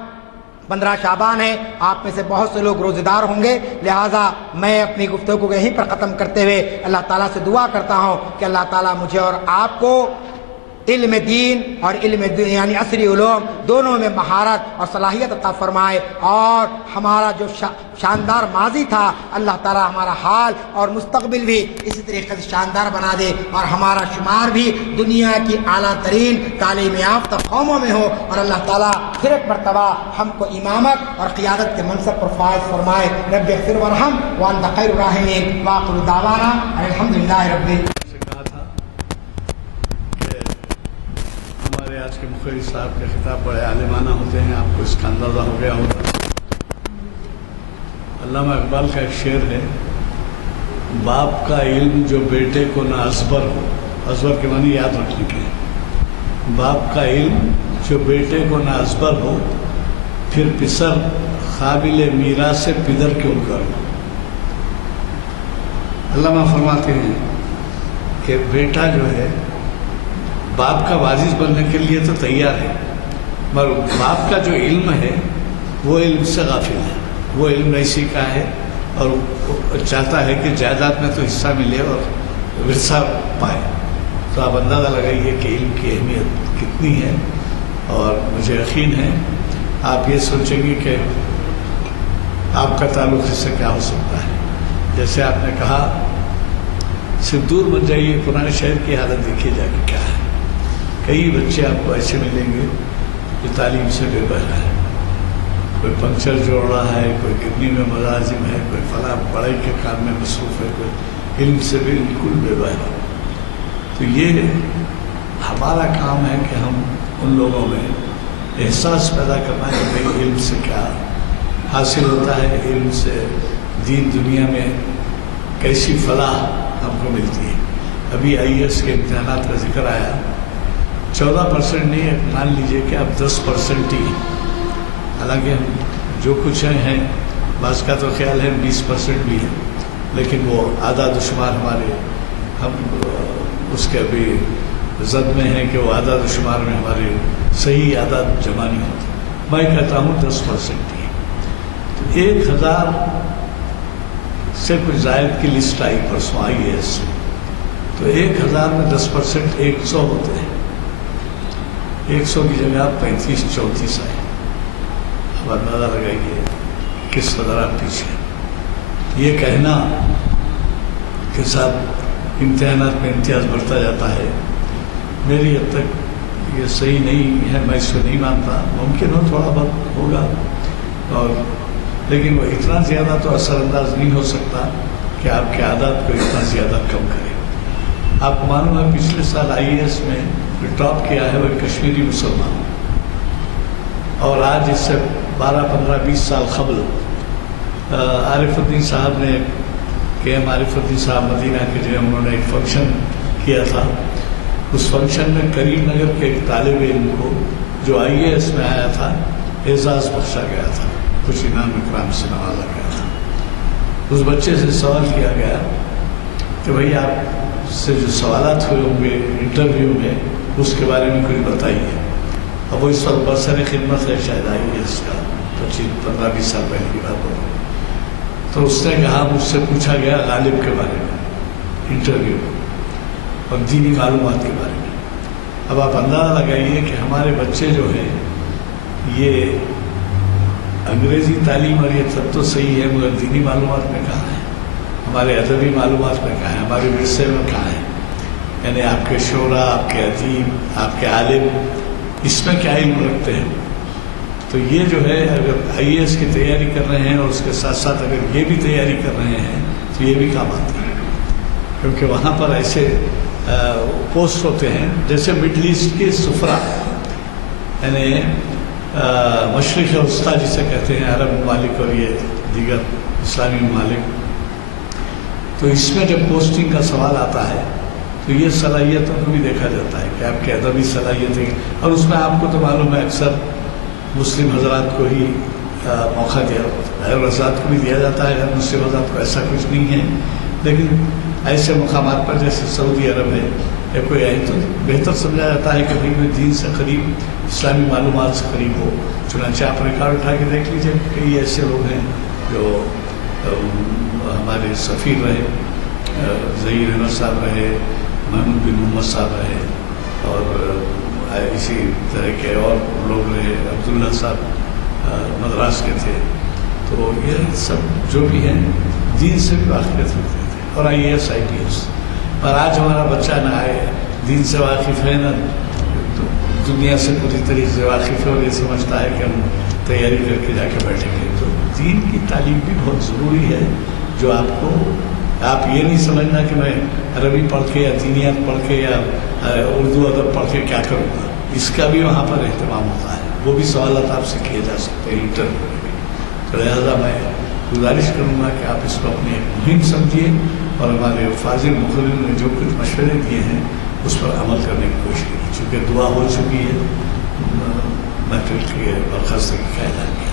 15 شعبان ہے، آپ میں سے بہت سے لوگ روزے دار ہوں گے، لہٰذا میں اپنی گفتگو کو یہیں پر ختم کرتے ہوئے اللہ تعالیٰ سے دعا کرتا ہوں کہ اللہ تعالیٰ مجھے اور آپ کو علم دین اور علم یعنی عصری علوم دونوں میں مہارت اور صلاحیت عطا فرمائے، اور ہمارا جو شاندار ماضی تھا اللہ تعالیٰ ہمارا حال اور مستقبل بھی اسی طریقے سے شاندار بنا دے، اور ہمارا شمار بھی دنیا کی اعلیٰ ترین تعلیم یافتہ قوموں میں ہو، اور اللہ تعالیٰ پھر ایک مرتبہ ہم کو امامت اور قیادت کے منصب پر فائز فرمائے۔ رب اغفر وارحم وانت خیر الراحمین، وآخر دعوانا الحمد للہ رب العالمین۔ آج کے مخیر صاحب کے خطاب بڑے عالمانہ ہوتے ہیں، آپ کو اس کا اندازہ ہو گیا ہوگا۔ علامہ اقبال کا ایک شعر ہے، باپ کا علم جو بیٹے کو نہ ازبر ہو، ازبر کے معنی یاد رکھنے کے، باپ کا علم جو بیٹے کو نہ ازبر ہو، پھر پسر قابل میراث پدر کیوں کرو۔ علامہ فرماتے ہیں کہ بیٹا جو ہے باپ کا وارث بننے کے لیے تو تیار ہے، مگر باپ کا جو علم ہے وہ علم سے غافل ہے، وہ علم نہیں سیکھا ہے، اور چاہتا ہے کہ جائیداد میں تو حصہ ملے اور ورثہ پائے۔ تو آپ اندازہ لگائیے کہ علم کی اہمیت کتنی ہے، اور مجھے یقین ہے آپ یہ سوچیں گے کہ آپ کا تعلق اس سے کیا ہو سکتا ہے۔ جیسے آپ نے کہا، صرف دور مت جائیے، قرآن شہر کی حالت دیکھیے جا کے کیا ہے۔ کئی بچے آپ کو ایسے ملیں گے جو تعلیم سے بے بہرا ہے، کوئی پنکچر جوڑ رہا ہے، کوئی کتنی میں ملازم ہے، کوئی فلاں پڑھائی کے کام میں مصروف ہے، کوئی علم سے بالکل بے بہرا۔ تو یہ ہمارا کام ہے کہ ہم ان لوگوں میں احساس پیدا کرنا ہے کہ بھائی علم سے کیا حاصل ہوتا ہے، علم سے دین دنیا میں کیسی فلاح ہم کو ملتی ہے۔ ابھی IAS کے امتحانات کا ذکر آیا، 14% نہیں، مان لیجئے کہ اب 10% ہی ہیں، حالانکہ ہم جو کچھ ہیں بعض کا تو خیال ہے 20% بھی ہے، لیکن وہ اعداد و شمار ہمارے، ہم اس کے ابھی زد میں ہیں کہ وہ اعداد و شمار میں ہمارے صحیح اعداد جمع نہیں ہوتے۔ میں کہتا ہوں 10% ہی۔ تو 1000 سے کچھ زائد کی لسٹ آئی پرسوں IAS، تو 1000 میں 10% 100 ہوتے ہیں، 100 کی جگہ 35-34 آئے۔ اب اندازہ لگائیے کس قدر آپ پیچھے۔ یہ کہنا کہ صاحب امتحانات میں امتیاز بڑھتا جاتا ہے، میری حد تک یہ صحیح نہیں ہے، میں اس کو نہیں مانتا۔ ممکن ہو تھوڑا بہت ہوگا، اور لیکن وہ اتنا زیادہ تو اثر انداز نہیں ہو سکتا کہ آپ کے عادات کو اتنا زیادہ کم کرے۔ آپ کو معلوم ہے پچھلے سال IAS میں جو ٹاپ کیا ہے وہ کشمیری مسلمان، اور آج اس سے 12-15-20 سال قبل عارف الدین صاحب نے، KM عارف الدین صاحب مدینہ کے جو انہوں نے ایک فنکشن کیا تھا، اس فنکشن میں کریم نگر کے ایک طالب علم کو جو IAS میں آیا تھا اعزاز بخشا گیا تھا، کچھ انعام اکرام سے نوازا گیا تھا۔ اس بچے سے سوال کیا گیا کہ بھئی آپ سے جو سوالات ہوئے ہوں گے انٹرویو میں، اس کے بارے میں کچھ بتائیے۔ اب وہ اس وقت برسر خدمت ہے، شاید IAS کا 25-15-20 سال پہلے کی بات ہوگی۔ تو اس نے کہا، مجھ سے پوچھا گیا غالب کے بارے میں انٹرویو اور دینی معلومات کے بارے میں۔ اب آپ اندازہ لگائیے کہ ہمارے بچے جو ہیں یہ انگریزی تعلیم اور یہ سب تو صحیح ہے، مگر دینی معلومات میں کہاں ہے، ہمارے ادبی معلومات میں کہاں ہے، ہمارے ورثے میں کہاں ہے؟ یعنی آپ کے شعرا، آپ کے ادیب، آپ کے عالم اس میں کیا علم رکھتے ہیں؟ تو یہ جو ہے اگر IAS کی تیاری کر رہے ہیں اور اس کے ساتھ ساتھ اگر یہ بھی تیاری کر رہے ہیں تو یہ بھی کام آتی ہے، کیونکہ وہاں پر ایسے پوسٹ ہوتے ہیں جیسے مڈل ایسٹ کے سفرا، یعنی مشرق وسطیٰ جسے کہتے ہیں، عرب ممالک اور یہ دیگر اسلامی ممالک، تو اس میں جب پوسٹنگ کا سوال آتا ہے تو یہ صلاحیتوں کو بھی دیکھا جاتا ہے کہ آپ کے ادبی صلاحیتیں، اور اس میں آپ کو تو معلوم ہے اکثر مسلم حضرات کو ہی موقع دیا، غیر حضرات کو بھی دیا جاتا ہے، غیر مسلم حضرات کو ایسا کچھ نہیں ہے، لیکن ایسے مقامات پر جیسے سعودی عرب ہے یا کوئی آئے تو بہتر سمجھا جاتا ہے کہ بھائی وہ دین سے قریب، اسلامی معلومات سے قریب ہو. چنانچہ آپ ریکارڈ اٹھا کے دیکھ لیجیے، کئی ایسے لوگ ہیں جو ہمارے سفیر رہے، ظہیر احمد صاحب رہے، محمود بن محمد صاحب رہے، اور اسی طرح کے اور لوگ رہے، عبداللہ صاحب مدراس کے تھے. تو یہ سب جو بھی ہیں دین سے بھی واقفیت رکھتے تھے، اور IAS IPS. اور آج ہمارا بچہ نہ آئے دین سے واقف ہے، نہ دنیا سے پوری طریقے سے واقف ہے، اور یہ سمجھتا ہے کہ ہم تیاری کر کے جا کے بیٹھیں گے. تو دین کی تعلیم بھی بہت ضروری ہے، جو آپ یہ نہیں سمجھنا کہ میں عربی پڑھ کے یا دینیات پڑھ کے یا اردو ادب پڑھ کے کیا کروں گا. اس کا بھی وہاں پر اہتمام ہوتا ہے، وہ بھی سوالات آپ سے کیے جا سکتے ہیں انٹرویو میں بھی. تو لہٰذا میں گزارش کروں گا کہ آپ اس کو اپنی ایک مہم سمجھیے، اور ہمارے فاضل مقرر نے جو کچھ مشورے دیے ہیں اس پر عمل کرنے کی کوشش کی. چونکہ دعا ہو چکی ہے، محفل کے برخاستگی کا اعلان کیا.